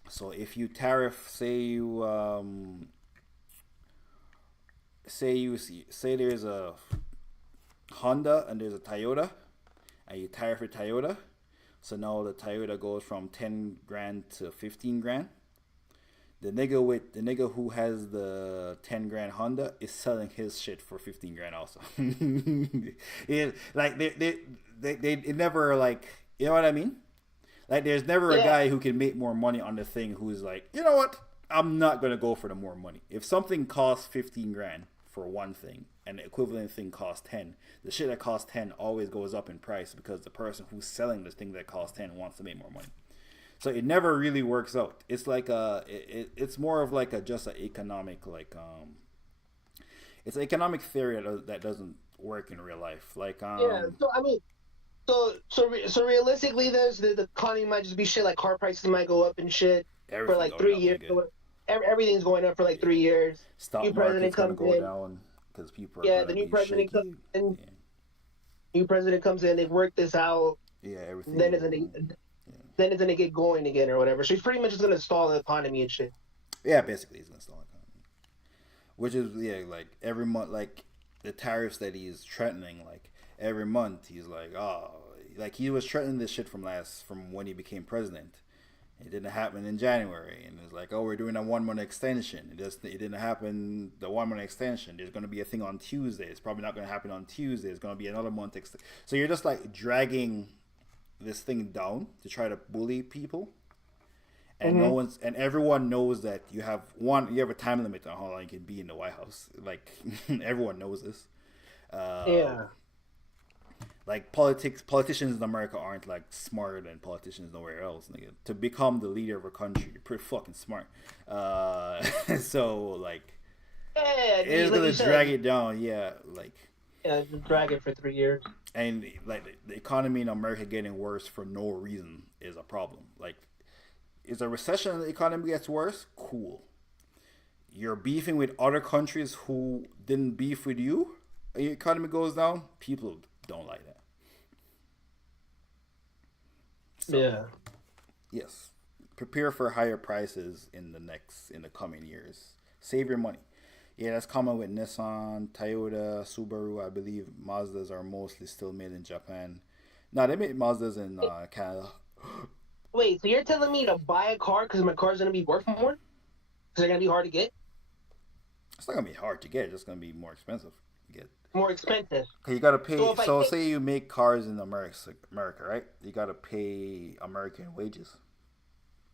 So if you tariff, say there's a Honda and there's a Toyota, and you tariff a Toyota, so now the Toyota goes from 10 grand to 15 grand. The nigga who has the 10 grand Honda is selling his shit for 15 grand also. It never, like, you know what I mean? Like, there's never a guy who can make more money on the thing who's like, you know what? I'm not gonna go for the more money. If something costs 15 grand for one thing and the equivalent thing costs 10, the shit that costs 10 always goes up in price because the person who's selling this thing that costs 10 wants to make more money. So it never really works out. It's like it's more of like just an economic it's an economic theory that doesn't work in real life. Like So I mean, so realistically, the economy might just be shit. Like car prices might go up and shit for like 3 years. Everything's going up for like 3 years. Stock market's gonna go down because people are the new president comes in. New president comes in. They've worked this out. Yeah, everything. Then it's gonna get going again or whatever. So he's pretty much just gonna stall the economy and shit. Yeah, basically he's gonna stall the economy. Which is like every month, like the tariffs that he's threatening, like every month he's like, oh, like he was threatening this shit from when he became president. It didn't happen in January, and it's like, oh, we're doing a 1 month extension. It didn't happen. The 1 month extension. There's gonna be a thing on Tuesday. It's probably not gonna happen on Tuesday. It's gonna be another month So you're just like dragging this thing down to try to bully people, and everyone knows that you have a time limit on how long you can be in the White House. Like everyone knows this. Like politicians in America aren't like smarter than politicians nowhere else. Nigga. To become the leader of a country, you're pretty fucking smart. So like, it's gonna drag it down. Yeah, like. Yeah, drag it for 3 years. And like the economy in America getting worse for no reason is a problem. Like, is a recession and the economy gets worse? Cool. You're beefing with other countries who didn't beef with you, and your economy goes down. People don't like that. So, yes. Prepare for higher prices in the coming years. Save your money. Yeah, that's common with Nissan, Toyota, Subaru. I believe Mazdas are mostly still made in Japan. No, they make Mazdas in Canada. Wait, so you're telling me to buy a car because my car's going to be worth more? Because they're going to be hard to get? It's not going to be hard to get. It's just going to be more expensive to get. More expensive? Because you got to pay. So say you make cars in America, right? You got to pay American wages.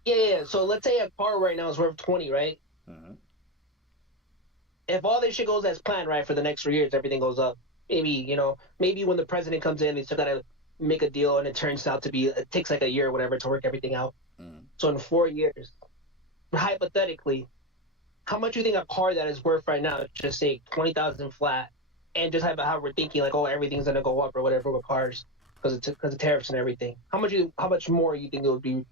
Yeah. So let's say a car right now is worth 20, right? Mm-hmm. If all this shit goes as planned, right, for the next 3 years, everything goes up. Maybe when the president comes in, they still gotta make a deal, and it turns out to be, it takes like a year or whatever to work everything out. So in 4 years, hypothetically, how much do you think a car that is worth right now, just say 20,000 flat, and just how we're thinking like, oh, everything's gonna go up or whatever with cars because of tariffs and everything. How much more you think it would be,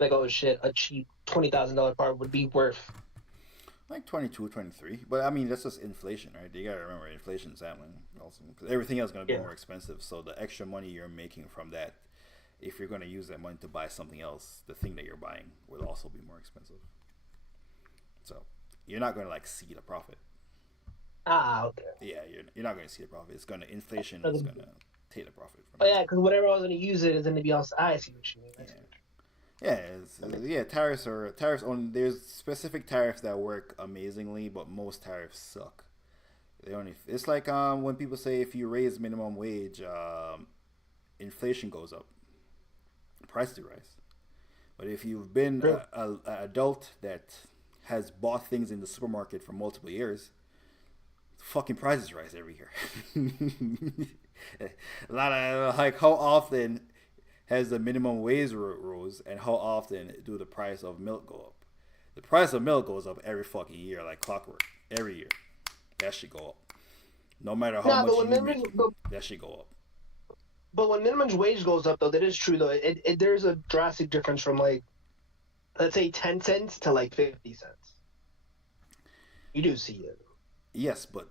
like, oh shit, a cheap $20,000 car would be worth? Like 22, 23. But I mean, that's just inflation, right? You gotta remember, inflation's happening also. Because everything else is gonna be more expensive. So the extra money you're making from that, if you're gonna use that money to buy something else, the thing that you're buying will also be more expensive. So you're not gonna like see the profit. Okay. Yeah, you're not gonna see the profit. It's gonna inflation is gonna take the profit from it. Yeah, because whatever I was gonna use it is gonna be also. I see what you mean. Tariffs only. There's specific tariffs that work amazingly, but most tariffs suck. It's like when people say if you raise minimum wage, inflation goes up, prices rise. But if you've been an adult that has bought things in the supermarket for multiple years, fucking prices rise every year. A lot of like, how often has the minimum wage rose, and how often do the price of milk go up? The price of milk goes up every fucking year like clockwork. Every year. That should go up. No matter how much you make, that should go up. But when minimum wage goes up, though, that is true, though. There's a drastic difference from, like let's say 10 cents to like 50 cents. You do see it. Yes, but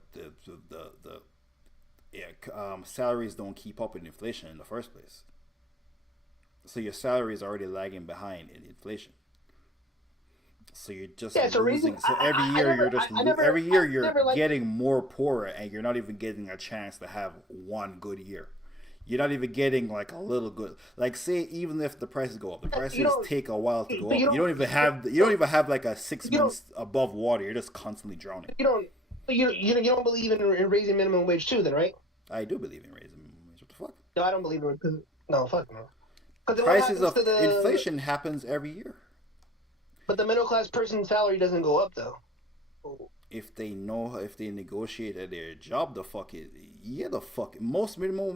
salaries don't keep up with inflation in the first place. So your salary is already lagging behind in inflation. So you're just losing. So every year you're getting more poorer, and you're not even getting a chance to have one good year. You're not even getting like a little good. Like say even if the prices go up, the prices take a while to go up. You don't even have like a 6 months above water. You're just constantly drowning. You don't believe in raising minimum wage too, then, right? I do believe in raising minimum wage. What the fuck? No, I don't believe in it. No, fuck no. Prices of inflation happens every year. But the middle class person's salary doesn't go up though. If they negotiate at their job, most minimum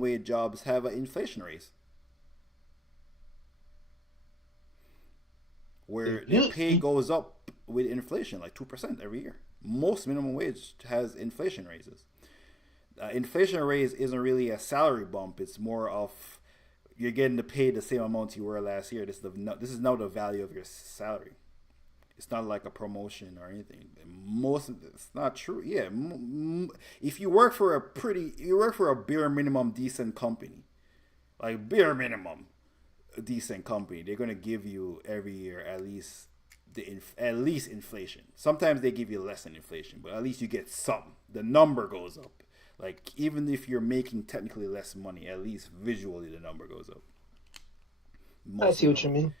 wage jobs have an inflation raise where their pay goes up with inflation like 2% every year. Most minimum wage has inflation raises. Inflation raise isn't really a salary bump. It's more of you're getting to pay the same amount you were last year. This is now the value of your salary. It's not like a promotion or anything. It's not true. Yeah, if you work for a bare minimum decent company, like bare minimum decent company, they're gonna give you every year at least inflation. Sometimes they give you less than inflation, but at least you get something. The number goes up. Like even if you're making technically less money, at least visually the number goes up. I see what you mean.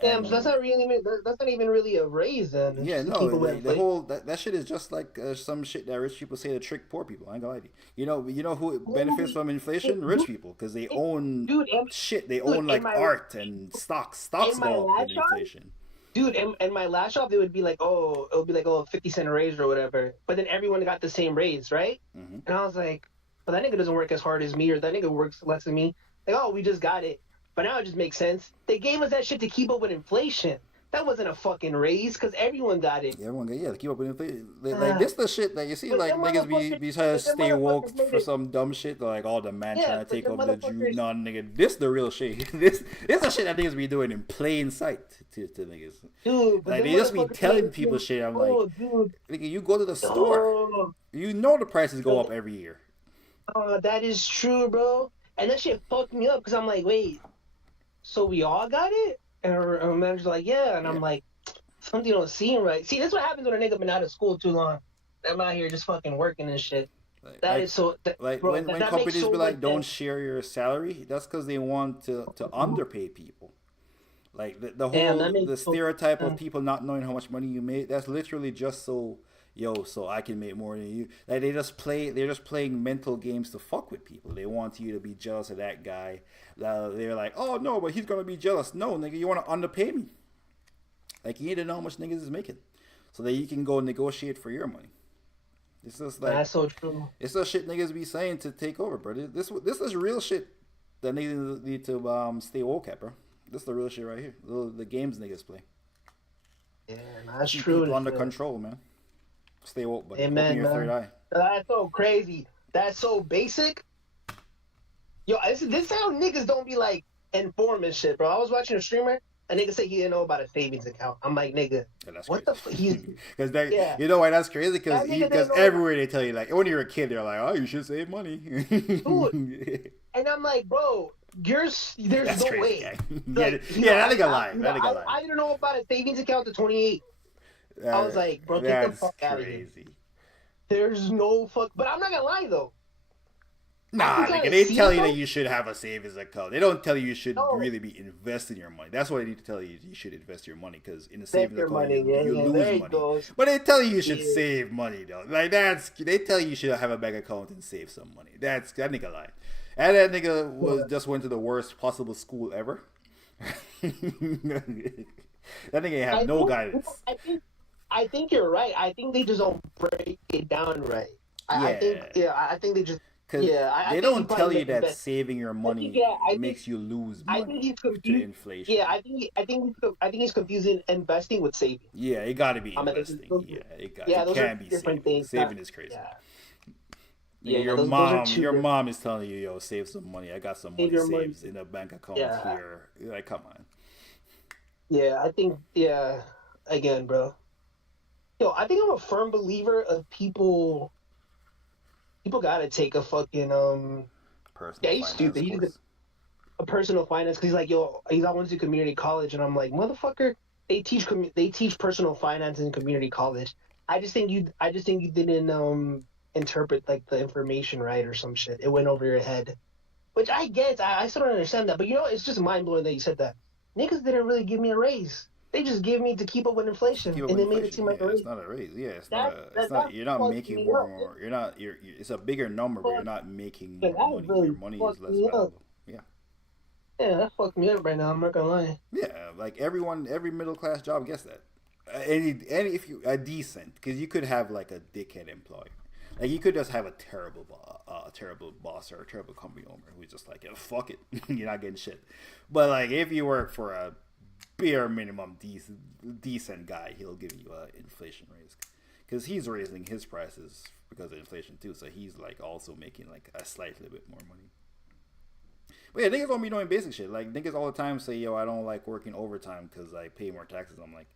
Damn, so that's not even really a raise then. Yeah, no, the whole that shit is just like some shit that rich people say to trick poor people. I ain't gonna lie to you. You know who benefits from inflation? Rich people, because they own shit. They own like art and stocks. Stocks go up in inflation. Dude, in my last job, it would be like, 50-cent raise or whatever. But then everyone got the same raise, right? Mm-hmm. And I was like, well, that nigga doesn't work as hard as me, or that nigga works less than me. Like, oh, we just got it. But now it just makes sense. They gave us that shit to keep up with inflation. That wasn't a fucking raise because everyone got it. To keep up with inflation. Like this the shit that you see like niggas be trying to stay woke for some dumb shit. Like the man trying to take over the Jew. No, nigga, this the real shit. this the shit that niggas be doing in plain sight to niggas. Dude, like they just be telling people shit. I'm like, nigga, you go to the store. You know the prices go up every year. Oh, that is true, bro. And that shit fucked me up because I'm like, wait. So we all got it? And our manager's like, yeah. And I'm like, something don't seem right. See, this is what happens when a nigga been out of school too long. I'm out here just fucking working and shit. When companies be like, don't share your salary, that's because they want to underpay people. Like the stereotype of people not knowing how much money you make, that's literally just so I can make more than you. Like they're just playing mental games to fuck with people. They want you to be jealous of that guy. They're like, oh no, but he's gonna be jealous. No, nigga, you want to underpay me. Like you need to know how much niggas is making, so that you can go negotiate for your money. It's just like that's so true. It's the shit niggas be saying to take over, bro. This is real shit that niggas need to stay woke at, bro. This is the real shit right here. The games niggas play. Yeah, that's true. People under control, man. Stay woke, buddy. Amen, open your third eye. That's so crazy. That's so basic. Yo, this is how niggas don't be like informed and shit, bro. I was watching a streamer. A nigga said he didn't know about a savings account. I'm like, nigga, what the fuck? Because you know why that's crazy? Because everywhere they tell you, like, when you're a kid, they're like, oh, you should save money. Dude. And I'm like, bro, there's that's no way. That nigga lying. I didn't know about a savings account to 28. I was like, bro, get the fuck out of here. There's no fuck. But I'm not gonna lie though. Nah, nigga, they tell you that you should have a savings account. They don't tell you should really be investing your money. That's what they need to tell you. You should invest your money because in a savings account you lose money. But they tell you should save money though. Like they tell you should have a bank account and save some money. That nigga lying. And that nigga just went to the worst possible school ever. That nigga had no guidance. I think you're right. I think they just don't break it down right. I think they just. They don't tell you that saving your money makes you lose money. I think he's confused. Inflation. Yeah, I think he's confusing investing with saving. Yeah, it got to be investing. It can't be different saving. Things. Saving is crazy. Yeah. Your mom is telling you, yo, save some money. I got some money saved in a bank account here. You're like, come on. Yeah, I think again, bro. Yo, I think I'm a firm believer of people. People gotta take a fucking Personal Yeah, he's finance stupid. He's course. a personal finance because he's like, yo, he's I went to community college, and I'm like, motherfucker, they teach personal finance in community college. I just think you didn't interpret like the information right or some shit. It went over your head, which I get. I still don't understand that, but you know, it's just mind blowing that you said that. Niggas didn't really give me a raise. They just gave me to keep up with To inflation, keep up and with they made it inflation, seem yeah, like a it's raise. not a raise. Yeah, it's not That a. It's that not. that You're not fucked making me up. more. You're not. It's a bigger number, but you're Fuck, not making yeah, more that money. Your really money is fucked less me up. valuable. Yeah. Yeah, that fucked me up right now. I'm not gonna lie. Yeah, like every middle class job gets that. Any if you a decent, because you could have like a dickhead employer, like you could just have a terrible boss or a terrible company owner who's just like, yeah, fuck it, you're not getting shit. But like if you work for a bare minimum decent guy, he'll give you a inflation raise, because he's raising his prices because of inflation too. So he's like also making like a slightly bit more money. But yeah, niggas don't be doing basic shit. Like niggas all the time say, "Yo, I don't like working overtime because I pay more taxes." I'm like,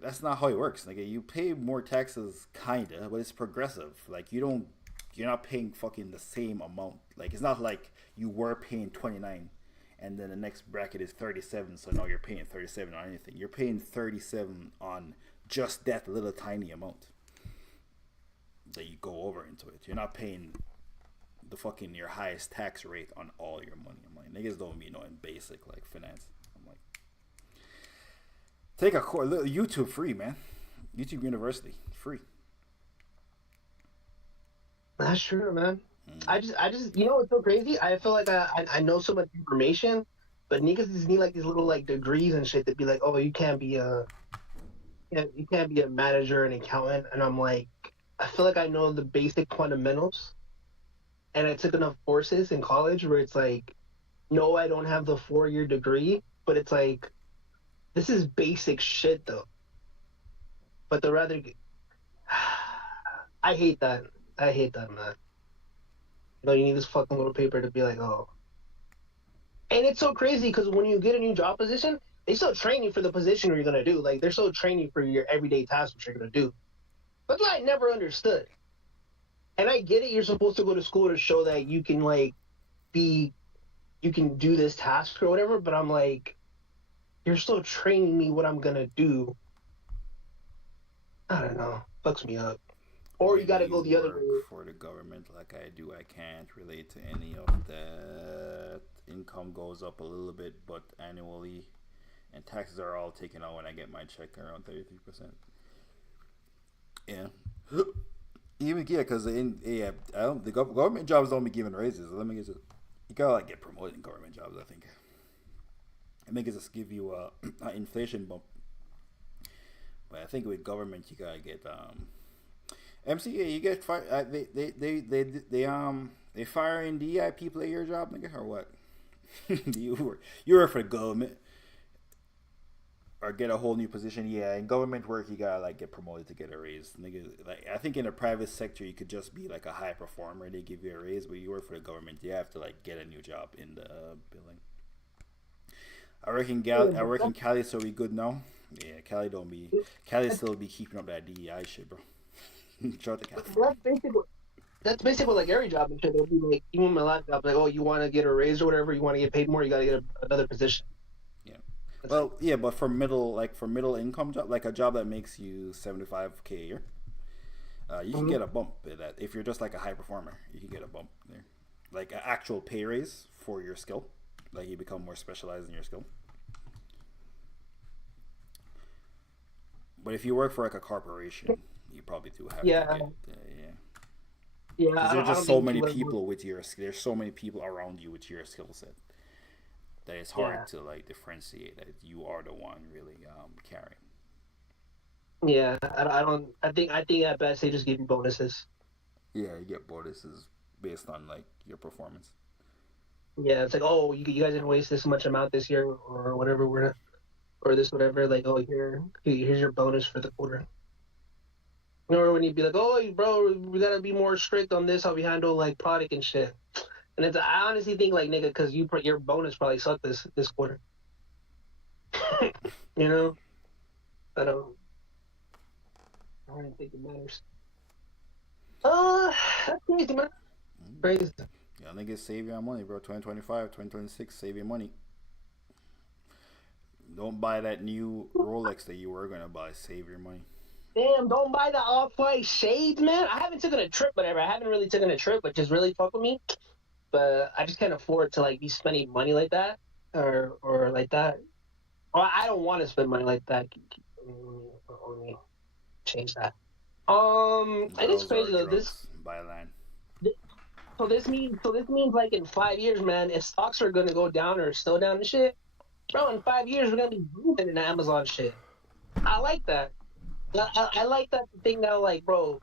that's not how it works. Like you pay more taxes, kinda, but it's progressive. Like you're not paying fucking the same amount. Like it's not like you were paying 29, and then the next bracket is 37. So now you're paying 37 on anything. You're paying 37 on just that little tiny amount that you go over into it. You're not paying the fucking your highest tax rate on all your money. I'm like, niggas don't be knowing basic like finance. I'm like, take a course. YouTube free, man. YouTube University free. That's true, man. Mm. You know what's so crazy? I feel like I know so much information, but niggas just need like these little like degrees and shit to be like, oh, you can't be a manager and accountant. And I'm like, I feel like I know the basic fundamentals, and I took enough courses in college where it's like, no, I don't have the 4 year degree, but it's like this is basic shit though. But the rather, I hate that. I hate that, man. You know, you need this fucking little paper to be like, oh. And it's so crazy because when you get a new job position, they still train you for the position you're gonna do. Like they're still training you for your everyday tasks which you're gonna do. But I never understood. And I get it. You're supposed to go to school to show that you can like be, you can do this task or whatever. But I'm like, you're still training me what I'm gonna do. I don't know. Fucks me up. Or you When gotta you go the other work way. for the government like I do, I can't relate to any of that. Income goes up a little bit, but annually, and taxes are all taken out when I get my check around 33%. Yeah. Even yeah, because in yeah, I don't, the government jobs don't be giving raises. Let me get you. You gotta like get promoted in government jobs. I think. I think it's just give you a inflation bump. But I think with government you gotta get MCA. You get fired. They fire in DI people at your job, nigga, or what? You work for the government or get a whole new position. Yeah, in government work, you gotta like get promoted to get a raise. Nigga, like I think in the private sector, you could just be like a high performer. They give you a raise, but you work for the government, you have to like get a new job in the building. I work in Cali, so we good now. Yeah, Cali still be keeping up that DEI shit, bro. Shout out to California. That's basically like every job and shit. They'll be like, even my last job, like, oh, you want to get a raise or whatever, you want to get paid more, you got to get another position. Yeah. It's like, Well, yeah, but for middle income job, like a job that makes you 75K a year, you can mhm. get a bump at that. If you're just like a high performer, you can get a bump there, like an actual pay raise for your skill. Like you become more specialized in your skill. But if you work for like a corporation, you probably do have to Yeah, get yeah, yeah. because there's I just don't so think many you ever. people with your there's so many people around you with your skill set that it's Yeah, hard to like differentiate that you are the one really carrying. yeah. I don't. I think at best they just give you bonuses. Yeah, you get bonuses based on like your performance. Yeah, it's like, oh, you guys didn't waste this much amount this year or whatever. Or this whatever. Like, oh, here's your bonus for the quarter. Or when you'd be like, oh, bro, we gotta be more strict on this how we handle like product and shit. And it's I honestly think like nigga, because your bonus probably sucked this quarter. You know, I don't think it matters. That's crazy, man. Crazy. Yeah, niggas save your money, bro. 2025, 2026, save your money. Don't buy that new Rolex that you were gonna buy. Save your money. Damn, don't buy the off-white shades, man. I haven't taken a trip, whatever. I haven't really taken a trip, which is really fuck with me. But I just can't afford to like be spending money like that, or like that. Or I don't want to spend money like that. Let me change that. It is Girls are crazy though. This drugs. Buy land. so this means like in 5 years, man, if stocks are gonna go down or still down and shit, bro, in 5 years we're gonna be booming in Amazon shit. I like that. I like that thing now, like, bro,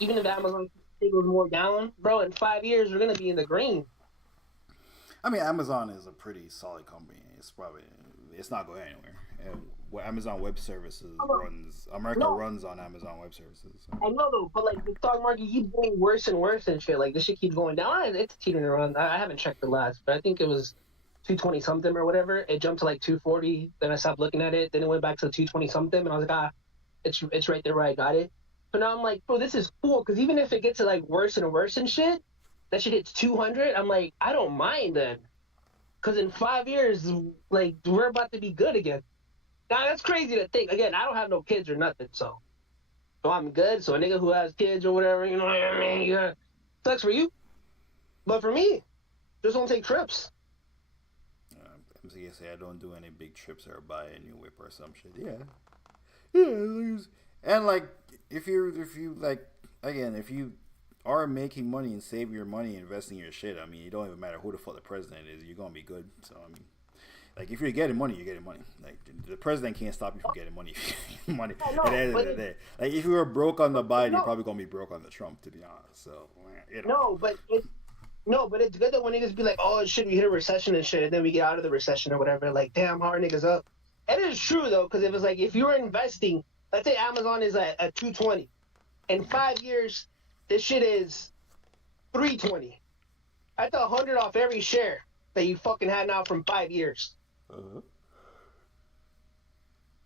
even if Amazon thing goes more down, bro, in 5 years we're gonna be in the green. I mean, Amazon is a pretty solid company. It's not going anywhere. And what Amazon Web Services runs, America No, runs on Amazon Web Services. So. I know though, but like the stock market keeps going worse and worse and shit. Like this shit keeps going down. It's teetering around. I haven't checked the last, but I think it was 220 something or whatever. It jumped to like 240. Then I stopped looking at it. Then it went back to 220 something, and I was like, it's right there where I got it. So now I'm like, bro, this is cool because even if it gets to like worse and worse and shit, that shit hits 200. I'm like, I don't mind then, because in 5 years, like we're about to be good again. Now that's crazy to think. Again, I don't have no kids or nothing, so I'm good. So a nigga who has kids or whatever, you know what I mean? Yeah, sucks for you, but for me, just don't take trips. MCSA, I don't do any big trips or buy a new whip or some shit. Yeah, yeah. And like, if you like, again, if you are making money and save your money, investing your shit, I mean, it don't even matter who the fuck the president is. You're gonna be good. So I mean. Like if you're getting money, you're getting money. Like the president can't stop you from getting money. Money No, at the end of the day. Like if you were broke on the Biden, you're no, probably gonna be broke on the Trump, to be honest. So you know. no, but it's good that when niggas be like, oh shit, we hit a recession and shit, and then we get out of the recession or whatever. Like, damn, how are niggas up? And it is true though, because it was like if you were investing, let's say Amazon is at 220, in 5 years, this shit is 320. That's 100 off every share that you fucking had now from 5 years. Uh-huh.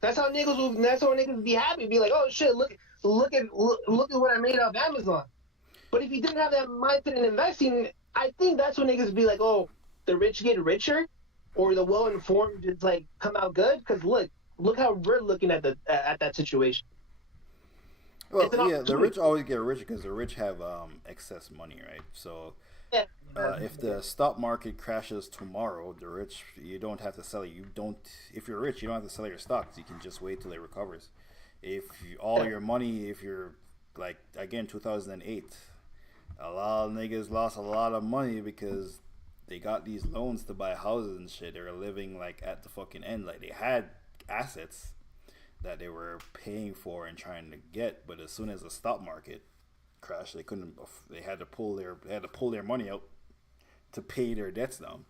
That's how niggas be happy. Be like, oh shit, look at what I made off Amazon. But if you didn't have that mindset in investing, I think that's when niggas be like, oh, the rich get richer, or the well informed just like come out good. Because look how we're looking at that situation. Well, yeah, the rich always get rich because the rich have excess money, right? So Yeah. if the stock market crashes tomorrow, the rich, you don't have to sell it. You don't. If you're rich, you don't have to sell your stocks. You can just wait till it recovers. All your money, if you're like again 2008, a lot of niggas lost a lot of money because they got these loans to buy houses and shit. They were living like at the fucking end. Like they had assets that they were paying for and trying to get, but as soon as the stock market crashed, they couldn't. They had to pull their money out to pay their debts down.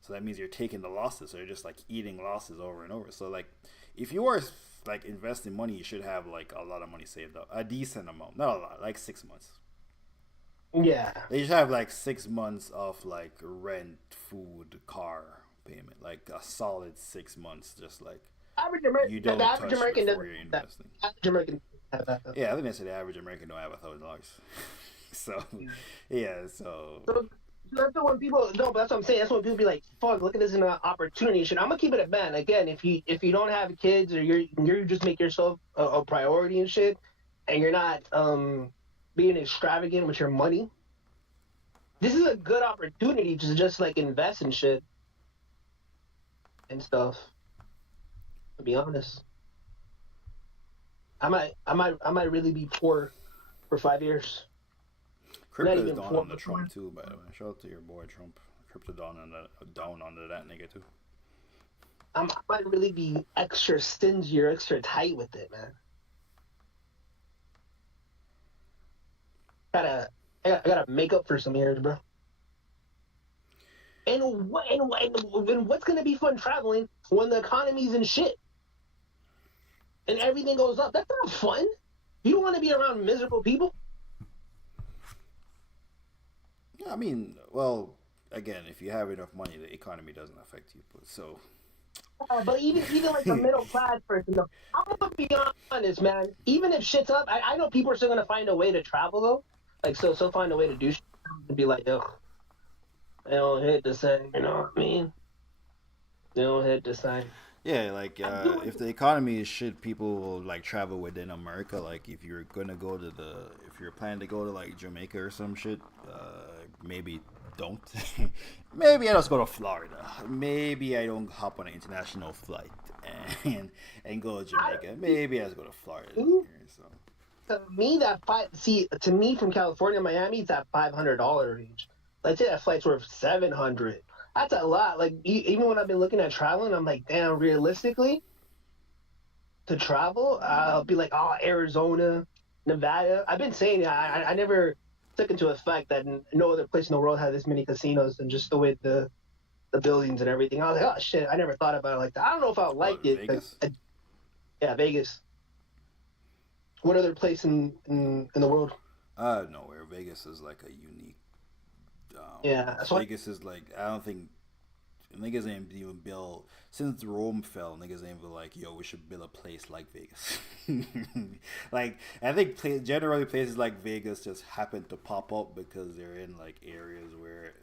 So that means you're taking the losses. So you're just like eating losses over and over. So like if you are like investing money, you should have like a lot of money saved up. A decent amount. Not a lot, like 6 months. Yeah. They should have like 6 months of like rent, food, car payment. Like a solid 6 months, just like you don't the touch average American before doesn't you're have that. investing. Average American doesn't have that. Yeah, I think they said the average American don't have $1,000. So yeah, so So that's when people no, but that's what I'm saying. That's when people be like, "Fuck, look at this as an opportunity." Shit, I'm gonna keep it a man. Again, if you don't have kids or you just make yourself a priority and shit, and you're not being extravagant with your money, this is a good opportunity to just like invest in shit and stuff. To be honest, I might really be poor for 5 years. Not crypto is even down poor, on the but Trump too, by the way. Shout out to your boy Trump. Crypto down under that nigga too. I might really be extra stingy or extra tight with it, man. I gotta make up for some years, bro. And what's gonna be fun traveling when the economy's in shit and everything goes up? That's not fun. You don't want to be around miserable people. Yeah, I mean, well, again, if you have enough money, the economy doesn't affect you. But so, But even like the middle class person, though, I'm gonna be honest, man. Even if shit's up, I know people are still gonna find a way to travel though. Like so find a way to do shit and be like, ugh, they don't hit the same. You know what I mean? They don't hit the same. Yeah, like if the economy is shit, people will like travel within America. Like if you're gonna go to if you're planning to go to like Jamaica or some shit, maybe don't. Maybe I just go to Florida. Maybe I don't hop on an international flight and go to Jamaica. Maybe I just go to Florida. So. To me, to me from California, Miami, it's that $500 range. Let's say that flight's worth $700. That's a lot. Like even when I've been looking at traveling, I'm like, damn, realistically, to travel, I'll be like, oh, Arizona, Nevada. I've been saying I never took into effect that no other place in the world had this many casinos and just the way the buildings and everything. I was like, oh shit, I never thought about it like that. I don't know if I would like it. Vegas? Yeah, Vegas. What other place in the world? Nowhere. Vegas is like a unique. Yeah, that's Vegas is like, I don't think niggas ain't even build since Rome fell. Niggas ain't even like, yo, we should build a place like Vegas. Like I think generally places like Vegas just happen to pop up because they're in like areas where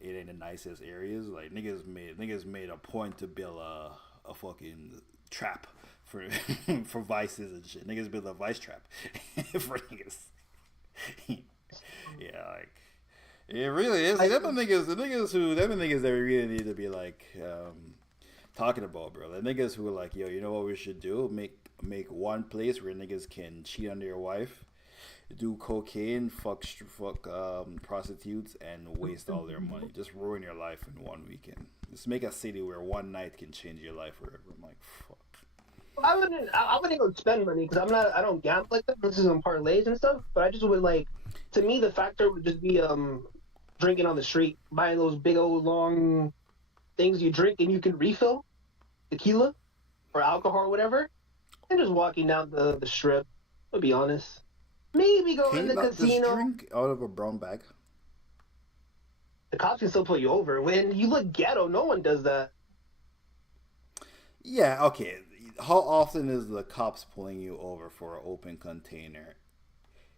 it ain't the nicest areas. Like niggas made a point to build a fucking trap for for vices and shit. Niggas build a vice trap for niggas. Yeah, like. It really is. Like, them the niggas that we really need to be like talking about, bro. The niggas who are like, yo, you know what we should do? Make one place where niggas can cheat on their wife, do cocaine, fuck prostitutes, and waste all their money. Just ruin your life in one weekend. Just make a city where one night can change your life forever. I'm like, fuck. I wouldn't go spend money because I don't gamble like that. This is on parlays and stuff. But I just would like, to me, the factor would just be drinking on the street, buying those big old long things you drink and you can refill, tequila or alcohol or whatever, and just walking down the strip. To be honest, maybe go in the casino. Just drink out of a brown bag. The cops can still pull you over. When you look ghetto, no one does that. Yeah, okay. How often is the cops pulling you over for an open container?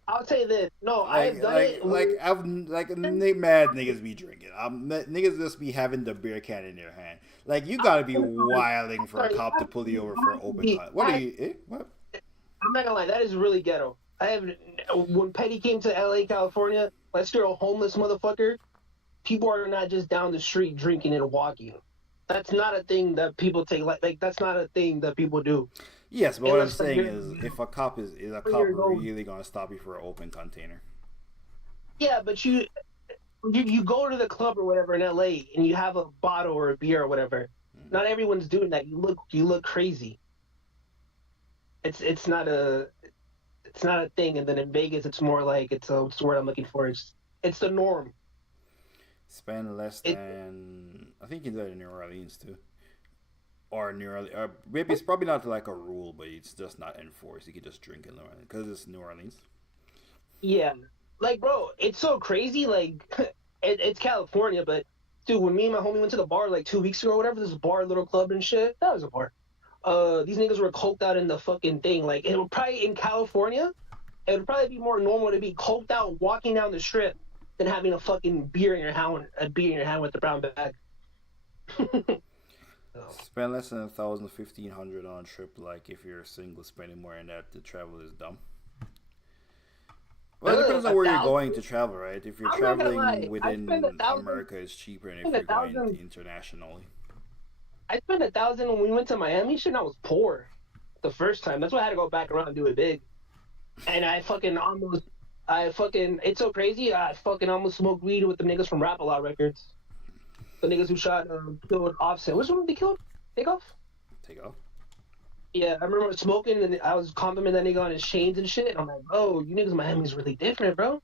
I'll say this. No, I've done it. Mad niggas be drinking. Niggas just be having the beer can in their hand. Like, you gotta be wilding for a cop to pull you over for an open container. What are you? What? I'm not gonna lie. That is really ghetto. When Petty came to LA, California, let's you're a homeless motherfucker. People are not just down the street drinking and walking. That's not a thing that people take. Like that's not a thing that people do. Yes, but what I'm saying is, if a cop is a cop really gonna stop you for an open container? Yeah, but you go to the club or whatever in LA and you have a bottle or a beer or whatever. Not everyone's doing that. You look crazy. It's not a thing. And then in Vegas, it's more like it's the word I'm looking for. It's the norm. Spend less than I think you can do that in New Orleans too. Or New Orleans, maybe it's probably not like a rule, but it's just not enforced. You can just drink in New Orleans because it's New Orleans. Yeah, like bro, it's so crazy. Like it's California, but dude, when me and my homie went to the bar like 2 weeks ago or whatever, this bar, little club and shit, that was a bar. These niggas were coked out in the fucking thing. Like it would probably in California, it would probably be more normal to be coked out walking down the strip than having a fucking beer in your hand with the brown bag. Spend less than $1,000-$1,500 on a trip. Like if you're single, spending more than that to travel is dumb. Well, it depends on where you're going to travel, right? If you're traveling within America, it's cheaper, and if you're going internationally, I spent $1,000 when we went to Miami. Shit, I was poor the first time. That's why I had to go back around and do it big. And it's so crazy. I fucking almost smoked weed with the niggas from Rap A Lot Records. The niggas who killed Offset. Which one they killed? Takeoff? Takeoff? Yeah, I remember smoking and I was complimenting that nigga on his chains and shit. And I'm like, oh, you niggas in Miami is really different, bro.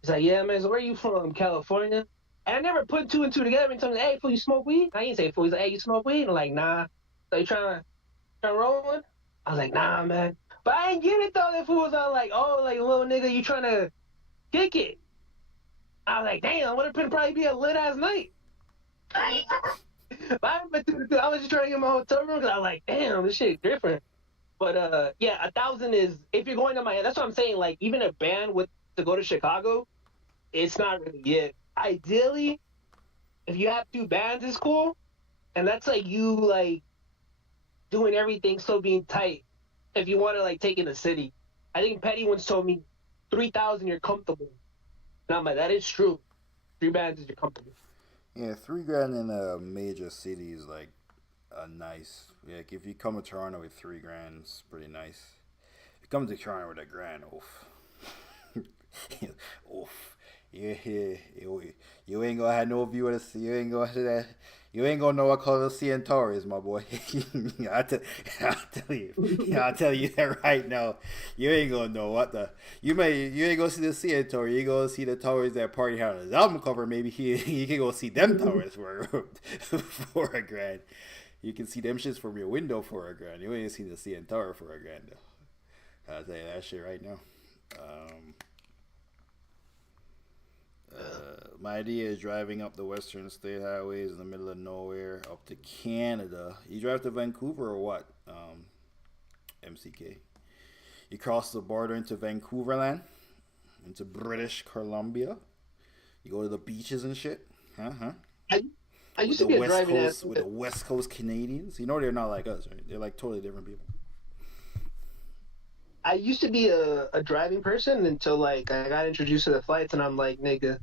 He's like, yeah, man, so where are you from? California? And I never put two and two together and told him, hey, fool, you smoke weed? I didn't say fool. He's like, hey, you smoke weed? And I'm like, nah. So you trying to roll one? I was like, nah, man. But I didn't get it, though. That fool was all like, oh, like, little nigga, you trying to kick it? I was like, damn, would have probably be a lit-ass night. I was just trying to get my hotel room because I was like, damn, this shit different. But yeah, 1,000 is if you're going to Miami. That's what I'm saying. Like even a band with to go to Chicago, it's not really it. Ideally, if you have two bands, it's cool, and that's like you like doing everything still being tight. If you want to like take in the city, I think Petty once told me 3,000 you're comfortable. And I'm like, that is true. Three bands is you're comfortable. Yeah, $3,000 in a major city is like a nice. Like if you come to Toronto with $3,000, it's pretty nice. If you come to Toronto with $1,000, oof, oof. You ain't gonna have no view of the sea. You ain't gonna have that. You ain't gonna know what color the CN Tower is, my boy. I'll tell you that right now. You ain't gonna know what the. You ain't gonna see the CN Tower. You ain't gonna see the towers that Party had on his album cover. Maybe you can go see them towers for $1,000. You can see them shits from your window for $1,000. You ain't see the CN Tower for $1,000 though. I'll tell you that shit right now. My idea is driving up the Western State Highways in the middle of nowhere up to Canada. You drive to Vancouver or what? MCK. You cross the border into Vancouverland, into British Columbia. You go to the beaches and shit. I used to be a driving ass with the West Coast Canadians. You know they're not like us, right? They're like totally different people. I used to be a driving person until like I got introduced to the flights, and I'm like, nigga,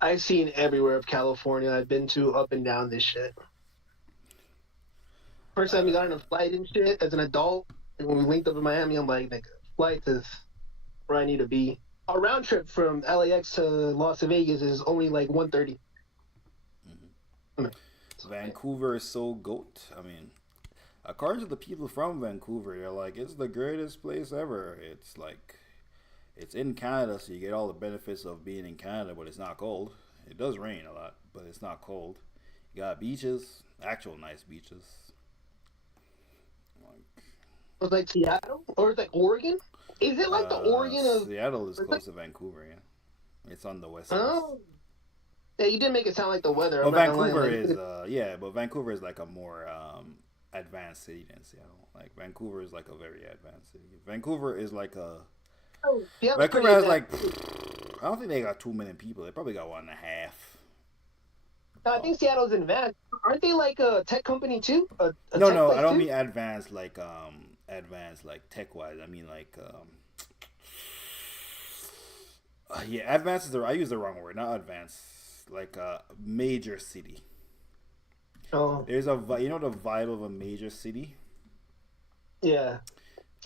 I've seen everywhere of California. I've been to up and down this shit. First time we got on a flight and shit as an adult, and when we linked up in Miami, I'm like, nigga, flight is where I need to be. A round trip from LAX to Las Vegas is only like 130. Vancouver is so goat. I mean, according to the people from Vancouver, they're like, it's the greatest place ever. It's like, it's in Canada, so you get all the benefits of being in Canada, but it's not cold. It does rain a lot, but it's not cold. You got beaches, actual nice beaches. Was like Seattle or like Oregon? Is it like the Oregon of Seattle is close to Vancouver? Yeah, it's on the west coast. Oh, yeah, you didn't make it sound like the weather. But Vancouver is but Vancouver is like a more advanced city than Seattle. Like Vancouver is like a very advanced city. Vancouver is like a Vancouver has like I don't think they got 2 million people. They probably got 1.5. No, I think Seattle's advanced. Aren't they like a tech company too? No, I don't mean advanced like tech wise. I mean like advanced is I use the wrong word, not advanced. Like a major city. Oh. There's the vibe of a major city. Yeah.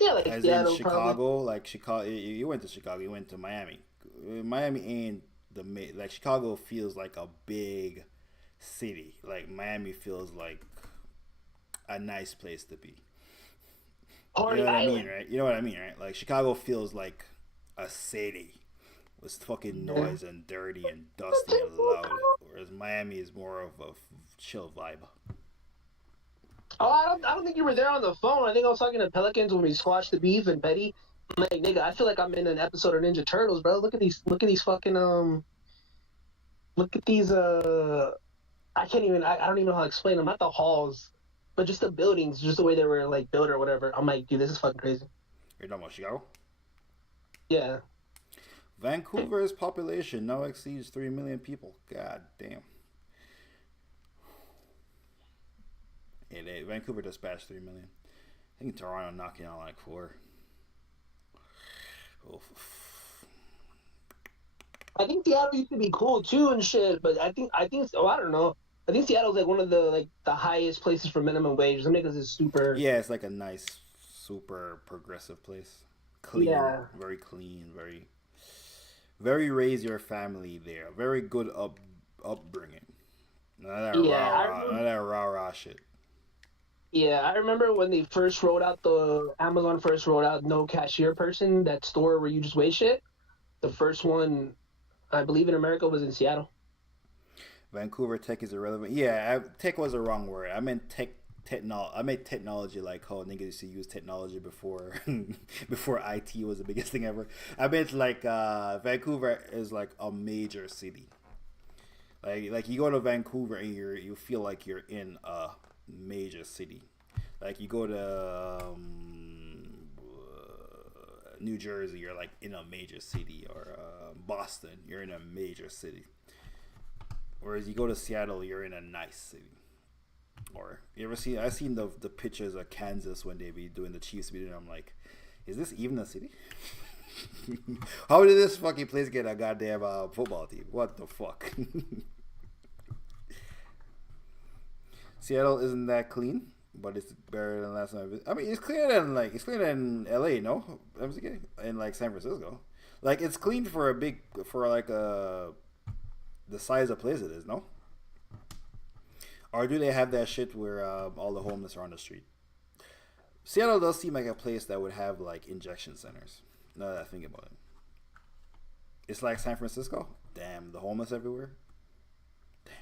Yeah, like as Seattle, in Chicago, probably. like Chicago. You went to Chicago. You went to Miami. Miami ain't like Chicago feels like a big city. Like Miami feels like a nice place to be. Party Island. Right? You know what I mean, right? Like Chicago feels like a city. With fucking noise and dirty and dusty and loud, whereas Miami is more of a chill vibe. Oh, I don't think you were there on the phone. I think I was talking to Pelicans when we squashed the beef and Betty. I'm like, nigga, I feel like I'm in an episode of Ninja Turtles, bro. Look at these fucking look at these I don't even know how to explain them. Not the halls, but just the buildings, just the way they were like built or whatever. I'm like, dude, this is fucking crazy. You're talking about Chicago? Yeah. Vancouver's population now exceeds 3 million people. God damn. Vancouver just passed 3 million. I think Toronto knocking out like 4. I think Seattle used to be cool too and shit, but I think I don't know. I think Seattle's like one of the highest places for minimum wage. I mean, because it's super. Yeah, it's like a nice, super progressive place. Clean, yeah. Very clean, very raise your family there. Very good upbringing. None of that rah shit. Yeah, I remember when they first rolled out Amazon first rolled out no cashier person, that store where you just weigh shit. The first one, I believe in America, was in Seattle. Vancouver tech is irrelevant. Yeah, tech was the wrong word. I meant I made technology like how niggas used to use technology before before IT was the biggest thing ever. I meant like Vancouver is like a major city. Like you go to Vancouver and you feel like you're in a major city. Like you go to New Jersey, you're like in a major city, or Boston, you're in a major city. Whereas you go to Seattle, you're in a nice city. Or you ever see? I've seen the pictures of Kansas when they be doing the Chiefs video. I'm like, is this even a city? How did this fucking place get a goddamn football team? What the fuck? Seattle isn't that clean, but it's better than last time. I mean, it's cleaner than LA, no? I was kidding. In like San Francisco, like it's clean for the size of place it is, no? Or do they have that shit where all the homeless are on the street? Seattle does seem like a place that would have like injection centers. Now that I think about it, it's like San Francisco. Damn, the homeless everywhere. Damn.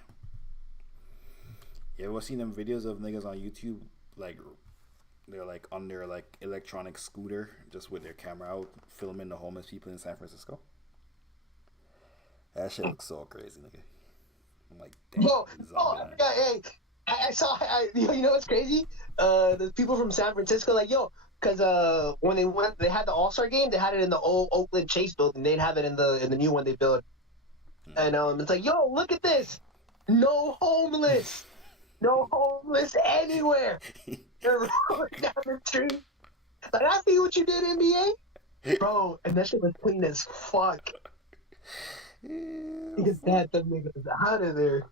You ever seen them videos of niggas on YouTube? Like they're like on their like electronic scooter, just with their camera out, filming the homeless people in San Francisco. That shit looks so crazy, nigga. I'm like, damn. I saw. You know what's crazy? The people from San Francisco, like, yo, because when they had the All-Star game, they had it in the old Oakland Chase building. They'd have it in the new one they built, and it's like, yo, look at this, no homeless anywhere. They're rolling down the street. Like, I see what you did, NBA, bro, and that shit was clean as fuck. Get them niggas out of there.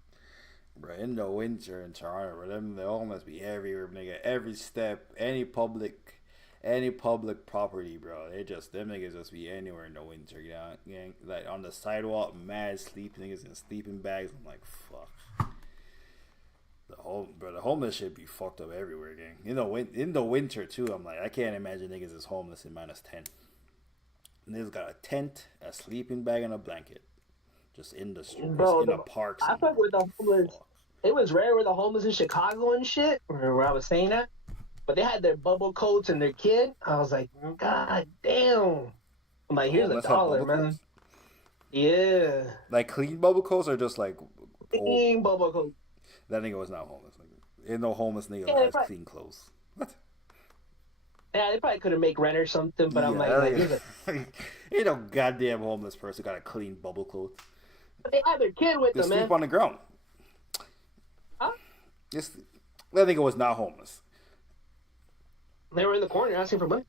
Bro, in the winter in Toronto, bro, they all must be everywhere, nigga. Every step, any public property, bro. Them niggas just be anywhere in the winter, you know? Like on the sidewalk, mad sleep niggas in sleeping bags. I'm like, fuck. The homeless shit be fucked up everywhere, gang. In the winter too, I'm like, I can't imagine niggas is homeless in -10. Niggas got a tent, a sleeping bag, and a blanket. Just in the streets, bro, in the parks. I fuck with the homeless. It was rare with the homeless in Chicago and shit, where I was saying that. But they had their bubble coats and their kid. I was like, God damn. I'm like, here's $1, man. Coats? Yeah. Like clean bubble coats or just like clean bubble coats? That nigga was not homeless. Like, ain't no homeless nigga that has clean clothes. What? Yeah, they probably could have make rent or something, but I'm like ain't no goddamn homeless person got a clean bubble coat. But they had their kid with them, man. They sleep on the ground. Huh? That nigga was not homeless. They were in the corner asking for money.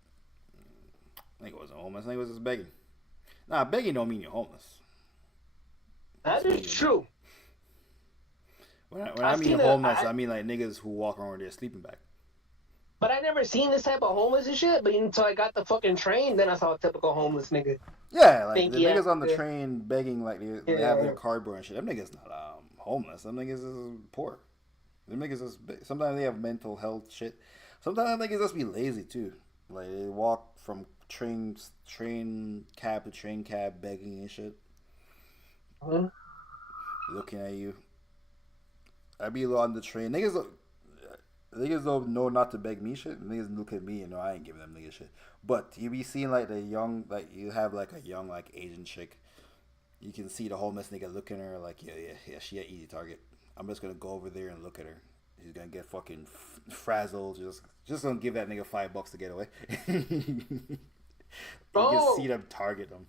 Nigga wasn't homeless. Nigga was just begging. Nah, begging don't mean you're homeless. That is true. When I mean homeless, I mean like niggas who walk around with their sleeping bag. But I never seen this type of homeless and shit. But until I got the fucking train, then I saw a typical homeless nigga. Yeah, like the niggas on the train begging, like they have their cardboard and shit. Them niggas not homeless. Them niggas is poor. Them niggas is sometimes they have mental health shit. Sometimes them niggas just be lazy too. Like they walk from train cab to train cab begging and shit. Looking at you. I be on the train. Niggas don't know not to beg me shit. Niggas look at me and know I ain't giving them niggas shit. But you be seeing like the young, like you have like a young like Asian chick. You can see the homeless nigga looking at her like, yeah, she an easy target. I'm just gonna go over there and look at her. He's gonna get fucking frazzled. Just gonna give that nigga $5 to get away. You can see them target them.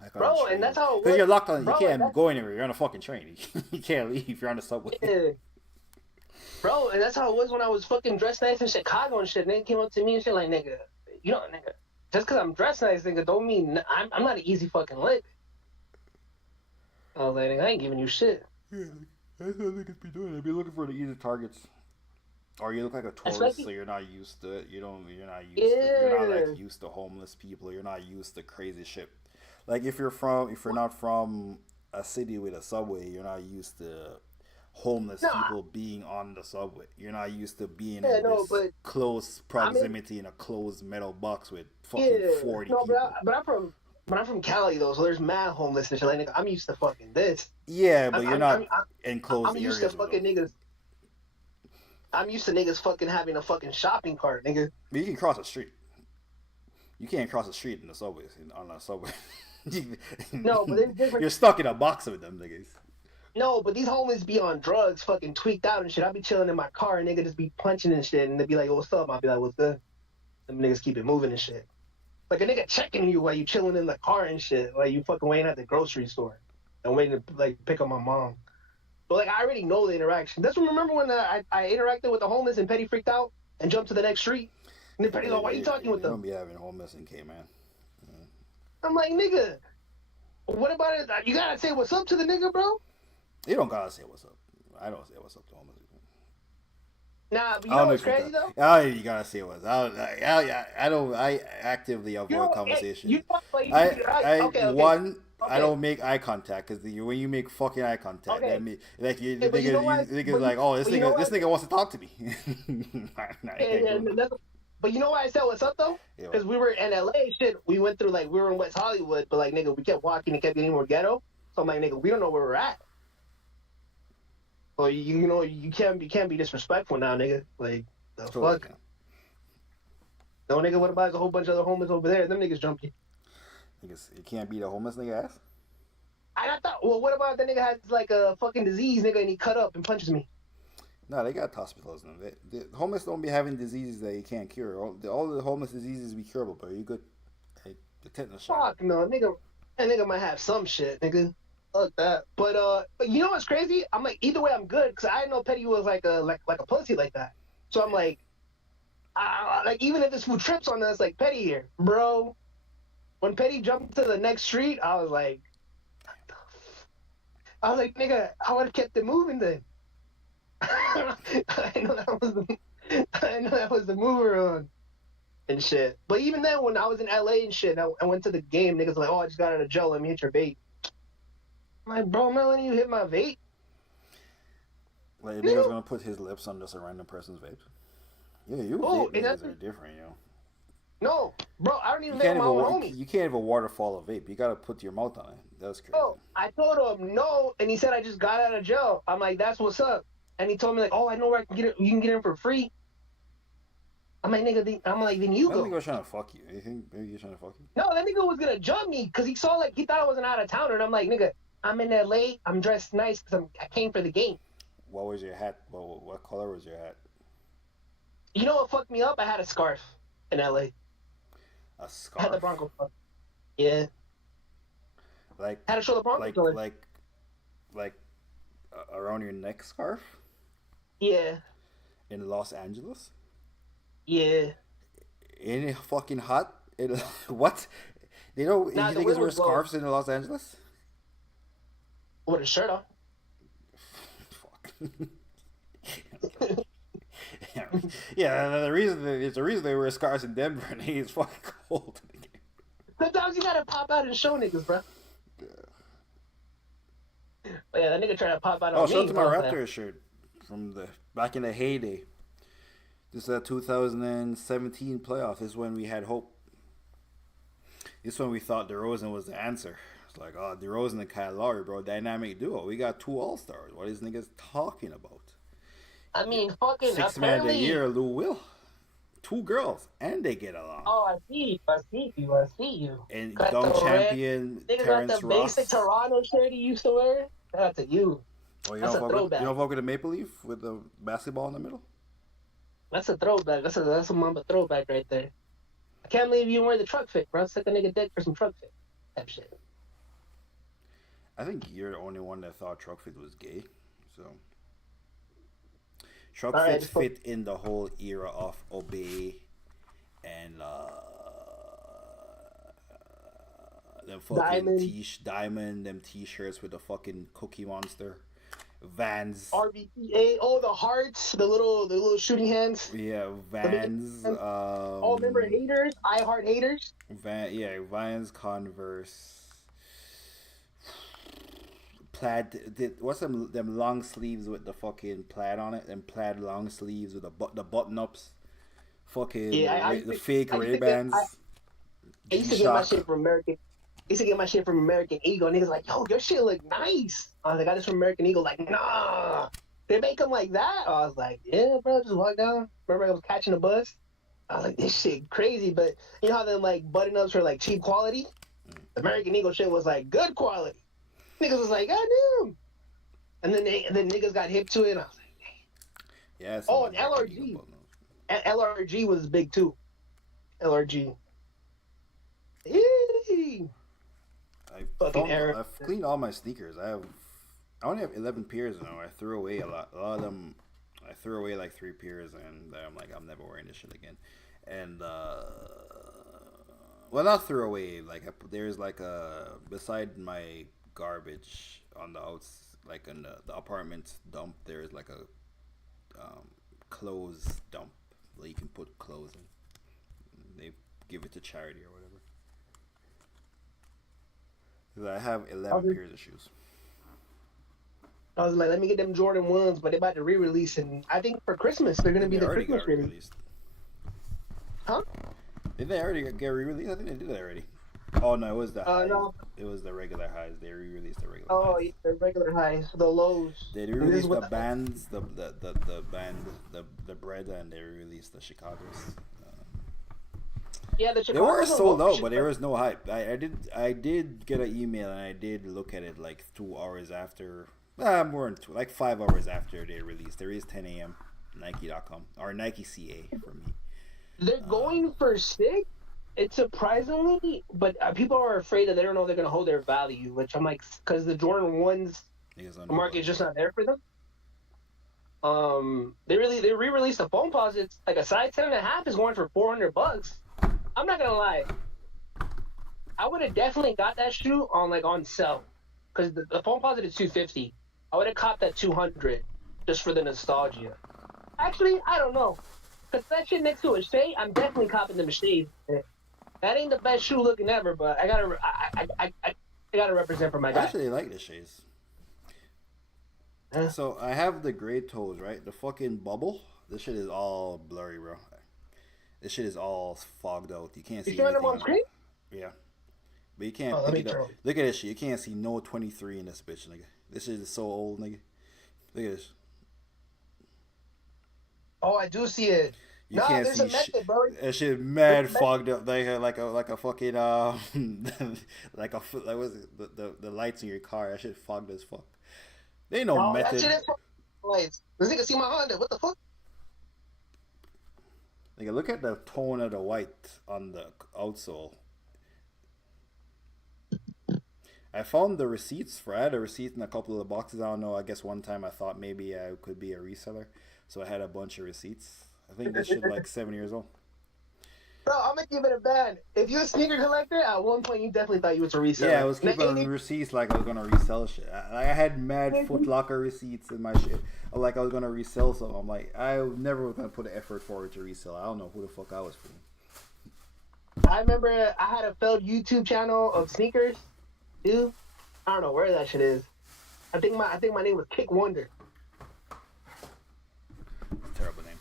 Like bro, and that's how it because you're locked on. You can't go anywhere. You're on a fucking train. You can't leave. You're on the subway. Yeah. Bro, and that's how it was when I was fucking dressed nice in Chicago and shit. Nigga came up to me and shit like, nigga, you know, nigga, just because I'm dressed nice, nigga, don't mean I'm not an easy fucking lick. I was like, nigga, I ain't giving you shit. Yeah, that's what niggas be doing. They be looking for the easy targets. Or you look like a tourist, so you're not used to it. You're not like used to homeless people. You're not used to crazy shit. Like if you're not from a city with a subway, you're not used to homeless people being on the subway. You're not used to being in this close proximity in a closed metal box with fucking 40 people. But I'm from Cali though, so there's mad homeless and shit. Like, nigga, I'm used to fucking this. Yeah, but you're not enclosed areas. I'm used to fucking niggas. I'm used to niggas fucking having a fucking shopping cart, nigga. But you can cross the street. You can't cross the street in the subways on a subway. No, but it's different. You're stuck in a box with them niggas. No, but these homies be on drugs, fucking tweaked out and shit. I be chilling in my car and nigga just be punching and shit, and they be like, "What's up?" I'll be like, "What's good?" Them niggas keep it moving and shit. Like a nigga checking you while you chilling in the car and shit, like you fucking waiting at the grocery store and waiting to like pick up my mom. But like I already know the interaction. That's remember when I interacted with the homeless and Petty freaked out and jumped to the next street. And then Petty's like, "Why are you talking with them?" Don't be having homeless in K, man. I'm like, nigga, what about it? You gotta say what's up to the nigga, bro. You don't gotta say what's up. I don't say what's up to homeless people. Nah, but you know what's crazy though? Oh, you gotta say what's up. I actively avoid conversation. I don't make eye contact because when you make fucking eye contact, that means like you niggas like, oh, this nigga wants to talk to me. But you know why I said what's up though? Because we were in LA, shit. We went through like we were in West Hollywood, but like nigga, we kept walking and kept getting more ghetto. So I'm like, nigga, we don't know where we're at. So you know you can't be disrespectful now, nigga. Like the fuck. No, nigga, what about a whole bunch of other homeless over there? Them niggas jump you. Niggas, you can't beat a homeless nigga ass. I thought, well, what about the nigga has like a fucking disease, nigga, and he cut up and punches me? No, they got hospitals. The homeless don't be having diseases that you can't cure. All the homeless diseases be curable, but you good. Hey, the tetanus shot. Fuck no, nigga. That nigga might have some shit, nigga. Fuck that. But you know what's crazy? I'm like, either way, I'm good because I didn't know Petty was like a pussy like that. So I'm like, like even if this fool trips on us, like Petty here, bro. When Petty jumped to the next street, I was like, nigga, I would have kept it moving then. I know that was the mover on and shit. But even then, when I was in LA and shit, I went to the game. Niggas like, oh, I just got out of jail. Let me hit your vape. I'm like, bro, I'm not letting you hit my vape. Like, a nigga's gonna put his lips on just a random person's vape. Yeah, you vape niggas are different, yo. No, bro, I don't even vape my own homie. You can't have a waterfall of vape. You gotta put your mouth on it. That's crazy. Oh, I told him no, and he said I just got out of jail. I'm like, that's what's up. And he told me like, oh, I know where I can get it. You can get in for free. I'm like, nigga, then you go. That nigga was trying to fuck you. You think maybe he's trying to fuck you? No, that nigga was gonna jump me because he thought I was an out of towner, and I'm like, nigga, I'm in LA. I'm dressed nice because I came for the game. What was your hat? What color was your hat? You know what fucked me up? I had a scarf in LA. A scarf. I had the Bronco. Yeah. Like. Had to show the Bronco. Like around your neck scarf. Yeah. In Los Angeles. Yeah. Ain't it fucking hot? What? You niggas wear scarves in Los Angeles? With a shirt on. Fuck. Yeah, it's the reason they wear scarves in Denver and it's fucking cold. Sometimes you gotta pop out and show niggas, bro. Yeah. But yeah, that nigga tried to pop out on me. Oh, show to my Raptors shirt from the back in the heyday. This 2017 playoff is when we had hope. This is when we thought DeRozan was the answer. It's like, oh, DeRozan and Kyle Lowry, bro, dynamic duo. We got 2 All-Stars. What is niggas talking about? I mean, fucking 6 man of the year, Lou Will. 2 girls, and they get along. Oh, I see you. And dunk champion Terrence Ross. Nigga got the basic Toronto shirt he used to wear. That's a you. Oh, you don't fuck with the Maple Leaf with the basketball in the middle? That's a throwback. That's a Mamba throwback right there. I can't believe you wear the truck fit, bro. Suck a nigga dick for some truck fit. That shit. I think you're the only one that thought truck fit was gay. So truck fit fit in the whole era of Obey and them fucking Diamond, them t-shirts with the fucking Cookie Monster. Vans. RBTA. Oh, the hearts, the little shooting hands. Yeah, Vans. Remember haters? I heart haters. Vans, Converse. Plaid. What's them long sleeves with the fucking plaid on it? Them plaid long sleeves with the button ups. Fucking the fake Ray-Bans. I used to get my shit from American. I used to get my shit from American Eagle. Niggas like, yo, your shit look nice. I was like, I got this from American Eagle. Like, nah. They make them like that? I was like, yeah, bro, just walk down. Remember I was catching a bus? I was like, this shit crazy. But you know how them like button-ups were like cheap quality? American Eagle shit was like good quality. Niggas was like, God damn. And then niggas got hip to it. And I was like, yeah. oh, and LRG. LRG was big too. LRG. Eee. I've cleaned all my sneakers. I only have 11 pairs now. I threw away a lot. A lot of them, I threw away like 3 pairs, and I'm like, I'm never wearing this shit again. And well, not threw away. Like there's like a beside my garbage on the outs, like in the apartment dump. There's like a clothes dump where you can put clothes in. They give it to charity or whatever. I have 11 pairs of shoes. I was like, let me get them Jordan 1s, but they're about to re-release, and I think for Christmas they're going to be the Christmas release. Huh? Did they already get re-released? I think they did that already. Oh no, it was the highs. No. It was the regular highs. They re-released the regular highs. Oh, yeah, the regular highs, the lows. They re-released the bands, the band, the bread, and they re-released the Chicago's. Yeah, the Chicago. They were sold out, but there was no hype. I did get an email and I did look at it like 2 hours after. More than 2, like 5 hours after they released. There is 10 a.m. Nike.com or Nike CA for me. They're going for 6. It's surprisingly, but people are afraid that they don't know they're going to hold their value, which I'm like, because the Jordan 1s, the market's just not there for them. They re-released the foam posits. Like a size 10.5 is going for $400. I'm not gonna lie. I would have definitely got that shoe on sale, because the foam posit is $250. I would have copped that $200 just for the nostalgia. Actually, I don't know, because that shit next to a Shea, I'm definitely copping the Shea. That ain't the best shoe looking ever, but I gotta represent for my guy. I actually like the Shays. So I have the gray toes, right? The fucking bubble. This shit is all blurry, bro. This shit is all fogged out. You can't see anything. You showing them on screen? Yeah. But you can't pick it up. Look at this shit. You can't see no 23 in this bitch, nigga. This shit is so old, nigga. Look at this. Oh, I do see it. You can't see shit. That shit mad fogged up. Like a fucking like was it the lights in your car? That shit fogged as fuck. There ain't no method. That shit is lights. This nigga see my Honda. What the fuck? Like, look at the tone of the white on the outsole. I found the receipts I had a receipt in a couple of the boxes. I don't know. I guess one time I thought maybe I could be a reseller, so I had a bunch of receipts. I think this shit like 7 years old. Bro, I'm gonna give it a bad. If you're a sneaker collector, at one point you definitely thought you was a reseller. Yeah, I was keeping receipts like I was gonna resell shit. I had mad Foot Locker receipts in my shit. Like I was gonna resell some. I'm like, I never was gonna put an effort forward to resell. I don't know who the fuck I was fooling. I remember I had a failed YouTube channel of sneakers, dude. I don't know where that shit is. I think my name was Kick Wonder. Terrible name.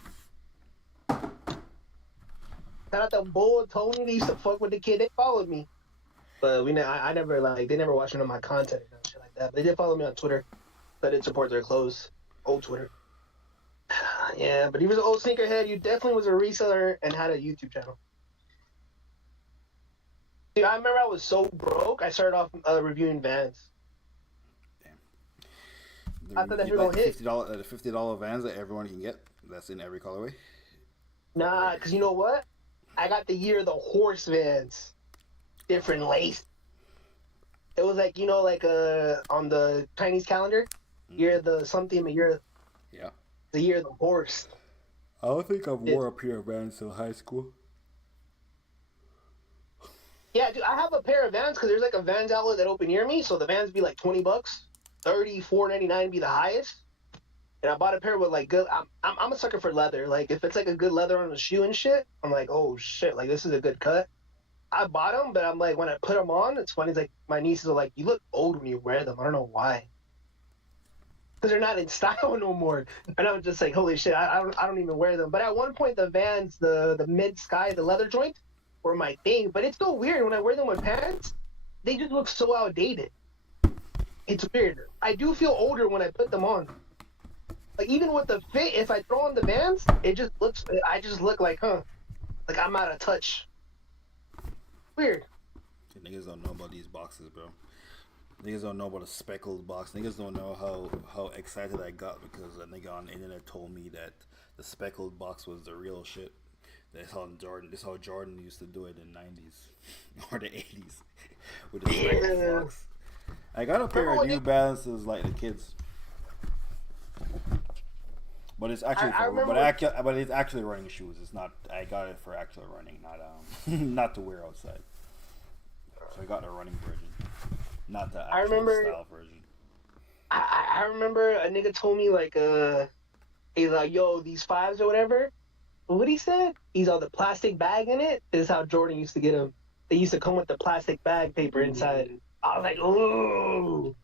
Shout out to Bull Tony. They used to fuck with the kid. They followed me, but I never they never watched none of my content and shit like that. But they did follow me on Twitter. But I didn't support their clothes. Old Twitter. Yeah, but he was an old sneakerhead. You definitely was a reseller and had a YouTube channel. Dude, I remember I was so broke. I started off reviewing Vans. Damn. I thought that you like hit $50 Vans that everyone can get. That's in every colorway. Nah, because you know what? I got the year of the horse Vans. Different lace. It was like, on the Chinese calendar, year of the something, the year of the horse. I don't think I wore a pair of Vans in high school. Yeah, dude, I have a pair of Vans because there's like a Vans outlet that opened near me, so the Vans be like $20, $34.99 be the highest. And I bought a pair with like good. I'm a sucker for leather. Like if it's like a good leather on the shoe and shit, I'm like, oh shit, like this is a good cut. I bought them, but I'm like, when I put them on, it's funny. It's like my nieces are like, you look old when you wear them. I don't know why. Because they're not in style no more. And I'm just like, holy shit, I don't even wear them. But at one point, the Vans, the mid sky, the leather joint, were my thing. But it's so weird when I wear them with pants. They just look so outdated. It's weird. I do feel older when I put them on. Like, even with the fit, if I throw on the Vans, I just look like, like I'm out of touch. Weird. The niggas don't know about these boxes, bro. Niggas don't know about a speckled box. Niggas don't know how excited I got because a nigga on the internet told me that the speckled box was the real shit. That's how Jordan. This how Jordan used to do it in the '90s or the '80s with the speckled box. I got a pair of New Balances like the kids, but it's actually but it's actually running shoes. It's not. I got it for actually running, not not to wear outside. So I got the running version. Not the actual style version. I remember a nigga told me like he's like, yo, these fives or whatever. What he said? He's all the plastic bag in it. This is how Jordan used to get them. They used to come with the plastic bag paper inside. I was like, ooh.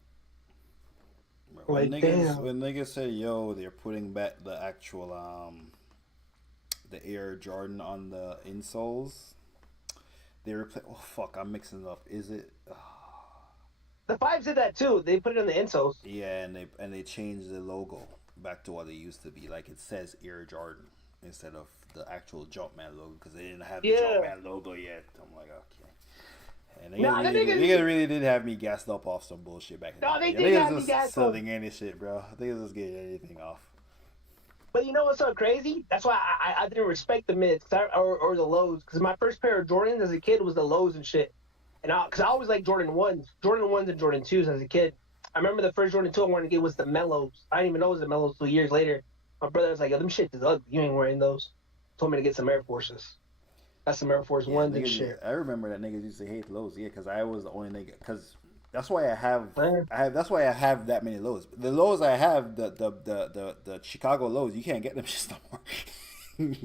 When niggas say, yo, they're putting back the actual the Air Jordan on the insoles. They replace. Oh fuck, I'm mixing it up. Is it? The fives did that too. They put it on the insoles. Yeah, and they changed the logo back to what it used to be. Like it says Air Jordan instead of the actual Jumpman logo because they didn't have the Jumpman logo yet. I'm like, okay. And they really did have me gassed up off some bullshit back then. No, they did have me gassed up. Selling any shit, bro. I think it was just getting anything off. But you know what's so crazy? That's why I didn't respect the mids or the lows. Because my first pair of Jordans as a kid was the lows and shit. And because I always liked Jordan 1s and Jordan 2s as a kid. I remember the first Jordan 2 I wanted to get was the Mellows. I didn't even know it was the Mellows until years later. My brother was like, yo, them shit is ugly. You ain't wearing those. Told me to get some Air Forces. That's some Air Force 1s and shit. I remember that niggas used to hate lows. Yeah, because I was the only nigga. Because that's why that's why I have that many lows. The lows I have, the Chicago lows, you can't get them shit no more.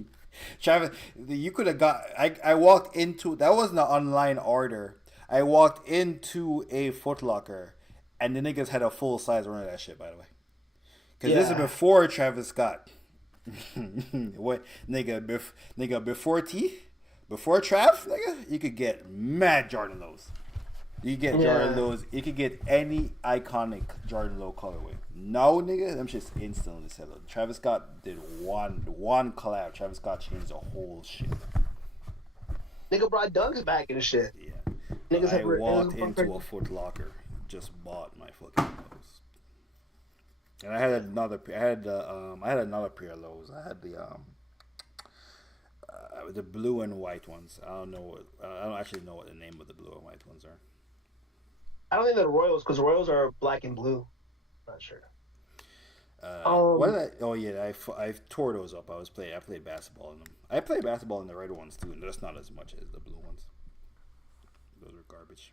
Travis, you could have got. I walked into, that wasn't an online order. I walked into a Foot Locker, and the niggas had a full size run of that shit. By the way, because this is before Travis Scott. What nigga? Before before Trav, nigga, you could get mad Jordan lows. You could get Jordan lows. You could get any iconic Jordan low colorway. No, nigga, them shit's instantly settled. Travis Scott did one collab. Travis Scott changed the whole shit. Nigga brought Dunks back and shit. Yeah. I walked into a Foot Locker, just bought my fucking lows, and I had another pair of lows. I had the blue and white ones. I don't actually know what the name of the blue and white ones are. I don't think they're Royals because Royals are black and blue. Not sure. What did I? Oh yeah, I tore those up. I played basketball in them. I played basketball in the red ones too, and that's not as much as the blue ones. Those are garbage.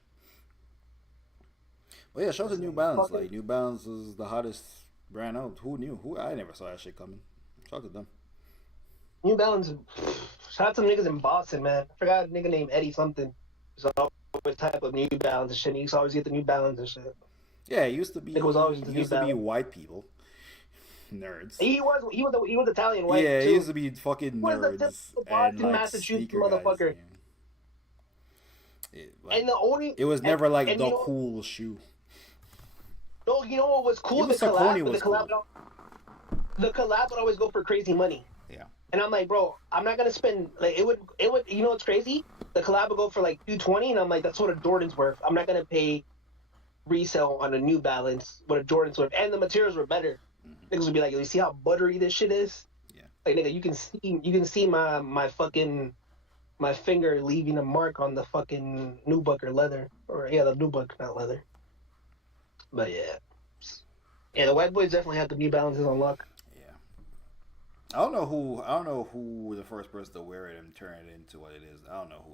But yeah, shout out to New Balance. Like New Balance is the hottest brand out. Who knew? I never saw that shit coming. Shout out to them. New Balance. Shout out to niggas in Boston, man. I forgot a nigga named Eddie something. So always type of New Balance and shit. He used to always get the New Balance and shit. Yeah, it used to be. It was always be white people. Nerds. He was Italian white. Yeah, too. He used to be fucking nerds. Boston, like, Massachusetts motherfucker. It was never like the cool shoe. No, you know what was cool? The collab would always go for crazy money. Yeah. And I'm like, bro, I'm not gonna spend like it would. You know what's crazy? The collab would go for like $220, and I'm like, that's what a Jordan's worth. I'm not gonna pay resale on a New Balance what a Jordan's worth, and the materials were better. Niggas would be like, you see how buttery this shit is? Yeah. Like, nigga, you can see my fucking my finger leaving a mark on the fucking nubuck or leather, or the nubuck, not leather. But yeah, the white boys definitely have the New Balances on lock. Yeah. I don't know who the first person to wear it and turn it into what it is. I don't know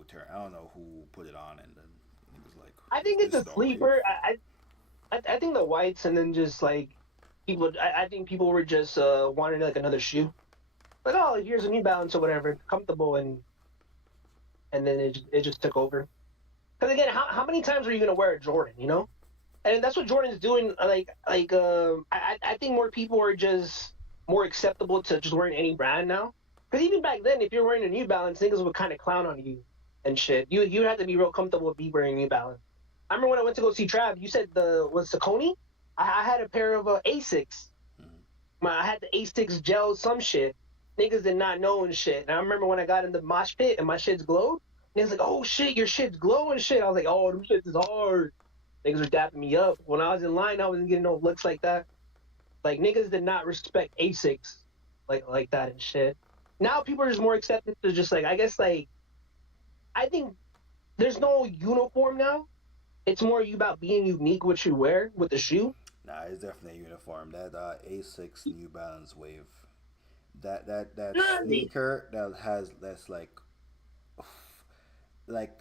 who put it on and then it was like. I think it's a sleeper. I think the whites, and then just like people. I think people were just wanting like another shoe. Like, oh, here's a New Balance or whatever, comfortable, and then it just took over. Because again, how many times are you gonna wear a Jordan? You know, and that's what Jordan's doing. I think more people are just more acceptable to just wearing any brand now. Because even back then, if you're wearing a New Balance, niggas would kind of clown on you and shit. You have to be real comfortable with wearing New Balance. I remember when I went to go see Trav, you said was Saucony? I had a pair of Asics. I had the Asics gel some shit. Niggas did not know and shit. And I remember when I got in the mosh pit and my shit's glowed, niggas like, oh shit, your shit's glowing shit. I was like, oh, them shit's is hard. Niggas were dapping me up. When I was in line, I wasn't getting no looks like that. Like niggas did not respect Asics like that and shit. Now people are just more accepted to just like I guess like I think there's no uniform now. It's more you about being unique what you wear with the shoe. Nah, it's definitely a uniform. That A6 New Balance wave, that sneaker that's like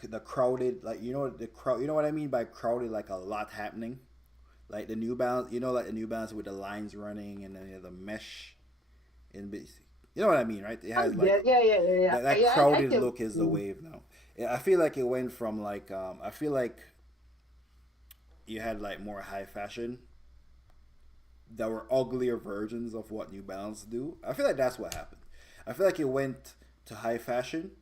the crowded, like the crowd. You know what I mean by crowded? Like a lot happening. Like the New Balance, like the New Balance with the lines running and then the mesh. You know what I mean, right? It has like yeah. That crowded look is the wave now. I feel like it went from like I feel like you had like more high fashion that were uglier versions of what New Balance do. I feel like that's what happened. I feel like it went to high fashion,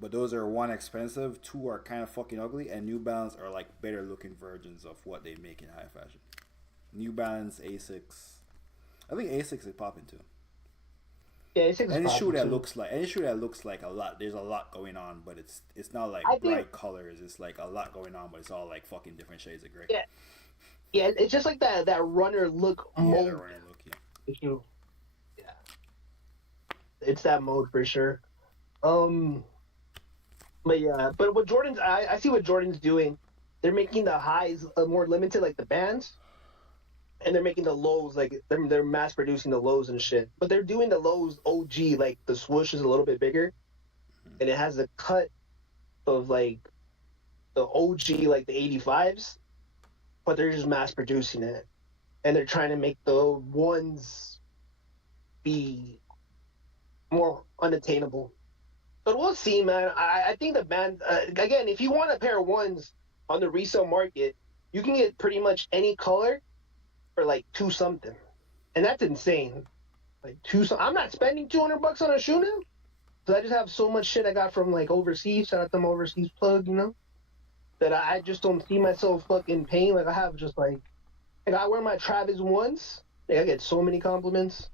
but those are one expensive, two are kind of fucking ugly, and New Balance are like better looking versions of what they make in high fashion. New Balance, Asics. I think Asics is popping too. Yeah, Asics any shoe that looks like a lot. There's a lot going on, but it's not like bright colors. It's like a lot going on, but it's all like fucking different shades of gray. Yeah, it's just like that runner look mode. Yeah, runner look, yeah. It's that mode for sure. But yeah, but what Jordan's, I see what Jordan's doing. They're making the highs more limited, like the bands, and they're making the lows like they're mass producing the lows and shit. But they're doing the lows OG, like the swoosh is a little bit bigger, and it has the cut of like the OG, like the 85s. But they're just mass producing it, and they're trying to make the ones be more unattainable. But we'll see, man. I think the band again, if you want a pair of ones on the resale market, you can get pretty much any color for like $2 something, and that's insane. Like I'm not spending $200 on a shoe now, because I just have so much shit I got from like overseas. Shout out to my overseas plug, that I just don't see myself fucking paying. Like I have just like I wear my Travis ones. Like, I get so many compliments.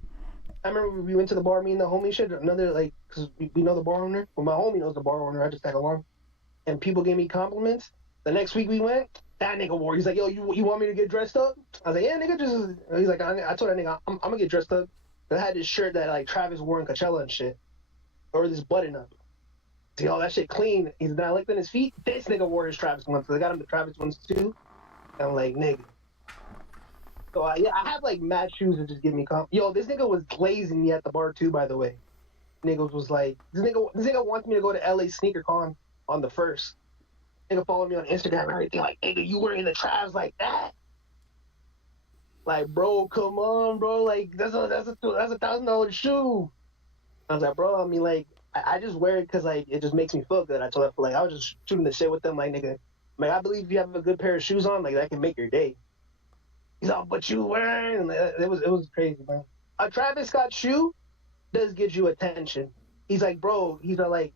I remember we went to the bar, me and the homie shit. Another like, cause we know the bar owner. Well, my homie knows the bar owner. I just tag along, and people gave me compliments. The next week we went, that nigga wore. He's like, "Yo, you want me to get dressed up?" I was like, "Yeah, nigga, just." He's like, "I told that nigga I'm gonna get dressed up." I had this shirt that like Travis wore in Coachella and shit, or this button up. See, all that shit clean. He's not licked on his feet. This nigga wore his Travis ones. So I got him the Travis ones too. And I'm like, nigga. So I have like mad shoes that just give me Yo, this nigga was glazing me at the bar too, by the way. Nigga was like, this nigga wants me to go to LA Sneaker Con on the 1st. Nigga followed me on Instagram and everything. Like, nigga, you wearing the Travs like that? Like, bro, come on, bro. Like, that's a $1,000 shoe. I was like, bro, I mean, like, I just wear it because like it just makes me feel good. I told him like I was just shooting the shit with them, like nigga. Like I believe if you have a good pair of shoes on, like that can make your day. He's all, but you wearing? It was crazy, man. A Travis Scott shoe does get you attention. He's like, bro. He's like,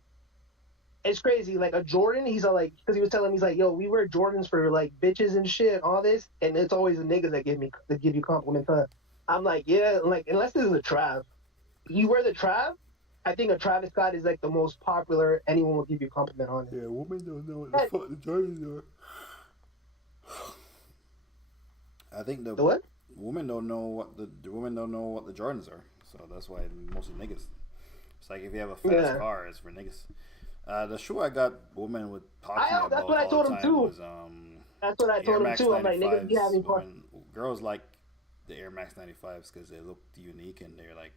it's crazy. Like a Jordan, he's all like, because he was telling me, he's like, yo, we wear Jordans for like bitches and shit, all this, and it's always the niggas that give you compliments. I'm like, yeah, like unless this is a Trav, you wear the Trav. I think a Travis Scott is like the most popular. Anyone will give you a compliment on it. Yeah, women don't know what the fuck the Jordans are. I think the what? Women don't know what the Jordans are. So that's why most of the niggas. It's like if you have a fast car, it's for niggas. The shoe I got women would talk to me about that's what I told him too. Was, that's what I told him too. I'm like, niggas, you having fun. Girls like the Air Max 95s because they look unique and they're like.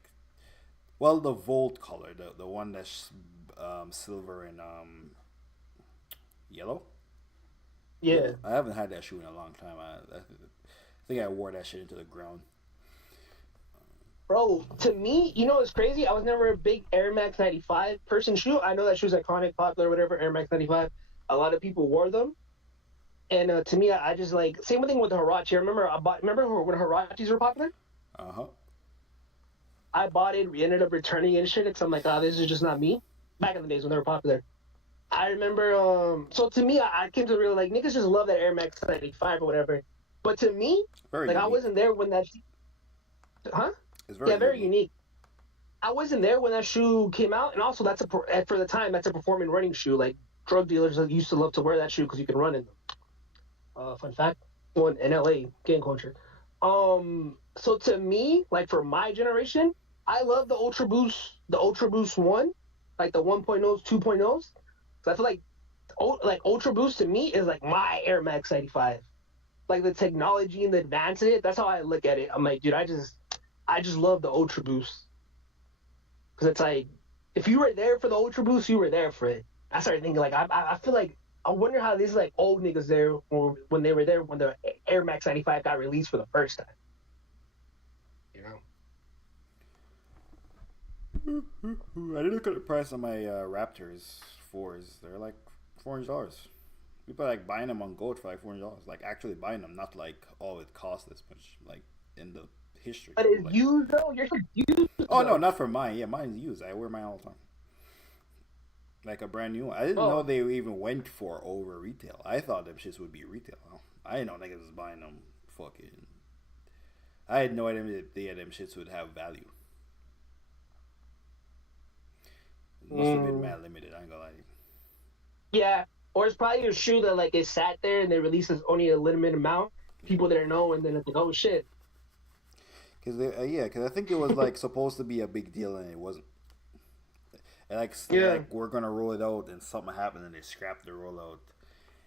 Well, the Volt color, the one that's silver and yellow. Yeah. I haven't had that shoe in a long time. I think I wore that shit into the ground. Bro, to me, you know what's crazy? I was never a big Air Max 95 person shoe. I know that shoe's iconic, popular, whatever, Air Max 95. A lot of people wore them. And to me, I just like, same thing with the Huarache. Remember when Huaraches were popular? Uh-huh. I bought it, we ended up returning it and shit, because I'm like, this is just not me. Back in the days when they were popular. I remember, so to me, I came to realize, like, niggas just love that Air Max 95 or whatever. But to me, very like, unique. I wasn't there when that, It's very unique. I wasn't there when that shoe came out, and also for the time, that's a performing running shoe. Like, drug dealers used to love to wear that shoe because you can run in them. Fun fact, one in LA gang culture. So to me, like for my generation, I love the Ultra Boost one, like the 1.0s, 2.0s. So I feel like Ultra Boost to me is like my Air Max 95. Like the technology and the advance of it. That's how I look at it. I'm like, dude, I just love the Ultra Boost because it's like if you were there for the Ultra Boost, you were there for it. I started thinking like I feel like I wonder how these like old niggas there when they were there when the Air Max 95 got released for the first time. You know. I did look at the price of my Raptors fours. They're like $400. People are like buying them on Gold for like $400. Like actually buying them, not like it costs this much. Like in the history. But it's Like, used though. You're used oh no, though. not for mine. Yeah, mine's used. I wear mine all the time. Like a brand new one. I didn't know Oh, they even went for over retail. I thought them shits would be retail. I didn't know niggas was buying them fucking. I had no idea that them shits would have value. It must have been mm, mad limited. I ain't gonna lie to you. yeah. Or it's probably a shoe that like it sat there and they released only a limited amount. People Yeah. that know, and then it's like, oh shit. Cause I think it was like supposed to be a big deal and it wasn't. And Yeah. like we're gonna roll it out and something happened and they scrapped the rollout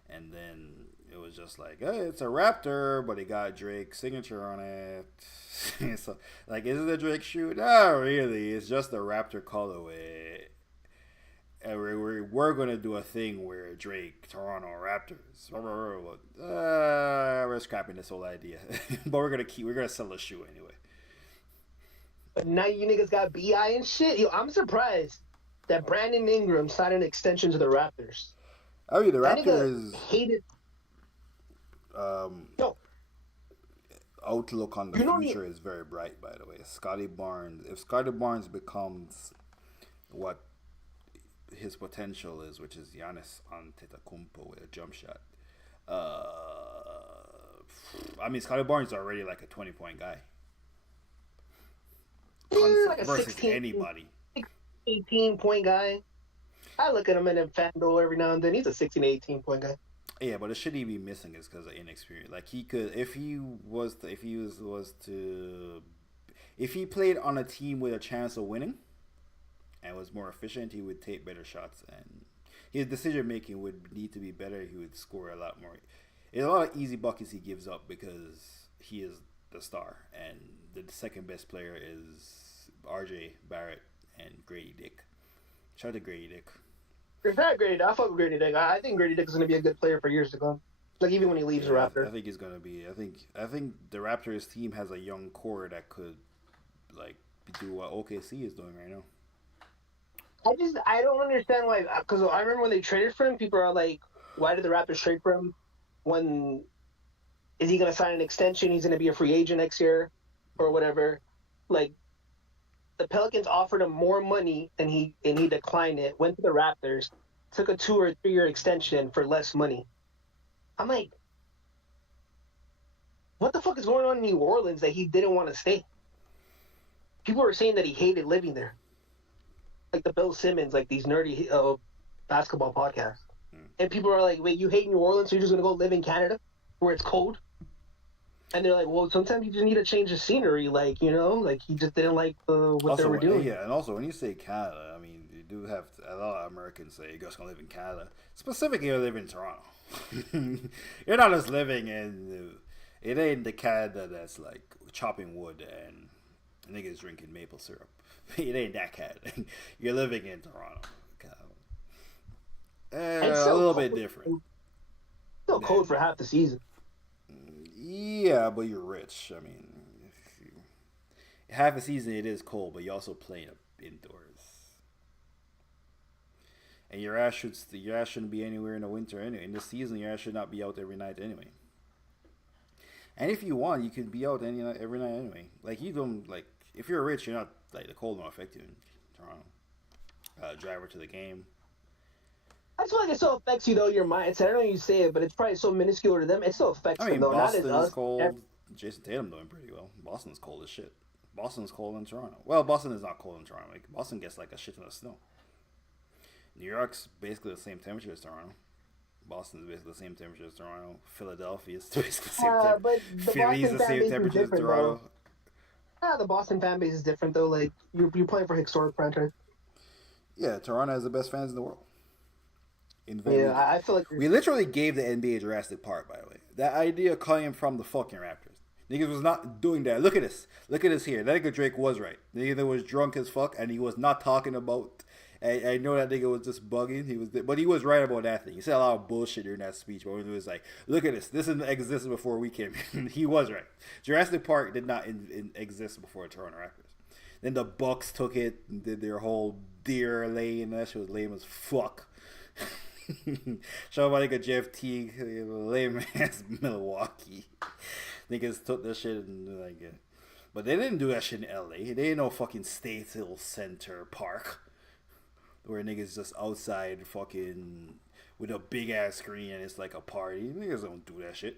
and then it was just like, hey, it's a Raptor, but it got Drake's signature on it. So, like, is it a Drake shoe? No, really. It's just a Raptor colorway. And we're gonna do a thing where Drake, Toronto Raptors. We're scrapping this whole idea, but we're gonna sell the shoe anyway. But now you niggas got BI and shit. Yo, I'm surprised that Brandon Ingram signed an extension to the Raptors. I mean, the That nigga Raptors hated. um, Yo, outlook on the you know me. future is very bright. By the way, Scotty Barnes. If Scotty Barnes becomes what his potential is, which is Giannis Antetokounmpo with a jump shot. Uh, I mean, Scotty Barnes is already like a 20-point guy Like a versus 16, anybody. 18 point guy. I look at him in FanDuel every now and then. He's a 16, 18 point guy. Yeah, but the shit he be missing is because of inexperience. Like he could, if he played on a team with a chance of winning and was more efficient, he would take better shots and his decision making would need to be better. He would score a lot more. There's a lot of easy buckets he gives up because he is the star, and the second best player is R.J. Barrett and Grady Dick. Shout out to Grady Dick. It's not Grady. I fuck with Grady Dick. I think Grady Dick is going to be a good player for years to come. Like even when he leaves the Yeah, Raptors. I think he's gonna be. I think the Raptors team has a young core that could like do what OKC is doing right now. I don't understand why. Because I remember when they traded for him, people are like, why did the Raptors trade for him? When is he going to sign an extension? He's going to be a free agent next year or whatever. Like the Pelicans offered him more money and he declined it. Went to the Raptors, took a 2 or 3 year extension for less money. I'm like, what the fuck is going on in New Orleans that he didn't want to stay? People were saying that he hated living there, like the Bill Simmons, like these nerdy basketball podcasts. Mm. And people are like, wait, you hate New Orleans, so you're just gonna go live in Canada where it's cold? And they're like, well, sometimes you just need to change the scenery, like like he just didn't like what they Also, were doing. yeah, and also when you say Canada, I mean you do have a lot of Americans say you're just gonna live in Canada. Specifically, you live in Toronto. You're not just living in. It ain't the Canada that's like chopping wood and niggas drinking maple syrup. It ain't that Canada. You're living in Toronto. And A still little cold, bit different. still cold for half the season. Yeah, but you're rich. I mean, half a season it is cold, but you also play indoors. And your ass shouldn't be anywhere in the winter anyway. In the season, your ass should not be out every night anyway. And if you want, you could be out every night anyway. Like you don't like if you're rich, you're not like the cold don't affect you in Toronto. Driver to the game. I feel like it still affects you though, your mindset. I know you say it, but it's probably so minuscule to them. It still affects I them mean, though. Not as Boston is us. cold. Jason Tatum doing pretty well. Boston's cold as shit. Boston's cold in Toronto. Well, Boston is not cold in Toronto. Like Boston gets like a shit ton of snow. New York's basically the same temperature as Toronto. Boston's basically the same temperature as Toronto. Philadelphia is basically the same temperature. But the Philly's Boston the fan same base is temperature as different, Toronto. though. The Boston fan base is different, though. Like, you're playing for historic franchise. Yeah, Toronto has the best fans in the world. Yeah, I feel like we literally gave the NBA Jurassic Park, by the way. That idea coming from the fucking Raptors. Niggas was not doing that. Look at this. Look at this here. That nigga Drake was right. Nigga was drunk as fuck, and he was not talking about. I know that nigga was just bugging. But he was right about that thing. He said a lot of bullshit during that speech. But when it was like, look at this. This didn't exist before we came. He was right. Jurassic Park did not exist before Toronto Raptors. Then the Bucks took it and did their whole deer lane. That shit was lame as fuck. Show my nigga Jeff Teague, lame ass Milwaukee. Niggas took that shit and like, but they didn't do that shit in LA. They ain't no fucking Statesville Center Park where niggas just outside fucking with a big ass screen and it's like a party. Niggas don't do that shit.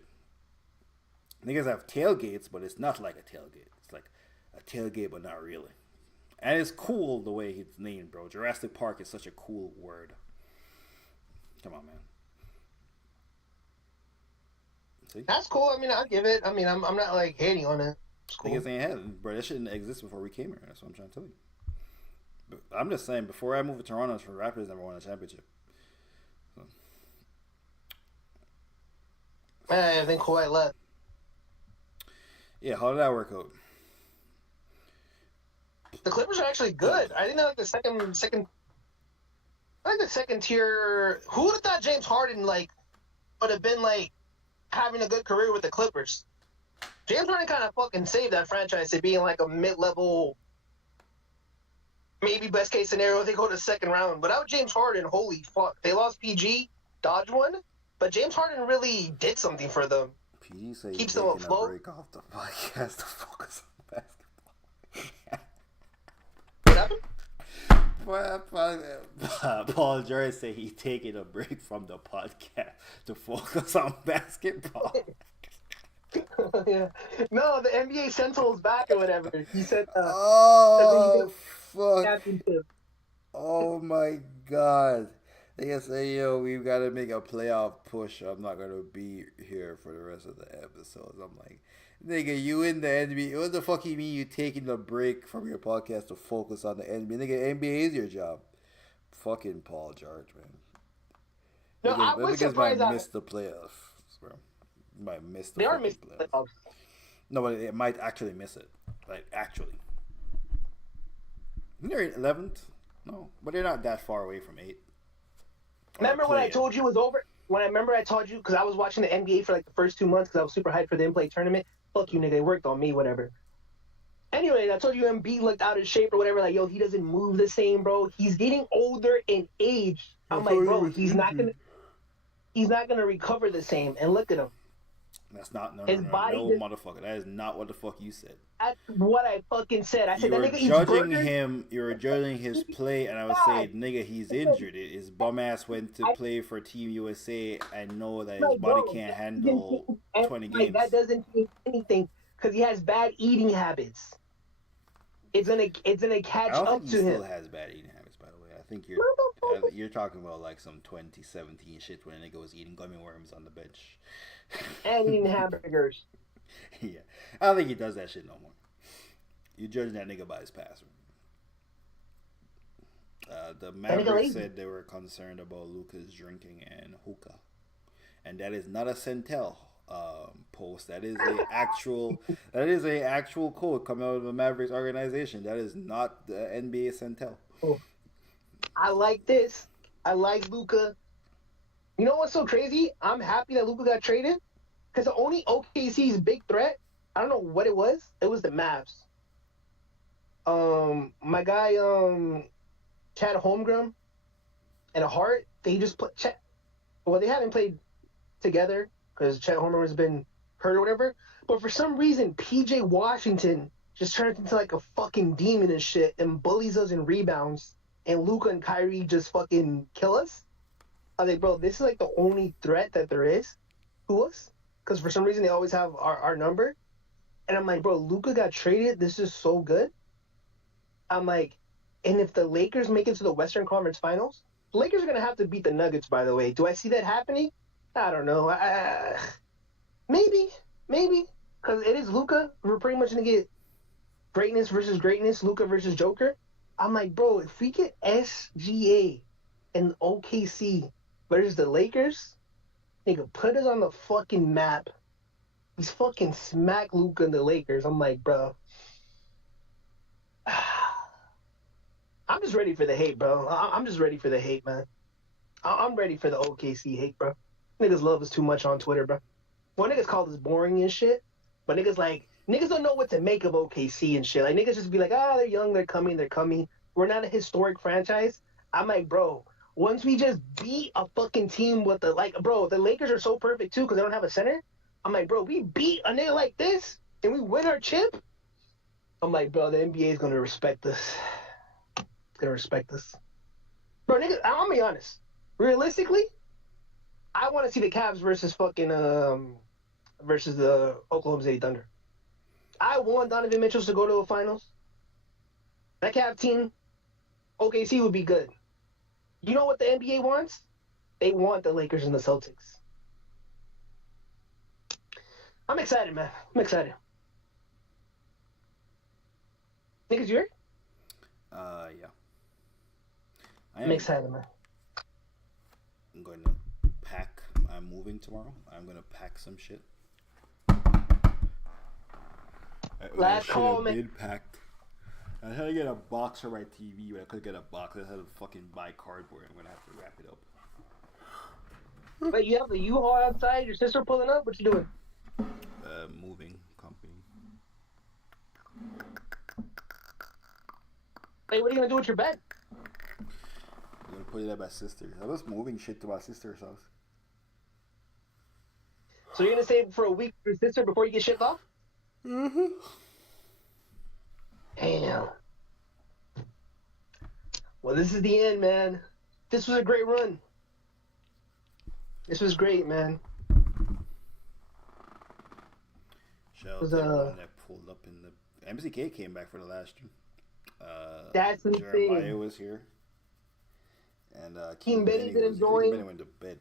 Niggas have tailgates, but it's not like a tailgate. It's like a tailgate, but not really. And it's cool the way it's named, bro. Jurassic Park is such a cool word. Come on, man. See? That's cool. I mean, I'll give it. I mean, I'm not like hating on it. It's cool. Niggas ain't had, bro. That shouldn't exist before we came here. That's what I'm trying to tell you. But I'm just saying, before I moved to Toronto, for Raptors never won a championship. So. I think Kawhi left. Yeah, how did that work out? The Clippers are actually good. I think they're like the second tier. Who would have thought James Harden would have been having a good career with the Clippers? James Harden kind of fucking saved that franchise to being like a mid-level, maybe best case scenario they go to the second round. Without James Harden, holy fuck, they lost PG, dodged one, but James Harden really did something for them. PG said keeps them afloat. Break off the podcast to focus on basketball. What happened? Paul George said he's taking a break from the podcast to focus on basketball. Yeah. No, the NBA Central's back or whatever. He said, oh, fuck. Oh, my God. They say, yo, we've got to make a playoff push. I'm not going to be here for the rest of the episodes. I'm like, nigga, you in the NBA. What the fuck you mean you taking a break from your podcast to focus on the NBA? Nigga, NBA is your job. Fucking Paul George, man. No, I was surprised might miss the playoffs, bro. Might miss the playoffs. No, but it might actually miss it. Like, actually. They're 11th? No, but they're not that far away from 8. Remember when I told you it was over? I told you, because I was watching the NBA for the first 2 months because I was super hyped for the in-play tournament. Fuck you, nigga. It worked on me, whatever. Anyway, I told you Embiid looked out of shape or whatever. Yo, he doesn't move the same, bro. He's getting older in age. I'm like, bro, he's not gonna recover the same. And look at him. That's not motherfucker. That is not what the fuck you said. That's what I fucking said. I said that nigga judging him. You were judging his play, and I was saying, nigga, he's injured. His bum ass went to play for Team USA and know that his body can't handle 20 games. That doesn't mean anything because he has bad eating habits. It's gonna catch up to him. He still has bad eating habits, by the way. I think you're talking about some 2017 shit when a nigga was eating gummy worms on the bench. And eating hamburgers. Yeah. I don't think he does that shit no more. You judging that nigga by his past. The Mavericks said they were concerned about Luka's drinking and hookah. And that is not a Centel post. That is a actual quote coming out of the Mavericks organization. That is not the NBA Centel. Oh. I like this. I like Luka. You know what's so crazy? I'm happy that Luka got traded because the only OKC's big threat, I don't know what it was. It was the Mavs. My guy, Chad Holmgren and Hart, they just put Chet. Well, they haven't played together because Chet Holmgren has been hurt or whatever. But for some reason, PJ Washington just turns into a fucking demon and shit and bullies us in rebounds. And Luka and Kyrie just fucking kill us. I was like, bro, this is the only threat that there is to us. Because for some reason, they always have our number. And I'm like, bro, Luka got traded. This is so good. I'm like, and if the Lakers make it to the Western Conference Finals, The Lakers are gonna have to beat the Nuggets. By the way, do I see that happening? I don't know. Maybe, because it is Luka. We're pretty much gonna get greatness versus greatness, Luka versus Joker. I'm like, bro, if we get SGA and OKC versus the Lakers, nigga, put us on the fucking map. He's fucking smack Luka and the Lakers. I'm like, bro. I'm just ready for the hate, bro. I'm just ready for the hate, man. I'm ready for the OKC hate, bro. Niggas love us too much on Twitter, bro. Well, niggas call us boring and shit, but niggas don't know what to make of OKC and shit. Like, niggas just be like, they're young, they're coming. We're not a historic franchise. I'm like, bro, once we just beat a fucking team with the Lakers are so perfect too because they don't have a center. I'm like, bro, we beat a nigga like this and we win our chip. I'm like, bro, the NBA is gonna respect us. It's gonna respect us. Bro, nigga, I'll be honest. Realistically, I want to see the Cavs versus the Oklahoma City Thunder. I want Donovan Mitchell to go to the finals. That Cavs team, OKC would be good. You know what the NBA wants? They want the Lakers and the Celtics. I'm excited, man. I'm excited. Niggas, you here? Yeah. I'm excited, man. I'm going to pack. I'm moving tomorrow. I'm going to pack some shit. Last call, man. Been packed. I had to get a box for my TV, but I couldn't get a box. I had to fucking buy cardboard. I'm going to have to wrap it up. Wait, you have the U-Haul outside? Your sister pulling up? What you doing? Moving company. Hey, what are you going to do with your bed? I'm going to put it at my sister's. I was moving shit to my sister's house. So you're going to save for a week for your sister before you get shipped off? Mm-hmm. Damn. Well, this is the end, man. This was a great run. This was great, man. Shout out to everyone that pulled up in the... MCK came back for the last year. That's insane. Jeremiah was here. And King Benny didn't join. Benny went to bed.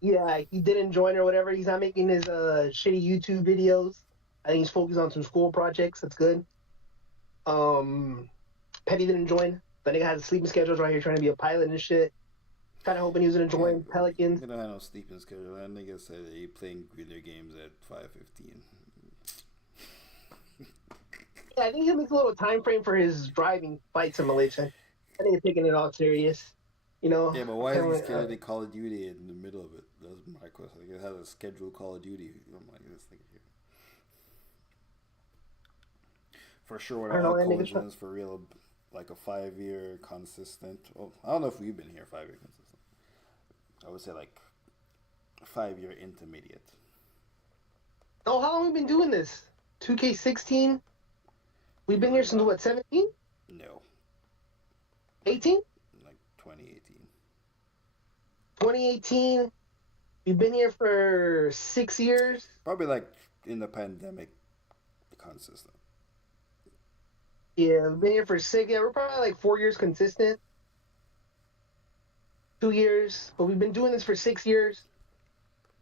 Yeah, he didn't join or whatever. He's not making his shitty YouTube videos. I think he's focused on some school projects. That's good. Petty didn't join. The nigga has sleeping schedules right here trying to be a pilot and shit. Kind of hoping he was going to join Pelicans. He don't have no sleeping schedule. That nigga said he playing video games at 5:15. Yeah, I think he makes a little time frame for his driving flight simulation. I think he's taking it all serious. You know? Yeah, but why is he scared of Call of Duty in the middle of it? That's my question. Like, it has a scheduled Call of Duty. I'm like, this thing here. For sure, what our collision is for real, like a 5-year consistent. Well, I don't know if we've been here 5-year consistent. I would say like 5-year intermediate. Oh, how long have we been doing this? 2K16? We've been here since what, 17? No. 18? Like 2018. 2018. We've been here for 6 years. Probably like in the pandemic, consistent. Yeah, we've been here for 6. Yeah, we're probably like 4 years consistent. 2 years. But we've been doing this for 6 years.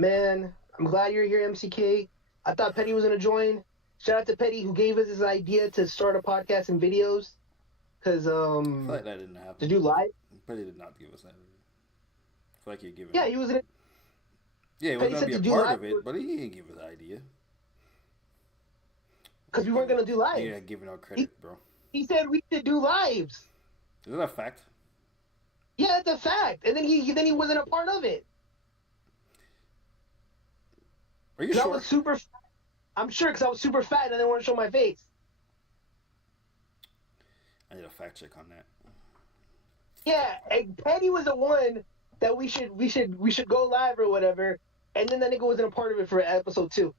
Man, I'm glad you're here, MCK. I thought Petty was going to join. Shout out to Petty who gave us his idea to start a podcast and videos. Because, I feel like that didn't happen. To do live. Petty did not give us that. I feel like you're giving. Yeah, he was in it. Yeah, he was going to be a part of it, but he didn't give us the idea. Because we weren't going to do live. You're not giving out credit, bro. He said we should do lives. Is that a fact? Yeah, it's a fact. And then he wasn't a part of it. Are you sure? I was super fat. I'm sure because I was super fat and I didn't want to show my face. I need a fact check on that. Yeah, and Petty was the one that we should go live or whatever, and then that nigga wasn't a part of it for episode 2.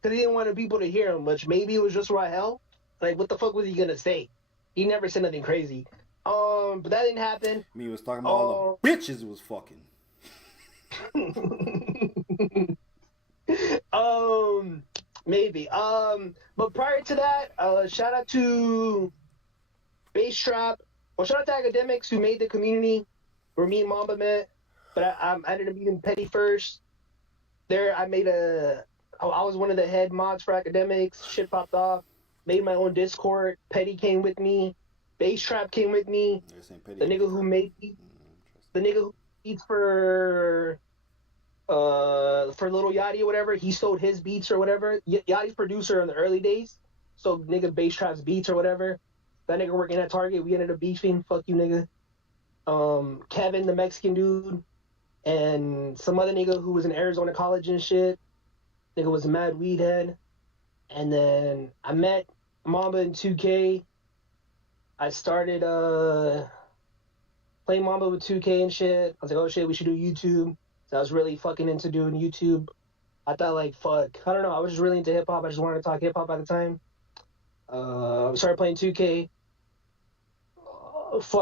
Because he didn't want people to hear him much. Maybe it was just Rahel. Like, what the fuck was he gonna say? He never said nothing crazy. But that didn't happen. I mean, he was talking about all the bitches was fucking. Maybe. But prior to that, shout out to Bass Trap Well, shout out to academics who made the community where me and Mamba met. But I ended up meeting Petty first. There, I was one of the head mods for academics. Shit popped off. Made my own Discord. Petty came with me. Bass Trap came with me. The nigga who made the nigga who beats for Little Yachty or whatever, he sold his beats or whatever. Yachty's producer in the early days. So nigga Bass Trap's beats or whatever. That nigga working at Target, we ended up beefing. Fuck you, nigga. Kevin, the Mexican dude, and some other nigga who was in Arizona College and shit. Nigga was a mad weed head. And then I met Mamba in 2K. I started playing Mamba with 2K and shit. I was like, oh shit, we should do YouTube. So I was really fucking into doing YouTube. I thought like, fuck, I don't know. I was just really into hip hop. I just wanted to talk hip hop at the time. I started playing 2K.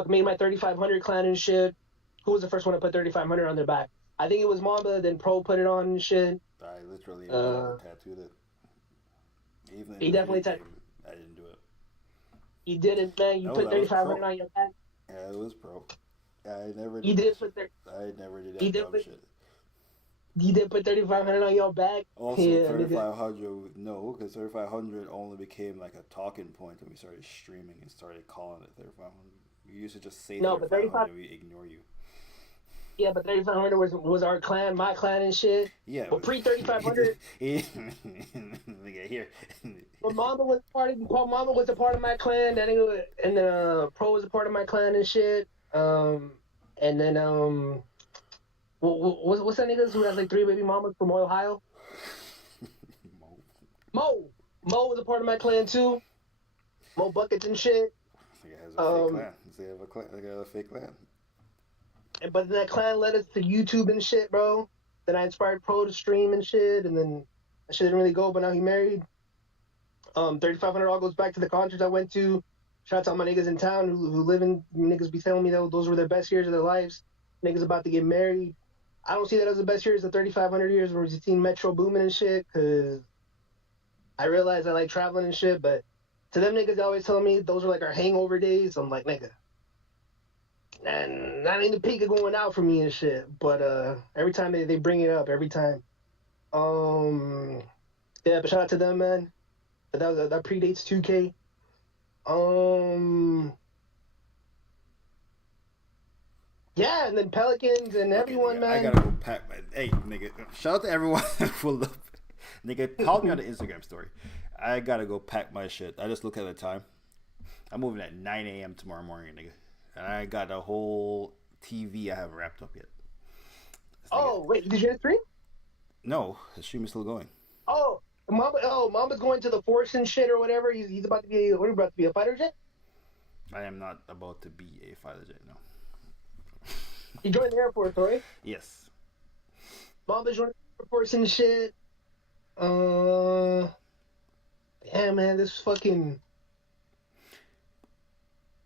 Made my 3500 clan and shit. Who was the first one to put 3500 on their back? I think it was Mamba, then Pro put it on and shit. I literally tattooed it. Even he definitely tattooed. I didn't do it. You did it, man. You put 3500 on your back. Yeah, it was Pro. I never did. You did put I never did that dumb shit. You did put 3500 on your back. Also, yeah, 3500, no, because 3500 only became like a talking point when we started streaming and started calling it 3500. We used to just say 3500 we ignore you. Yeah, but 3500 was our clan, my clan and shit. Yeah. But pre 3500. Look at here. But Mamba was a part of my clan. That nigga, and then Pro was a part of my clan and shit. And then what's that nigga who has like 3 baby mamas from Ohio? Mo was a part of my clan too. Mo Buckets and shit. He has a fake clan. They got a fake clan. But that clan led us to YouTube and shit, bro. Then I inspired Pro to stream and shit, and then that shit didn't really go. But now he married. 3500 all goes back to the concerts I went to. Shout out to all my niggas in town who live in. Niggas be telling me that those were their best years of their lives. Niggas about to get married. I don't see that as the best years, the 3500 years where we seen Metro booming and shit, because I realize I like traveling and shit, but to them niggas, they always tell me those are like our hangover days. I'm like, nigga, and that ain't the peak of going out for me and shit, but every time they bring it up, every time. Yeah, but shout out to them, man. But that predates 2K. Yeah, and then Pelicans and everyone, man. I gotta go pack my. Hey, nigga, shout out to everyone full up. Nigga, call me on the Instagram story. I gotta go pack my shit. I just look at the time. I'm moving at 9 a.m. tomorrow morning, nigga. And I got a whole TV I haven't wrapped up yet. Wait, did you get stream? No, the stream is still going. Mama's going to the Force and shit or whatever. He's about to be. What are you about to be, a fighter jet? I am not about to be a fighter jet, no. You joined the Air Force, right? Yes. Mama's joining the Air Force and shit. Yeah, man, this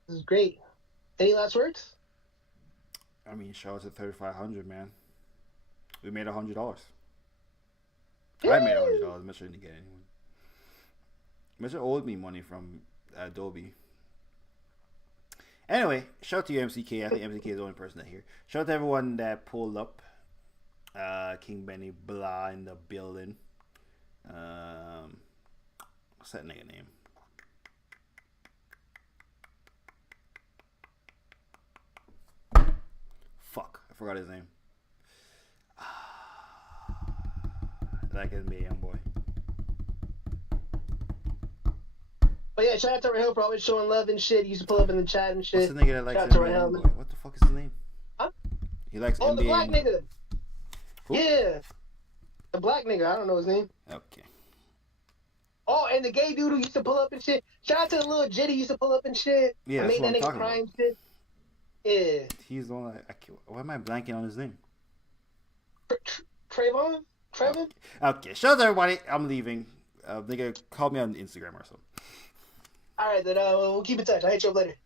is great. Any last words? I mean, shout out to 3500, man. We made $100. Yay! I made $100. Mitchell didn't get anyone. Mitchell owed me money from Adobe. Anyway, shout out to you, MCK. I think MCK is the only person that here. Shout out to everyone that pulled up. King Benny Blah in the building. What's that nigga name? Fuck, I forgot his name. That could be a young boy. But yeah, shout out to Rahel for always showing love and shit. He used to pull up in the chat and shit. What's the nigga that likes NBA young boy? What the fuck is his name? Huh? He likes NBA. The black nigga. Who? Yeah. The black nigga. I don't know his name. Okay. Oh, and the gay dude who used to pull up and shit. Shout out to the little jitty who used to pull up and shit. Yeah, I that's made what that I'm nigga talking cry about. and shit. Yeah. He's the one why am I blanking on his name? Trayvon? Okay, shout out to everybody. I'm leaving. Nigga, call me on Instagram or something. Alright, then we'll keep in touch. I'll hit you up later.